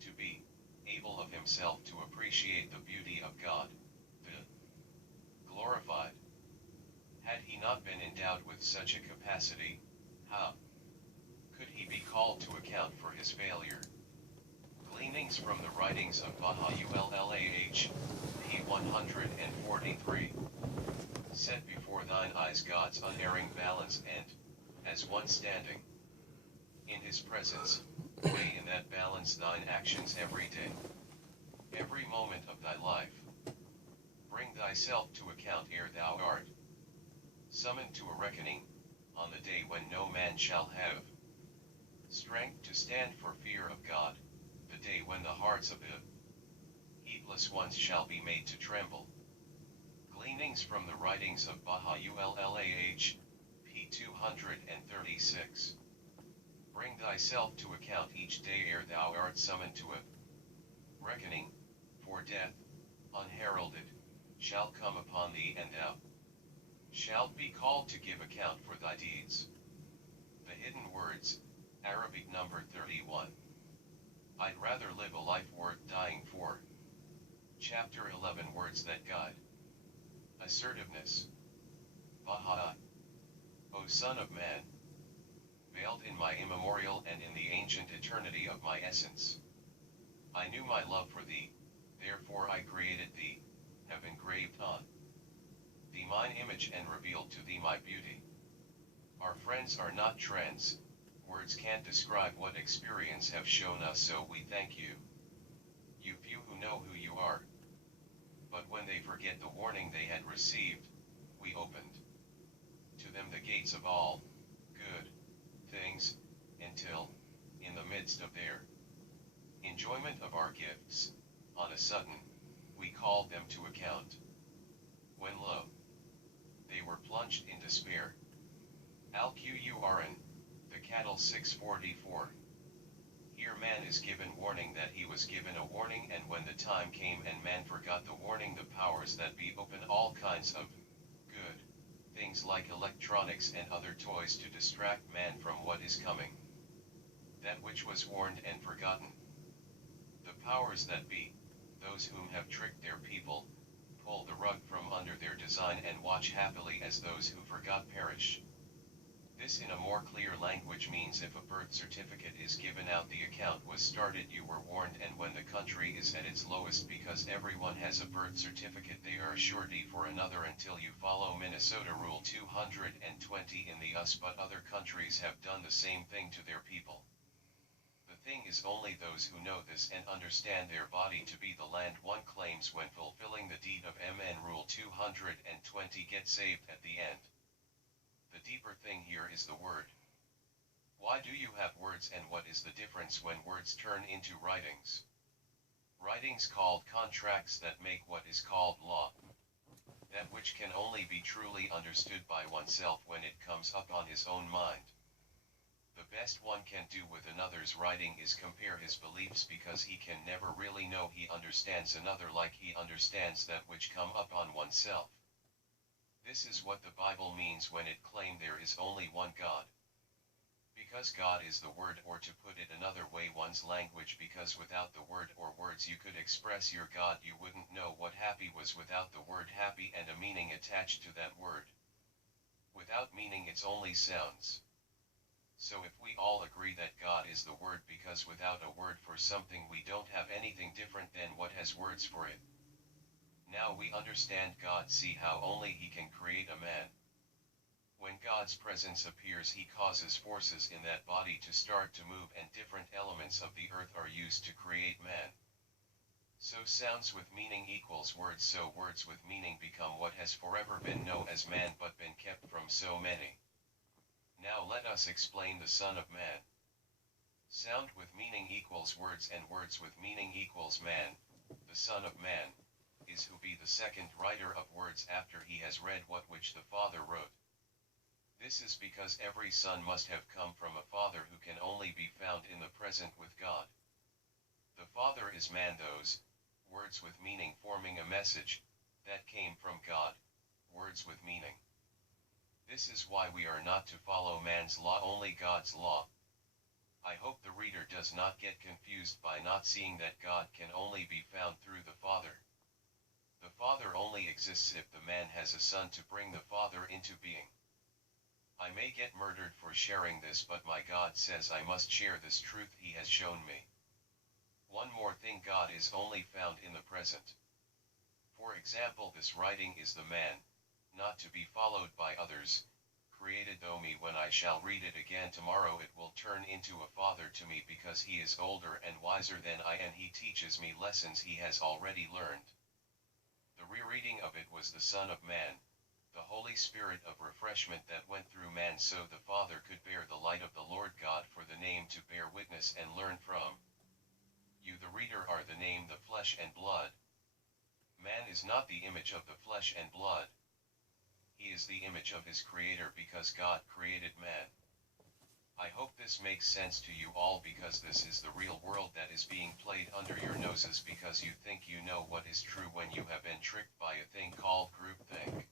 to be able of himself to appreciate the beauty of God, the glorified. Had he not been endowed with such a capacity, how could he be called to account for his failure? Gleanings from the writings of Baha'u'llah, p. 143. Set before thine eyes God's unerring balance, and, as one standing in his presence, weigh in that balance thine actions every day, every moment of thy life. Bring thyself to account ere thou art summoned to a reckoning, on the day when no man shall have strength to stand for fear of God, the day when the hearts of the heedless ones shall be made to tremble. Gleanings from the writings of Baha'u'llah, p. 236. Bring thyself to account each day ere thou art summoned to a reckoning, for death, unheralded, shall come upon thee, and thou shalt be called to give account for thy deeds. The Hidden Words, Arabic number 31. I'd rather live a life worth dying for. Chapter 11, Words that Guide. Assertiveness. Baha'i. O Son of Man, veiled in my immemorial and in the ancient eternity of my essence, I knew my love for thee, therefore I created thee, have engraved on thee mine image and revealed to thee my beauty. Our friends are not trends, words can't describe what experience have shown us, so we thank you. You few who know who you are. But when they forget the warning they had received, we opened to them the gates of all good things, until, in the midst of their enjoyment of our gifts, on a sudden, we called them to account. When lo, they were plunged in despair. Al-Qur'an, the Cattle 644. Here man is given warning that he was given a warning, and when the time came and man forgot the warning, the powers that be open all kinds of good things like electronics and other toys to distract man from what is coming, that which was warned and forgotten. The powers that be, those whom have tricked their people, pull the rug from under their design and watch happily as those who forgot perish. This in a more clear language means if a birth certificate is given out, the account was started, you were warned, and when the country is at its lowest because everyone has a birth certificate, they are a surety for another until you follow Minnesota Rule 220 in the US, but other countries have done the same thing to their people. The thing is, only those who know this and understand their body to be the land one claims when fulfilling the deed of MN Rule 220 get saved at the end. The deeper thing here is the word. Why do you have words, and what is the difference when words turn into writings? Writings called contracts that make what is called law. That which can only be truly understood by oneself when it comes up on his own mind. The best one can do with another's writing is compare his beliefs, because he can never really know he understands another like he understands that which come up on oneself. This is what the Bible means when it claimed there is only one God. Because God is the Word, or to put it another way, one's language, because without the word or words you could express your God, you wouldn't know what happy was without the word happy and a meaning attached to that word. Without meaning it's only sounds. So if we all agree that God is the Word, because without a word for something we don't have anything different than what has words for it. Now we understand God. See how only He can create a man. When God's presence appears, He causes forces in that body to start to move, and different elements of the earth are used to create man. So sounds with meaning equals words, so words with meaning become what has forever been known as man but been kept from so many. Now let us explain the Son of Man. Sound with meaning equals words, and words with meaning equals man. The Son of Man is who be the second writer of words after he has read what which the Father wrote. This is because every son must have come from a father who can only be found in the present with God. The Father is man, those words with meaning forming a message that came from God, words with meaning. This is why we are not to follow man's law, only God's law. I hope the reader does not get confused by not seeing that God can only be found through the Father. The Father only exists if the man has a son to bring the Father into being. I may get murdered for sharing this, but my God says I must share this truth He has shown me. One more thing, God is only found in the present. For example, this writing is the man, not to be followed by others, created though me. When I shall read it again tomorrow, it will turn into a father to me, because he is older and wiser than I, and he teaches me lessons he has already learned. The rereading of it was the Son of Man, the Holy Spirit of refreshment that went through man, so the Father could bear the light of the Lord God for the name to bear witness and learn from. You the reader are the name, the flesh and blood. Man is not the image of the flesh and blood. He is the image of his Creator, because God created man. I hope this makes sense to you all, because this is the real world that is being played under your noses, because you think you know what is true when you have been tricked by a thing called groupthink.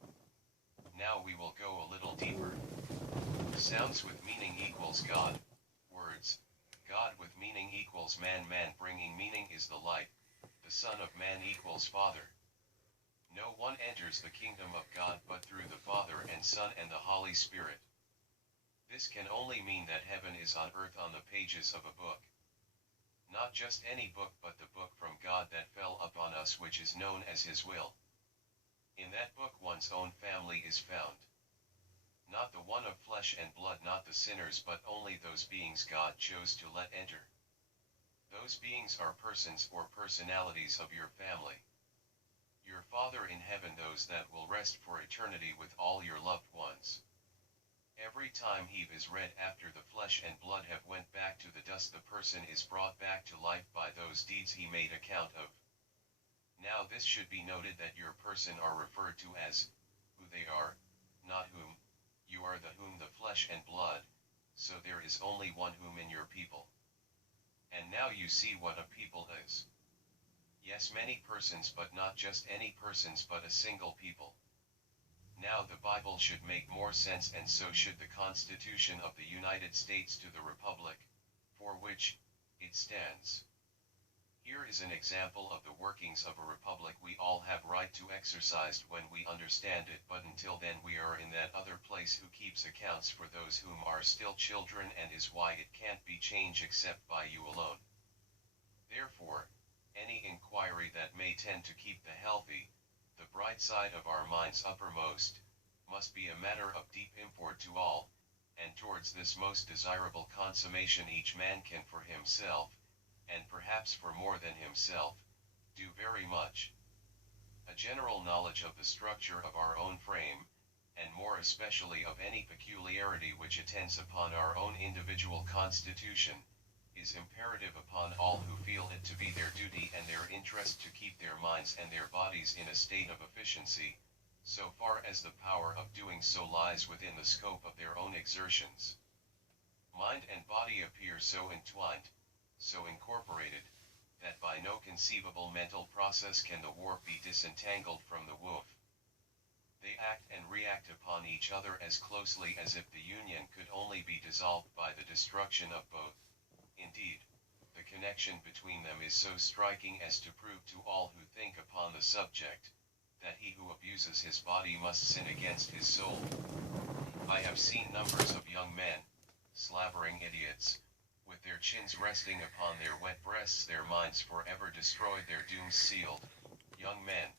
Now we will go a little deeper. Sounds with meaning equals God. Words. God with meaning equals man. Man bringing meaning is the light. The Son of Man equals Father. No one enters the kingdom of God but through the Father and Son and the Holy Spirit. This can only mean that heaven is on earth on the pages of a book. Not just any book, but the book from God that fell upon us, which is known as His will. In that book one's own family is found. Not the one of flesh and blood, not the sinners, but only those beings God chose to let enter. Those beings are persons or personalities of your family. Your Father in heaven, those that will rest for eternity with all your loved ones. Every time Eve is read after the flesh and blood have went back to the dust, the person is brought back to life by those deeds he made account of. Now this should be noted that your person are referred to as who they are, not whom. You are the whom, the flesh and blood, so there is only one whom in your people. And now you see what a people is. Yes, many persons, but not just any persons, but a single people. Now the Bible should make more sense, and so should the Constitution of the United States to the Republic, for which it stands. Here is an example of the workings of a republic we all have right to exercise when we understand it, but until then we are in that other place who keeps accounts for those whom are still children, and is why it can't be changed except by you alone. Therefore, any inquiry that may tend to keep the healthy, the bright side of our minds uppermost, must be a matter of deep import to all, and towards this most desirable consummation each man can for himself, and perhaps for more than himself, do very much. A general knowledge of the structure of our own frame, and more especially of any peculiarity which attends upon our own individual constitution, is imperative upon all who feel it to be their duty and their interest to keep their minds and their bodies in a state of efficiency, so far as the power of doing so lies within the scope of their own exertions. Mind and body appear so entwined, so incorporated, that by no conceivable mental process can the warp be disentangled from the woof. They act and react upon each other as closely as if the union could only be dissolved by the destruction of both. Indeed, the connection between them is so striking as to prove to all who think upon the subject, that he who abuses his body must sin against his soul. I have seen numbers of young men, slavering idiots, with their chins resting upon their wet breasts, their minds forever destroyed, their dooms sealed, young men,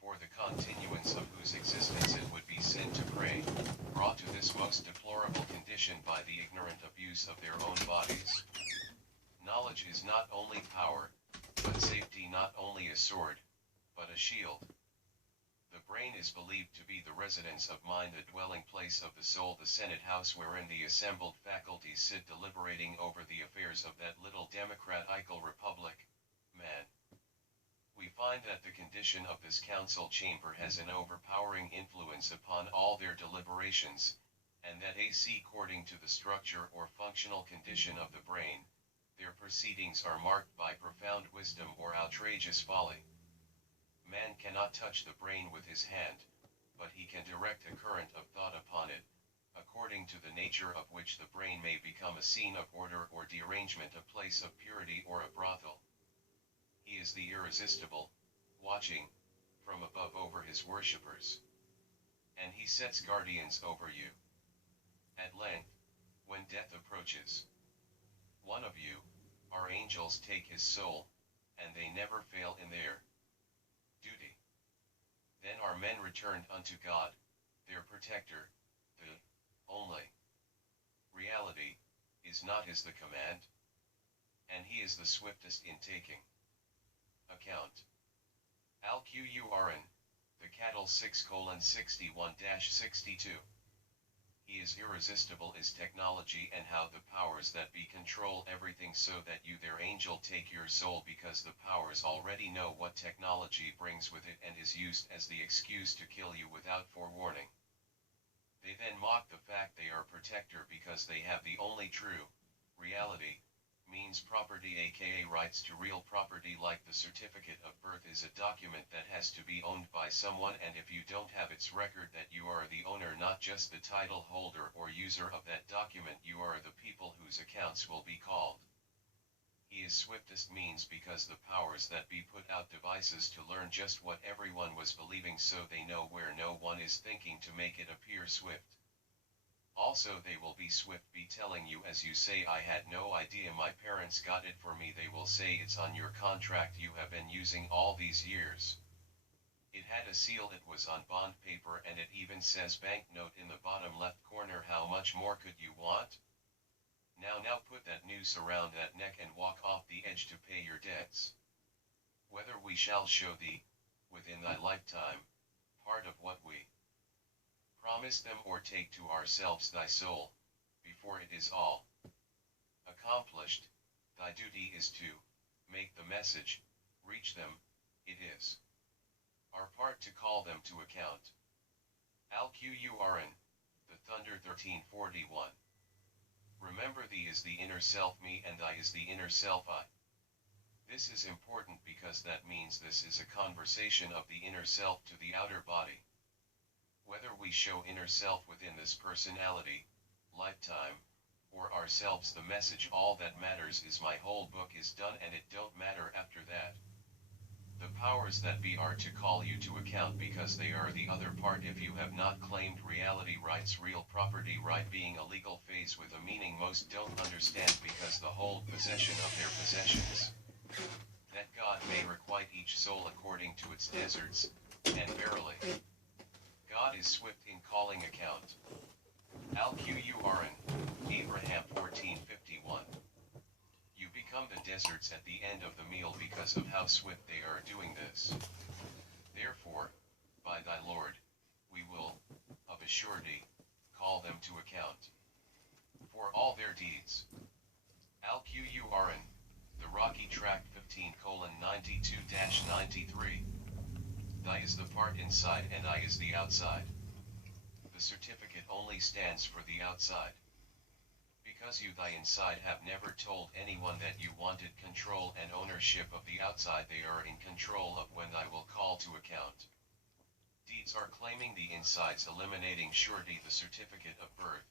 for the continuance of whose existence it would be sin to pray, brought to this most deplorable condition by the ignorant abuse of their own bodies. Knowledge is not only power, but safety, not only a sword, but a shield. The brain is believed to be the residence of mind, the dwelling place of the soul, the senate house wherein the assembled faculties sit deliberating over the affairs of that little democratical republic, man. We find that the condition of this council chamber has an overpowering influence upon all their deliberations, and that according to the structure or functional condition of the brain, their proceedings are marked by profound wisdom or outrageous folly. Man cannot touch the brain with his hand, but he can direct a current of thought upon it, according to the nature of which the brain may become a scene of order or derangement, a place of purity or a brothel. He is the irresistible, watching, from above over his worshippers. And he sets guardians over you. At length, when death approaches, one of you, our angels take his soul, and they never fail in their duty. Then are men returned unto God, their protector, the only reality, is not his the command, and he is the swiftest in taking account. Al-Qur'an, the cattle 6:61-62. He is irresistible is technology, and how the powers that be control everything so that you their angel take your soul, because the powers already know what technology brings with it and is used as the excuse to kill you without forewarning. They then mock the fact they are protector because they have the only true reality, means property, aka rights to real property, like the certificate of birth is a document that has to be owned by someone, and if you don't have its record that you are the owner, not just the title holder or user of that document, you are the people whose accounts will be called. He is swiftest means because the powers that be put out devices to learn just what everyone was believing, so they know where no one is thinking to make it appear swift. Also they will be swift be telling you, as you say, I had no idea, my parents got it for me, they will say it's on your contract you have been using all these years. It had a seal, it was on bond paper, and it even says banknote in the bottom left corner. How much more could you want? Now put that noose around that neck and walk off the edge to pay your debts. Whether we shall show thee, within thy lifetime, part of what we promise them, or take to ourselves thy soul, before it is all accomplished, thy duty is to make the message reach them. It is our part to call them to account. Al-Qur'an, the Thunder 1341. Remember, thee is the inner self me, and I is the inner self I. This is important because that means this is a conversation of the inner self to the outer body. Whether we show inner self within this personality, lifetime, or ourselves the message all that matters is my whole book is done and it don't matter after that. The powers that be are to call you to account because they are the other part if you have not claimed reality rights, real property right being a legal phase with a meaning most don't understand because the whole possession of their possessions. That God may requite each soul according to its deserts, and verily, God is swift in calling account. Al-Qur'an, Abraham 14:51. You become the deserts at the end of the meal because of how swift they are doing this. Therefore, by thy Lord, we will, of a surety, call them to account for all their deeds. Al-Qur'an, the Rocky Tract 15:92-93. Thy is the part inside and I is the outside. The certificate only stands for the outside. Because you thy inside have never told anyone that you wanted control and ownership of the outside, they are in control of when I will call to account. Deeds are claiming the insides, eliminating surety the certificate of birth.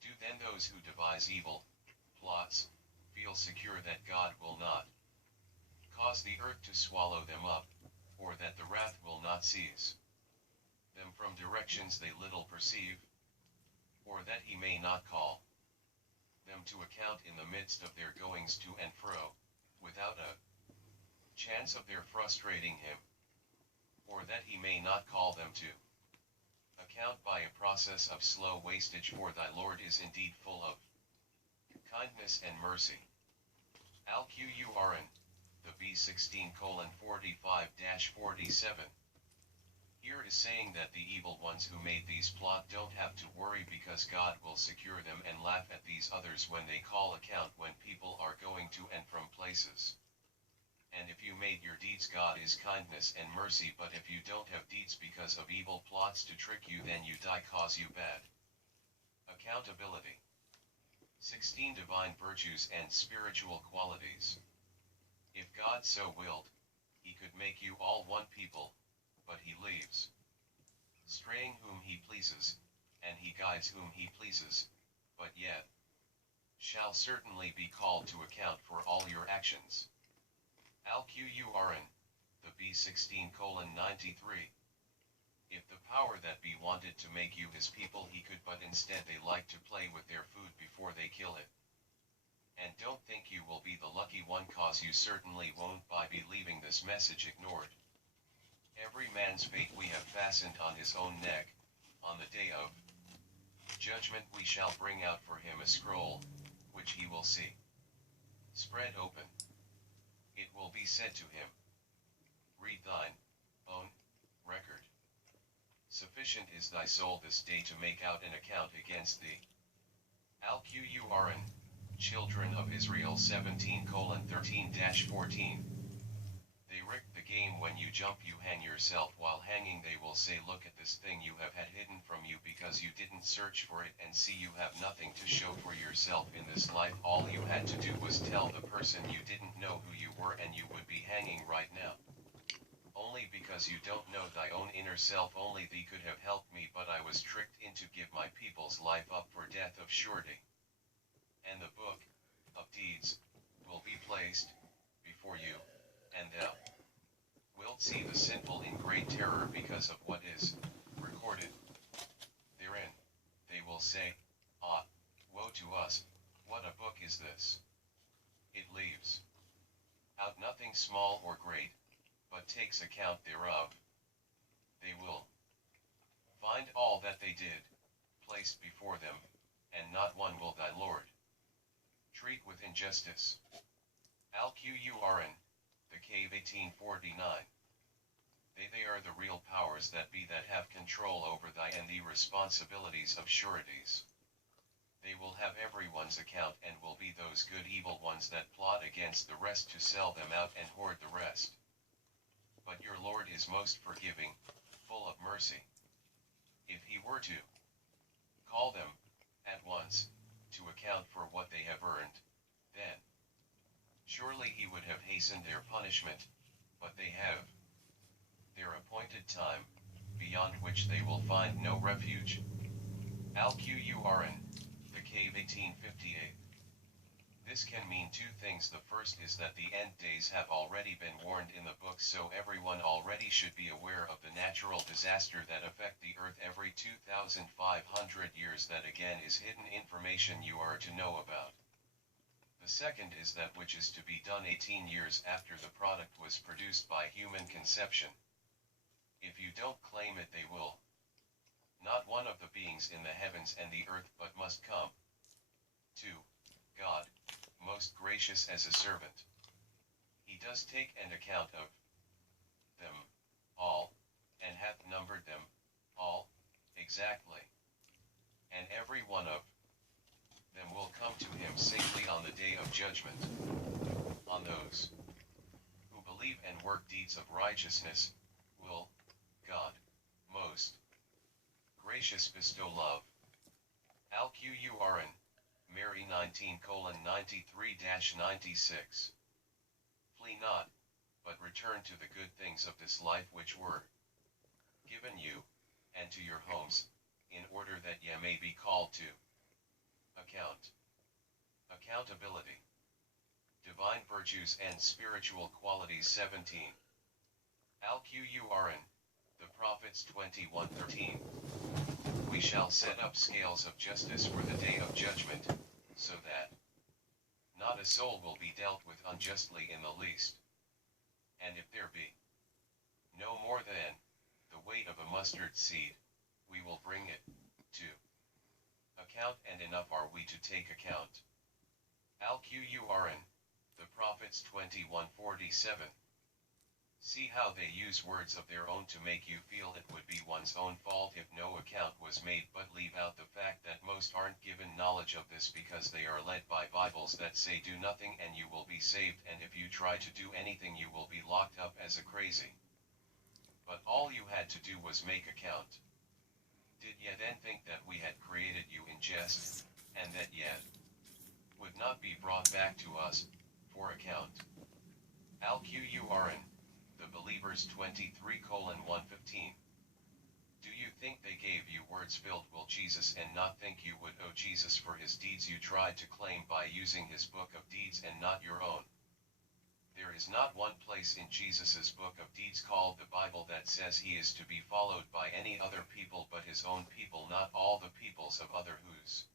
Do then those who devise evil plots feel secure that God will not cause the earth to swallow them up, or that the wrath will not seize them from directions they little perceive, or that he may not call them to account in the midst of their goings to and fro, without a chance of their frustrating him, or that he may not call them to account by a process of slow wastage, for thy Lord is indeed full of kindness and mercy. Al-Qur'an, the B16:45-47. Here is saying that the evil ones who made these plot don't have to worry because God will secure them and laugh at these others when they call account when people are going to and from places. And if you made your deeds, God is kindness and mercy, but if you don't have deeds because of evil plots to trick you, then you die cause you bad. Accountability. 16 Divine virtues and spiritual qualities. If God so willed, he could make you all one people, but he leaves straying whom he pleases, and he guides whom he pleases, but yet shall certainly be called to account for all your actions. Al-Qur'an, the B16:93. If the power that be wanted to make you his people, he could, but instead they like to play with their food before they kill it. And don't think you will be the lucky one, cause you certainly won't by believing this message ignored. Every man's fate we have fastened on his own neck. On the day of judgment we shall bring out for him a scroll, which he will see spread open. It will be said to him, read thine own record. Sufficient is thy soul this day to make out an account against thee. Al-Qur'an, Children of Israel 17:13-14. They wreck the game when you jump, you hang yourself. While hanging they will say, look at this thing you have had hidden from you because you didn't search for it, and see you have nothing to show for yourself in this life. All you had to do was tell the person you didn't know who you were, and you would be hanging right now. Only because you don't know thy own inner self. Only thee could have helped me, but I was tricked into give my people's life up for death of surety. And the book of deeds will be placed before you, and thou wilt see the sinful in great terror because of what is recorded therein. They will say, ah, woe to us, what a book is this? It leaves out nothing small or great, but takes account thereof. They will find all that they did placed before them, and not one will thy Lord treat with injustice. Al-Qur'an, the Cave 1849. They are the real powers that be that have control over thy and the responsibilities of sureties. They will have everyone's account, and will be those good evil ones that plot against the rest to sell them out and hoard the rest. But your Lord is most forgiving, full of mercy. If he were to call them at once to account for what they have earned, then surely he would have hastened their punishment, but they have their appointed time, beyond which they will find no refuge. Al-Qur'an, the Cave 1858. This can mean two things. The first is that the end days have already been warned in the book, so everyone already should be aware of the natural disaster that affect the earth every 2,500 years. That again is hidden information you are to know about. The second is that which is to be done 18 years after the product was produced by human conception. If you don't claim it, they will. Not one of the beings in the heavens and the earth, but must come to God, most gracious as a servant. He does take an account of them all, and hath numbered them all exactly. And every one of them will come to him safely on the day of judgment. On those who believe and work deeds of righteousness, will God, most gracious, bestow love. Alquran, Mary 19:93-96. Flee not, but return to the good things of this life which were given you, and to your homes, in order that ye may be called to account. Accountability. Divine virtues and spiritual qualities 17. Alquran, the Prophets 21:13. We shall set up scales of justice for the day of judgment, so that not a soul will be dealt with unjustly in the least. And if there be no more than the weight of a mustard seed, we will bring it to account, and enough are we to take account. Alquran, the Prophets 21:47. See how they use words of their own to make you feel it would be one's own fault if no account was made, but leave out the fact that most aren't given knowledge of this because they are led by Bibles that say do nothing and you will be saved, and if you try to do anything you will be locked up as a crazy. But all you had to do was make account. Did ye then think that we had created you in jest, and that yet would not be brought back to us for account? Alquran, the Believers 23:115. Do you think they gave you words filled with Jesus and not think you would owe Jesus for his deeds you tried to claim by using his book of deeds and not your own? There is not one place in Jesus's book of deeds called the Bible that says he is to be followed by any other people but his own people, not all the peoples of other whose,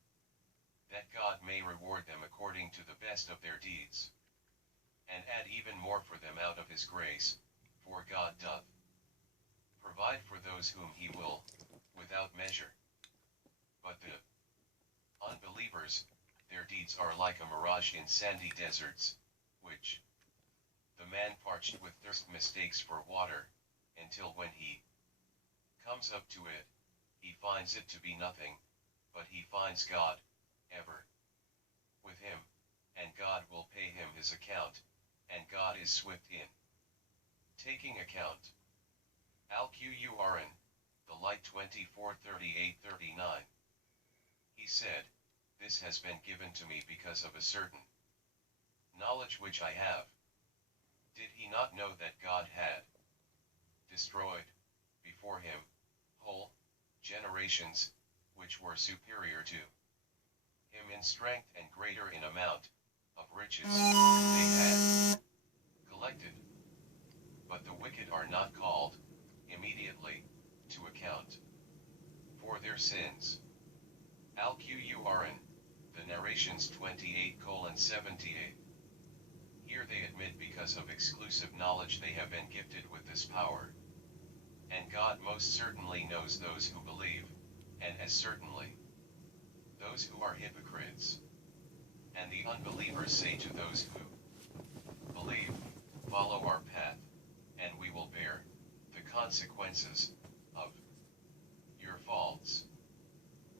that God may reward them according to the best of their deeds, and add even more for them out of his grace, for God doth provide for those whom he will, without measure. But the unbelievers, their deeds are like a mirage in sandy deserts, which the man parched with thirst mistakes for water, until when he comes up to it, he finds it to be nothing, but he finds God, ever with him, and God will pay him his account, and God is swift in taking account. Alquran, the Light 24:38-39. He said, this has been given to me because of a certain knowledge which I have. Did he not know that God had destroyed before him whole generations, which were superior to him in strength and greater in amount of riches they had collected? But the wicked are not called immediately to account for their sins. Alquran, the Narrations 28:78. Here they admit because of exclusive knowledge they have been gifted with this power. And God most certainly knows those who believe, and as certainly those who are hypocrites. And the unbelievers say to those who believe, follow our path, and we will bear the consequences of your faults.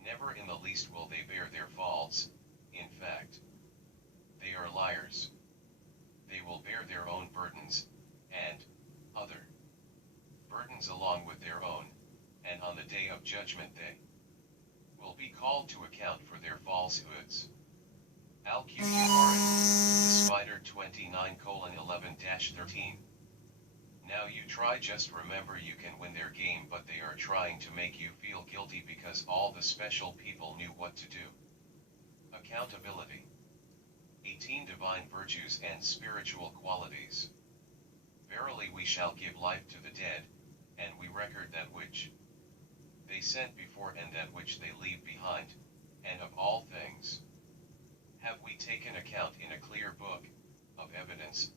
Never in the least will they bear their faults, in fact, they are liars. They will bear their own burdens, and other burdens along with their own, and on the day of judgment they will be called to account for their falsehoods. Alquran, the Spider 29:11-13. Now you try, just remember you can win their game, but they are trying to make you feel guilty because all the special people knew what to do. Accountability. 18 Divine virtues and spiritual qualities. Verily we shall give life to the dead, and we record that which they sent before and that which they leave behind, and of all things have we taken account in a clear book of evidence.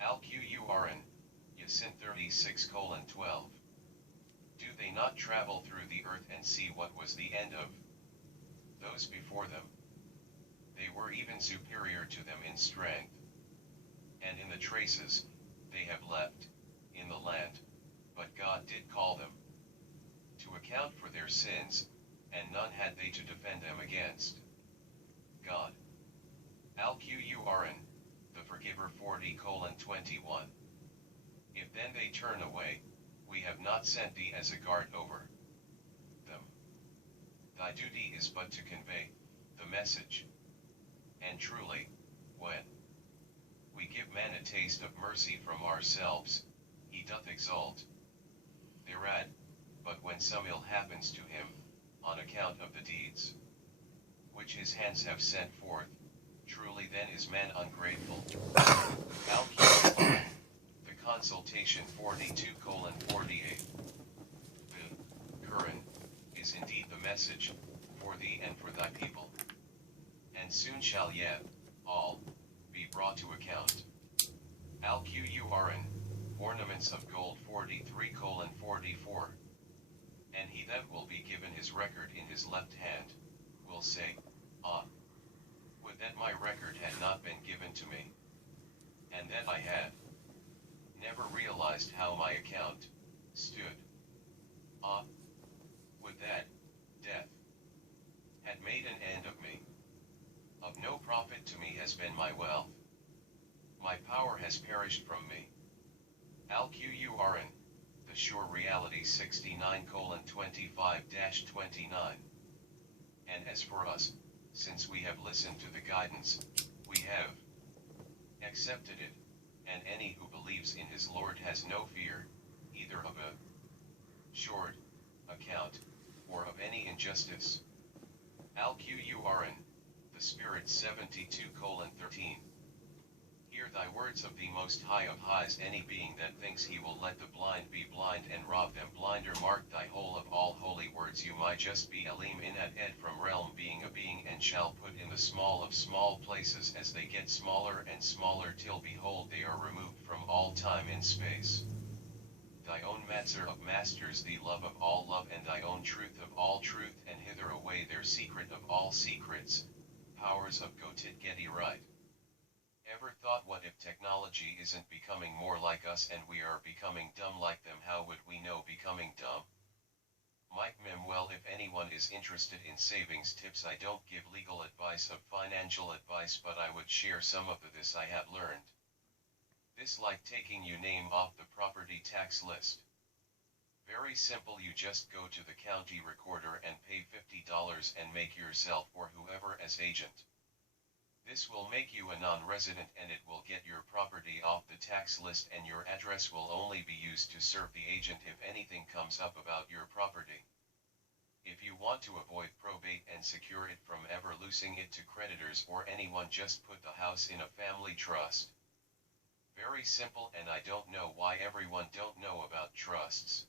Alquran, Yasin 36:12. Do they not travel through the earth and see what was the end of those before them? They were even superior to them in strength, and in the traces they have left in the land, but God did call them to account for their sins, and none had they to defend them against God. Alquran, the Forgiver 40:21. If then they turn away, we have not sent thee as a guard over them. Thy duty is but to convey the message. And truly, when we give man a taste of mercy from ourselves, he doth exult thereat, but when some ill happens to him, on account of the deeds which his hands have sent forth, truly then is man ungrateful. Alquran, the Consultation 42:48. The Quran is indeed the message for thee and for thy people. And soon shall yet all be brought to account. Alquran, Ornaments of Gold 43:44. And he that will be given his record in his left hand will say, Ah, would that my record had not been given to me, and that I had never realized how my account stood. Ah, would that death had made an end of me. Of no profit to me has been my wealth. My power has perished from me. Alquran, the Sure Reality 69:25-29. And as for us, since we have listened to the guidance, we have accepted it, and any who believes in his Lord has no fear, either of a short account, or of any injustice. Alquran, the Spirit 72:13. Hear thy words of the Most High of Highs. Any being that thinks he will let the blind be blind and rob them blinder, mark thy whole of all holy words. You might just be Elim in at ed from realm being a being, and shall put in the small of small places as they get smaller and smaller, till behold they are removed from all time and space. Thy own master of masters, the love of all love, and thy own truth of all truth, and hither away their secret of all secrets, powers of Gotit Getty right. Ever thought, what if technology isn't becoming more like us and we are becoming dumb like them? How would we know becoming dumb? Mike Mim. Well, if anyone is interested in savings tips, I don't give legal advice of financial advice, but I would share some of this I have learned. This like taking your name off the property tax list. Very simple, you just go to the county recorder and pay $50 and make yourself or whoever as agent. This will make you a non-resident, and it will get your property off the tax list, and your address will only be used to serve the agent if anything comes up about your property. If you want to avoid probate and secure it from ever losing it to creditors or anyone, just put the house in a family trust. Very simple, and I don't know why everyone don't know about trusts.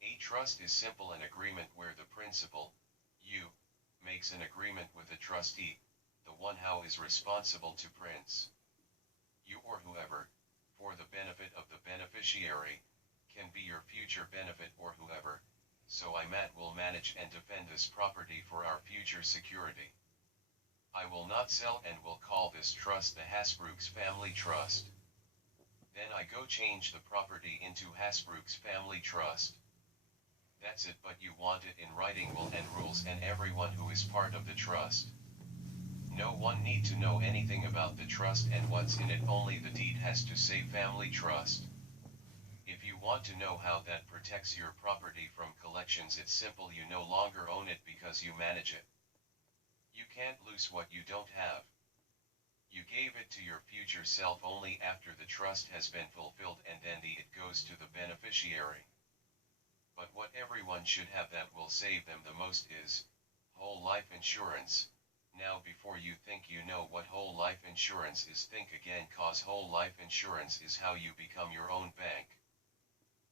A trust is simple, an agreement where the principal, you, makes an agreement with the trustee, the one how is responsible to prince. You or whoever, for the benefit of the beneficiary, can be your future benefit or whoever, so I Matt will manage and defend this property for our future security. I will not sell and will call this trust the Hasbrouck's Family Trust. Then I go change the property into Hasbrouck's Family Trust. That's it, but you want it in writing, will and rules, and everyone who is part of the trust. No one need to know anything about the trust and what's in it, only the deed has to say Family Trust. If you want to know how that protects your property from collections, it's simple, you no longer own it because you manage it. You can't lose what you don't have. You gave it to your future self only after the trust has been fulfilled, and then it goes to the beneficiary. But what everyone should have that will save them the most is Whole life insurance. Now before you think you know what whole life insurance is, think again, cause whole life insurance is how you become your own bank.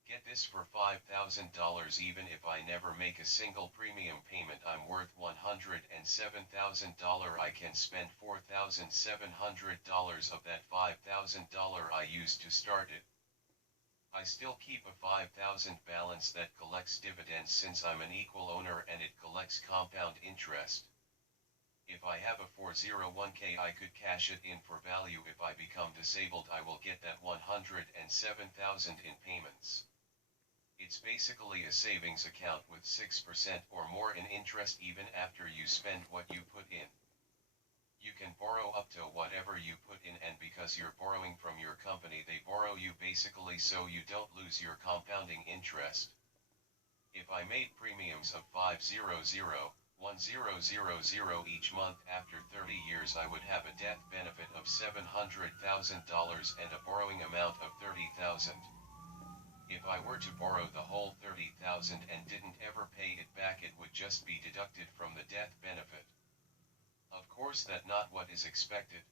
Get this for $5,000. Even if I never make a single premium payment, I'm worth $107,000. I can spend $4,700 of that $5,000 I used to start it. I still keep a $5,000 balance that collects dividends since I'm an equal owner, and it collects compound interest. If I have a 401k, I could cash it in for value. If I become disabled, I will get that $107,000 in payments. It's basically a savings account with 6% or more in interest even after you spend what you put in. You can borrow up to whatever you put in, and because you're borrowing from your company, they borrow you basically so you don't lose your compounding interest. If I made premiums of $500,000 each month, after 30 years I would have a death benefit of $700,000 and a borrowing amount of $30,000. If I were to borrow the whole $30,000 and didn't ever pay it back, it would just be deducted from the death benefit. Of course, that's not what is expected.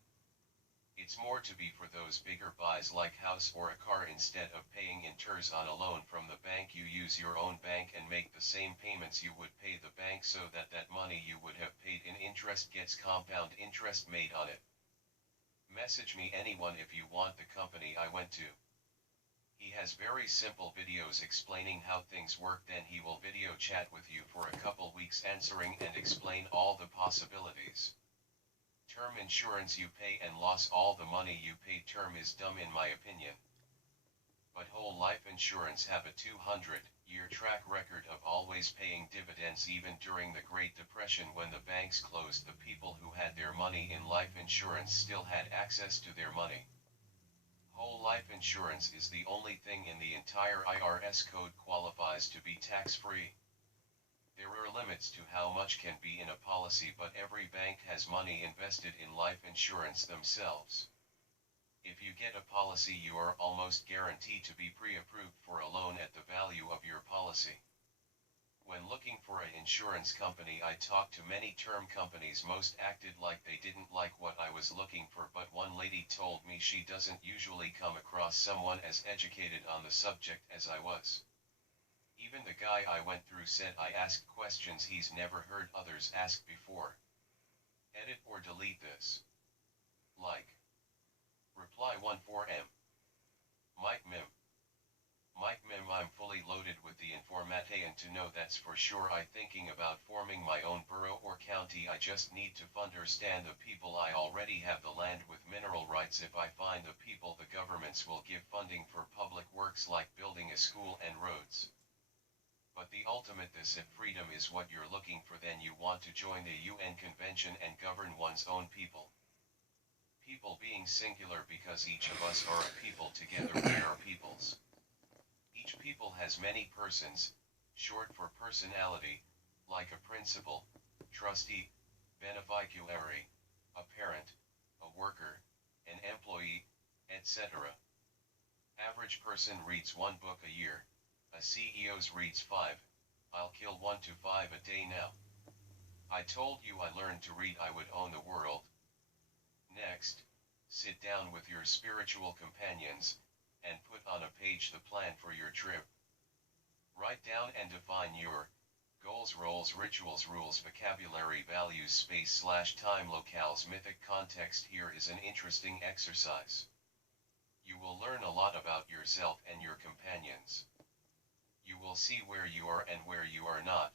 It's more to be for those bigger buys like house or a car. Instead of paying interest on a loan from the bank, you use your own bank and make the same payments you would pay the bank, so that money you would have paid in interest gets compound interest made on it. Message me anyone if you want the company I went to. He has very simple videos explaining how things work, then he will video chat with you for a couple weeks answering and explain all the possibilities. Term insurance, you pay and lost all the money you paid. Term is dumb in my opinion. But whole life insurance have a 200-year track record of always paying dividends. Even during the Great Depression, when the banks closed, the people who had their money in life insurance still had access to their money. Whole life insurance is the only thing in the entire IRS code qualifies to be tax-free. There are limits to how much can be in a policy, but every bank has money invested in life insurance themselves. If you get a policy, you are almost guaranteed to be pre-approved for a loan at the value of your policy. When looking for an insurance company, I talked to many term companies. Most acted like they didn't like what I was looking for, but one lady told me she doesn't usually come across someone as educated on the subject as I was. Even the guy I went through said I asked questions he's never heard others ask before. Edit or delete this. Like. Reply 14M. Mike Mim. Mike Mim, I'm fully loaded with the information to know that's for sure. I thinking about forming my own borough or county. I just need to understand the people. I already have the land with mineral rights. If I find the people, the governments will give funding for public works like building a school and roads. But the ultimate this, if freedom is what you're looking for, then you want to join the UN Convention and govern one's own people. People being singular, because each of us are a people. Together we are peoples. Each people has many persons, short for personality, like a principal, trustee, beneficiary, a parent, a worker, an employee, etc. Average person reads 1 book a year. A CEO's reads 5. I'll kill 1 to 5 a day now. I told you I learned to read, I would own the world. Next, sit down with your spiritual companions, and put on a page the plan for your trip. Write down and define your goals, roles, rituals, rules, vocabulary, values, space/time, locales, mythic context. Here is an interesting exercise. You will learn a lot about yourself and your companions. You will see where you are and where you are not.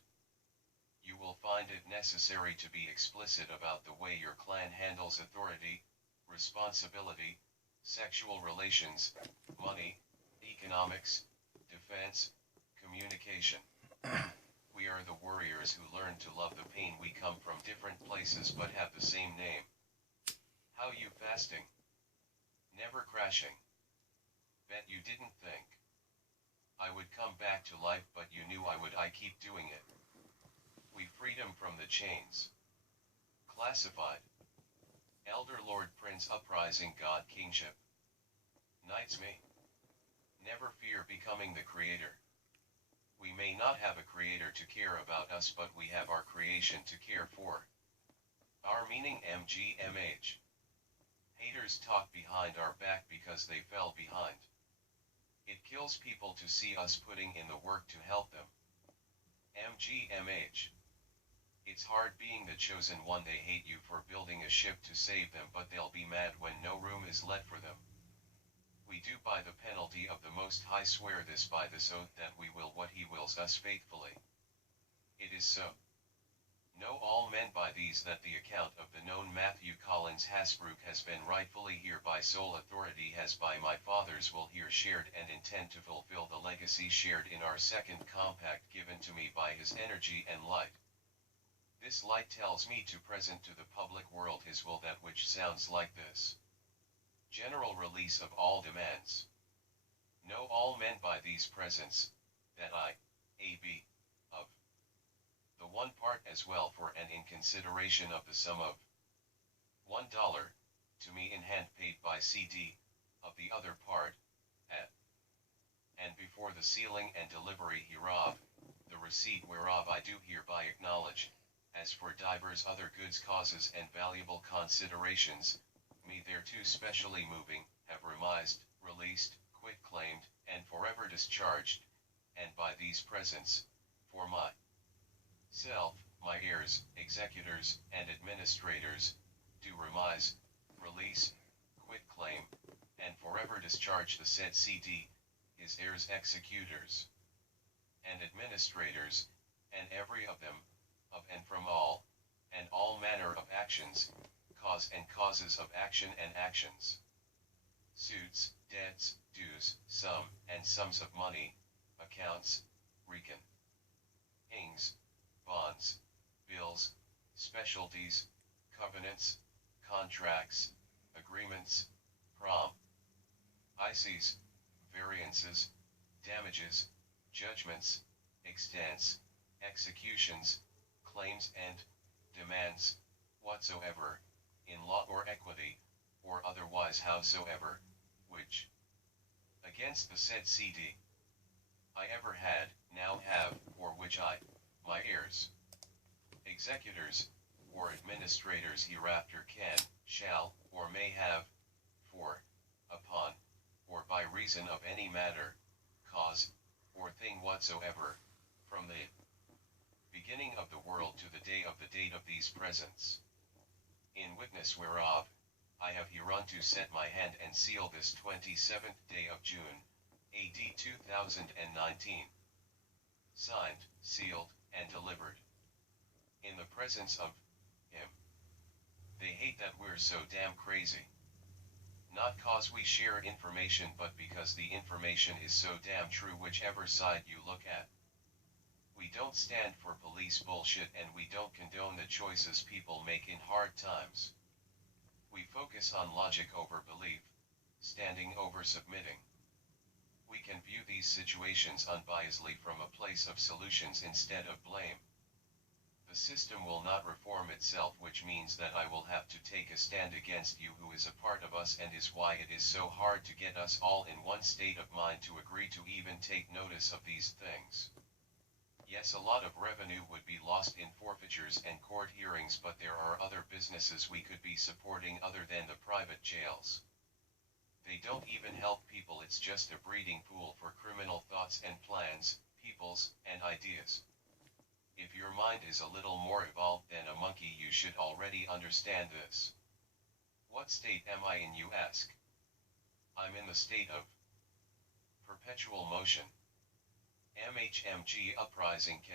You will find it necessary to be explicit about the way your clan handles authority, responsibility, sexual relations, money, economics, defense, communication. We are the warriors who learn to love the pain. We come from different places but have the same name. How you fasting? Never crashing. Bet you didn't think I would come back to life, but you knew I would. I keep doing it. We freedom from the chains. Classified. Elder Lord Prince Uprising God Kingship. Knights me. Never fear becoming the creator. We may not have a creator to care about us, but we have our creation to care for. Our meaning MGMH. Haters talk behind our back because they fell behind. It kills people to see us putting in the work to help them. MGMH. It's hard being the chosen one. They hate you for building a ship to save them, but they'll be mad when no room is left for them. We do by the penalty of the Most High swear this by this oath, that we will what he wills us faithfully. It is so. Know all men by these that the account of the known Matthew Collins Hasbrook has been rightfully here by sole authority has by my fathers will here shared and intend to fulfill the legacy shared in our second compact given to me by his energy and light. This light tells me to present to the public world his will, that which sounds like this. General release of all demands. Know all men by these presents, that I, A.B., of the one part as well for and in consideration of the sum of $1, to me in hand paid by C.D., of the other part, at and before the sealing and delivery hereof, the receipt whereof I do hereby acknowledge, as for divers other goods, causes, and valuable considerations, me thereto specially moving, have remised, released, quit-claimed, and forever discharged, and by these presents, for my self, my heirs, executors, and administrators, do remise, release, quit-claim, and forever discharge the said C.D., his heirs, executors, and administrators, and every of them, of and from all, and all manner of actions, cause and causes of action and actions, suits, debts, dues, sum, and sums of money, accounts, recon, ings, bonds, bills, specialties, covenants, contracts, agreements, prom, ICs, variances, damages, judgments, extents, executions, claims and demands, whatsoever, in law or equity, or otherwise howsoever, which, against the said C.D., I ever had, now have, or which I, my heirs, executors, or administrators hereafter can, shall, or may have, for, upon, or by reason of any matter, cause, or thing whatsoever, from the beginning of the world to the day of the date of these presents. In witness whereof, I have hereunto set my hand and seal this 27th day of June, A.D. 2019. Signed, sealed, and delivered. In the presence of him. They hate that we're so damn crazy. Not cause we share information, but because the information is so damn true whichever side you look at. We don't stand for police bullshit, and we don't condone the choices people make in hard times. We focus on logic over belief, standing over submitting. We can view these situations unbiasedly from a place of solutions instead of blame. The system will not reform itself, which means that I will have to take a stand against you who is a part of us, and is why it is so hard to get us all in one state of mind to agree to even take notice of these things. Yes, a lot of revenue would be lost in forfeitures and court hearings, but there are other businesses we could be supporting other than the private jails. They don't even help people, it's just a breeding pool for criminal thoughts and plans, peoples, and ideas. If your mind is a little more evolved than a monkey, you should already understand this. What state am I in, you ask? I'm in the state of perpetual motion. MHMG Uprising K.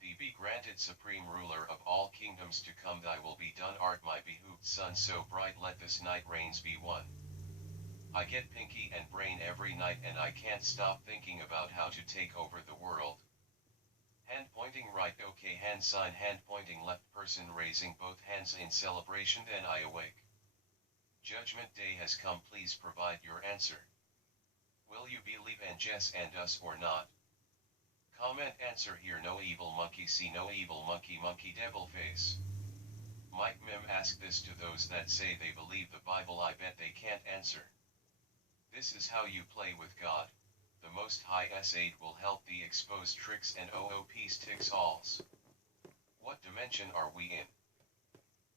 Thee be granted, supreme ruler of all kingdoms to come, thy will be done, art my behooved sun so bright, let this night rains be one. I get pinky and brain every night, and I can't stop thinking about how to take over the world. Hand pointing right, okay, hand sign, hand pointing left, person raising both hands in celebration, then I awake. Judgment day has come, please provide your answer. Will you believe and Jess and us or not? Comment answer here, no evil monkey, see no evil monkey, monkey devil face. Mike Mim ask this to those that say they believe the Bible, I bet they can't answer. This is how you play with God. The Most High's aid will help thee expose tricks and OOP's ticks alls. What dimension are we in?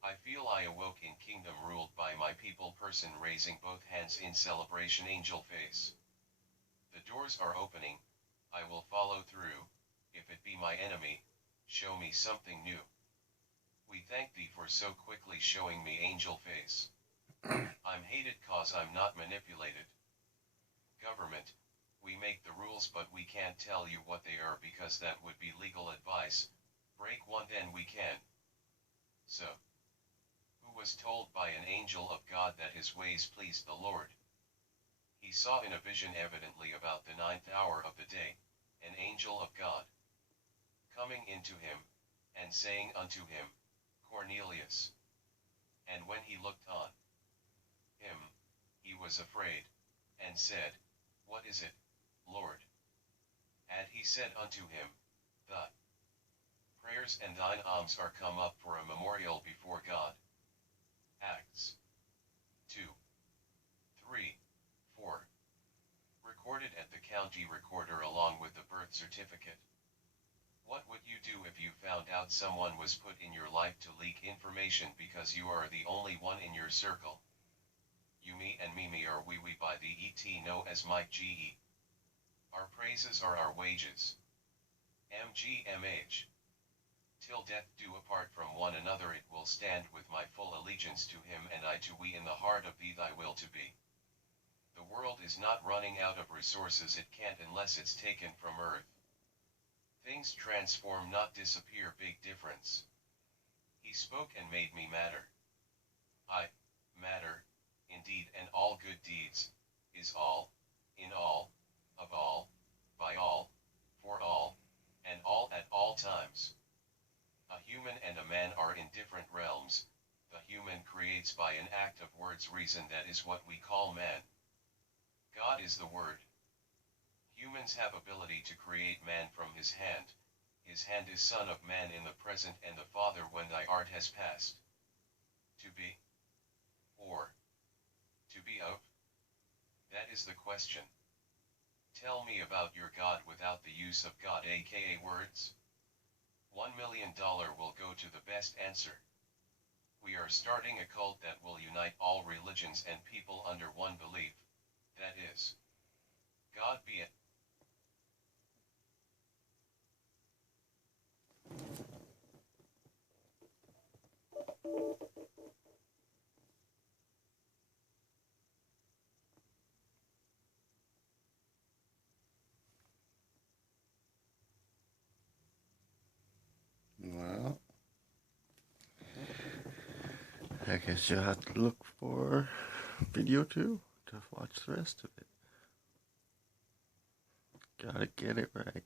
I feel I awoke in kingdom ruled by my people person raising both hands in celebration angel face. The doors are opening, I will follow through, if it be my enemy, show me something new. We thank thee for so quickly showing me angel face. I'm hated cause I'm not manipulated. Government, we make the rules but we can't tell you what they are because that would be legal advice, break one then we can. So, who was told by an angel of God that his ways pleased the Lord? He saw in a vision evidently about the 9th hour of the day, an angel of God, coming into him, and saying unto him, Cornelius. And when he looked on him, he was afraid, and said, What is it, Lord? And he said unto him, The prayers and thine alms are come up for a memorial before God. Acts 2, 3, 4. Recorded at the county recorder along with the birth certificate. What would you do if you found out someone was put in your life to leak information because you are the only one in your circle? You me and me are we by the ET know as Mike GE. Our praises are our wages. MGMH. Till death do apart from one another it will stand with my full allegiance to him and I to we in the heart of thee thy will to be. The world is not running out of resources it can't unless it's taken from earth. Things transform not disappear big difference. He spoke and made me matter. I, matter, indeed and all good deeds, is all, in all, of all, by all, for all, and all at all times. A human and a man are in different realms, the human creates by an act of words reason that is what we call man. God is the word. Humans have ability to create man from his hand is son of man in the present and the father when thy art has passed. To be, or to be of? That is the question. Tell me about your God without the use of God aka words. $1 million will go to the best answer. We are starting a cult that will unite all religions and people under one belief, that is, God be it. Well, I guess you'll have to look for video 2 to watch the rest of it. Gotta get it right.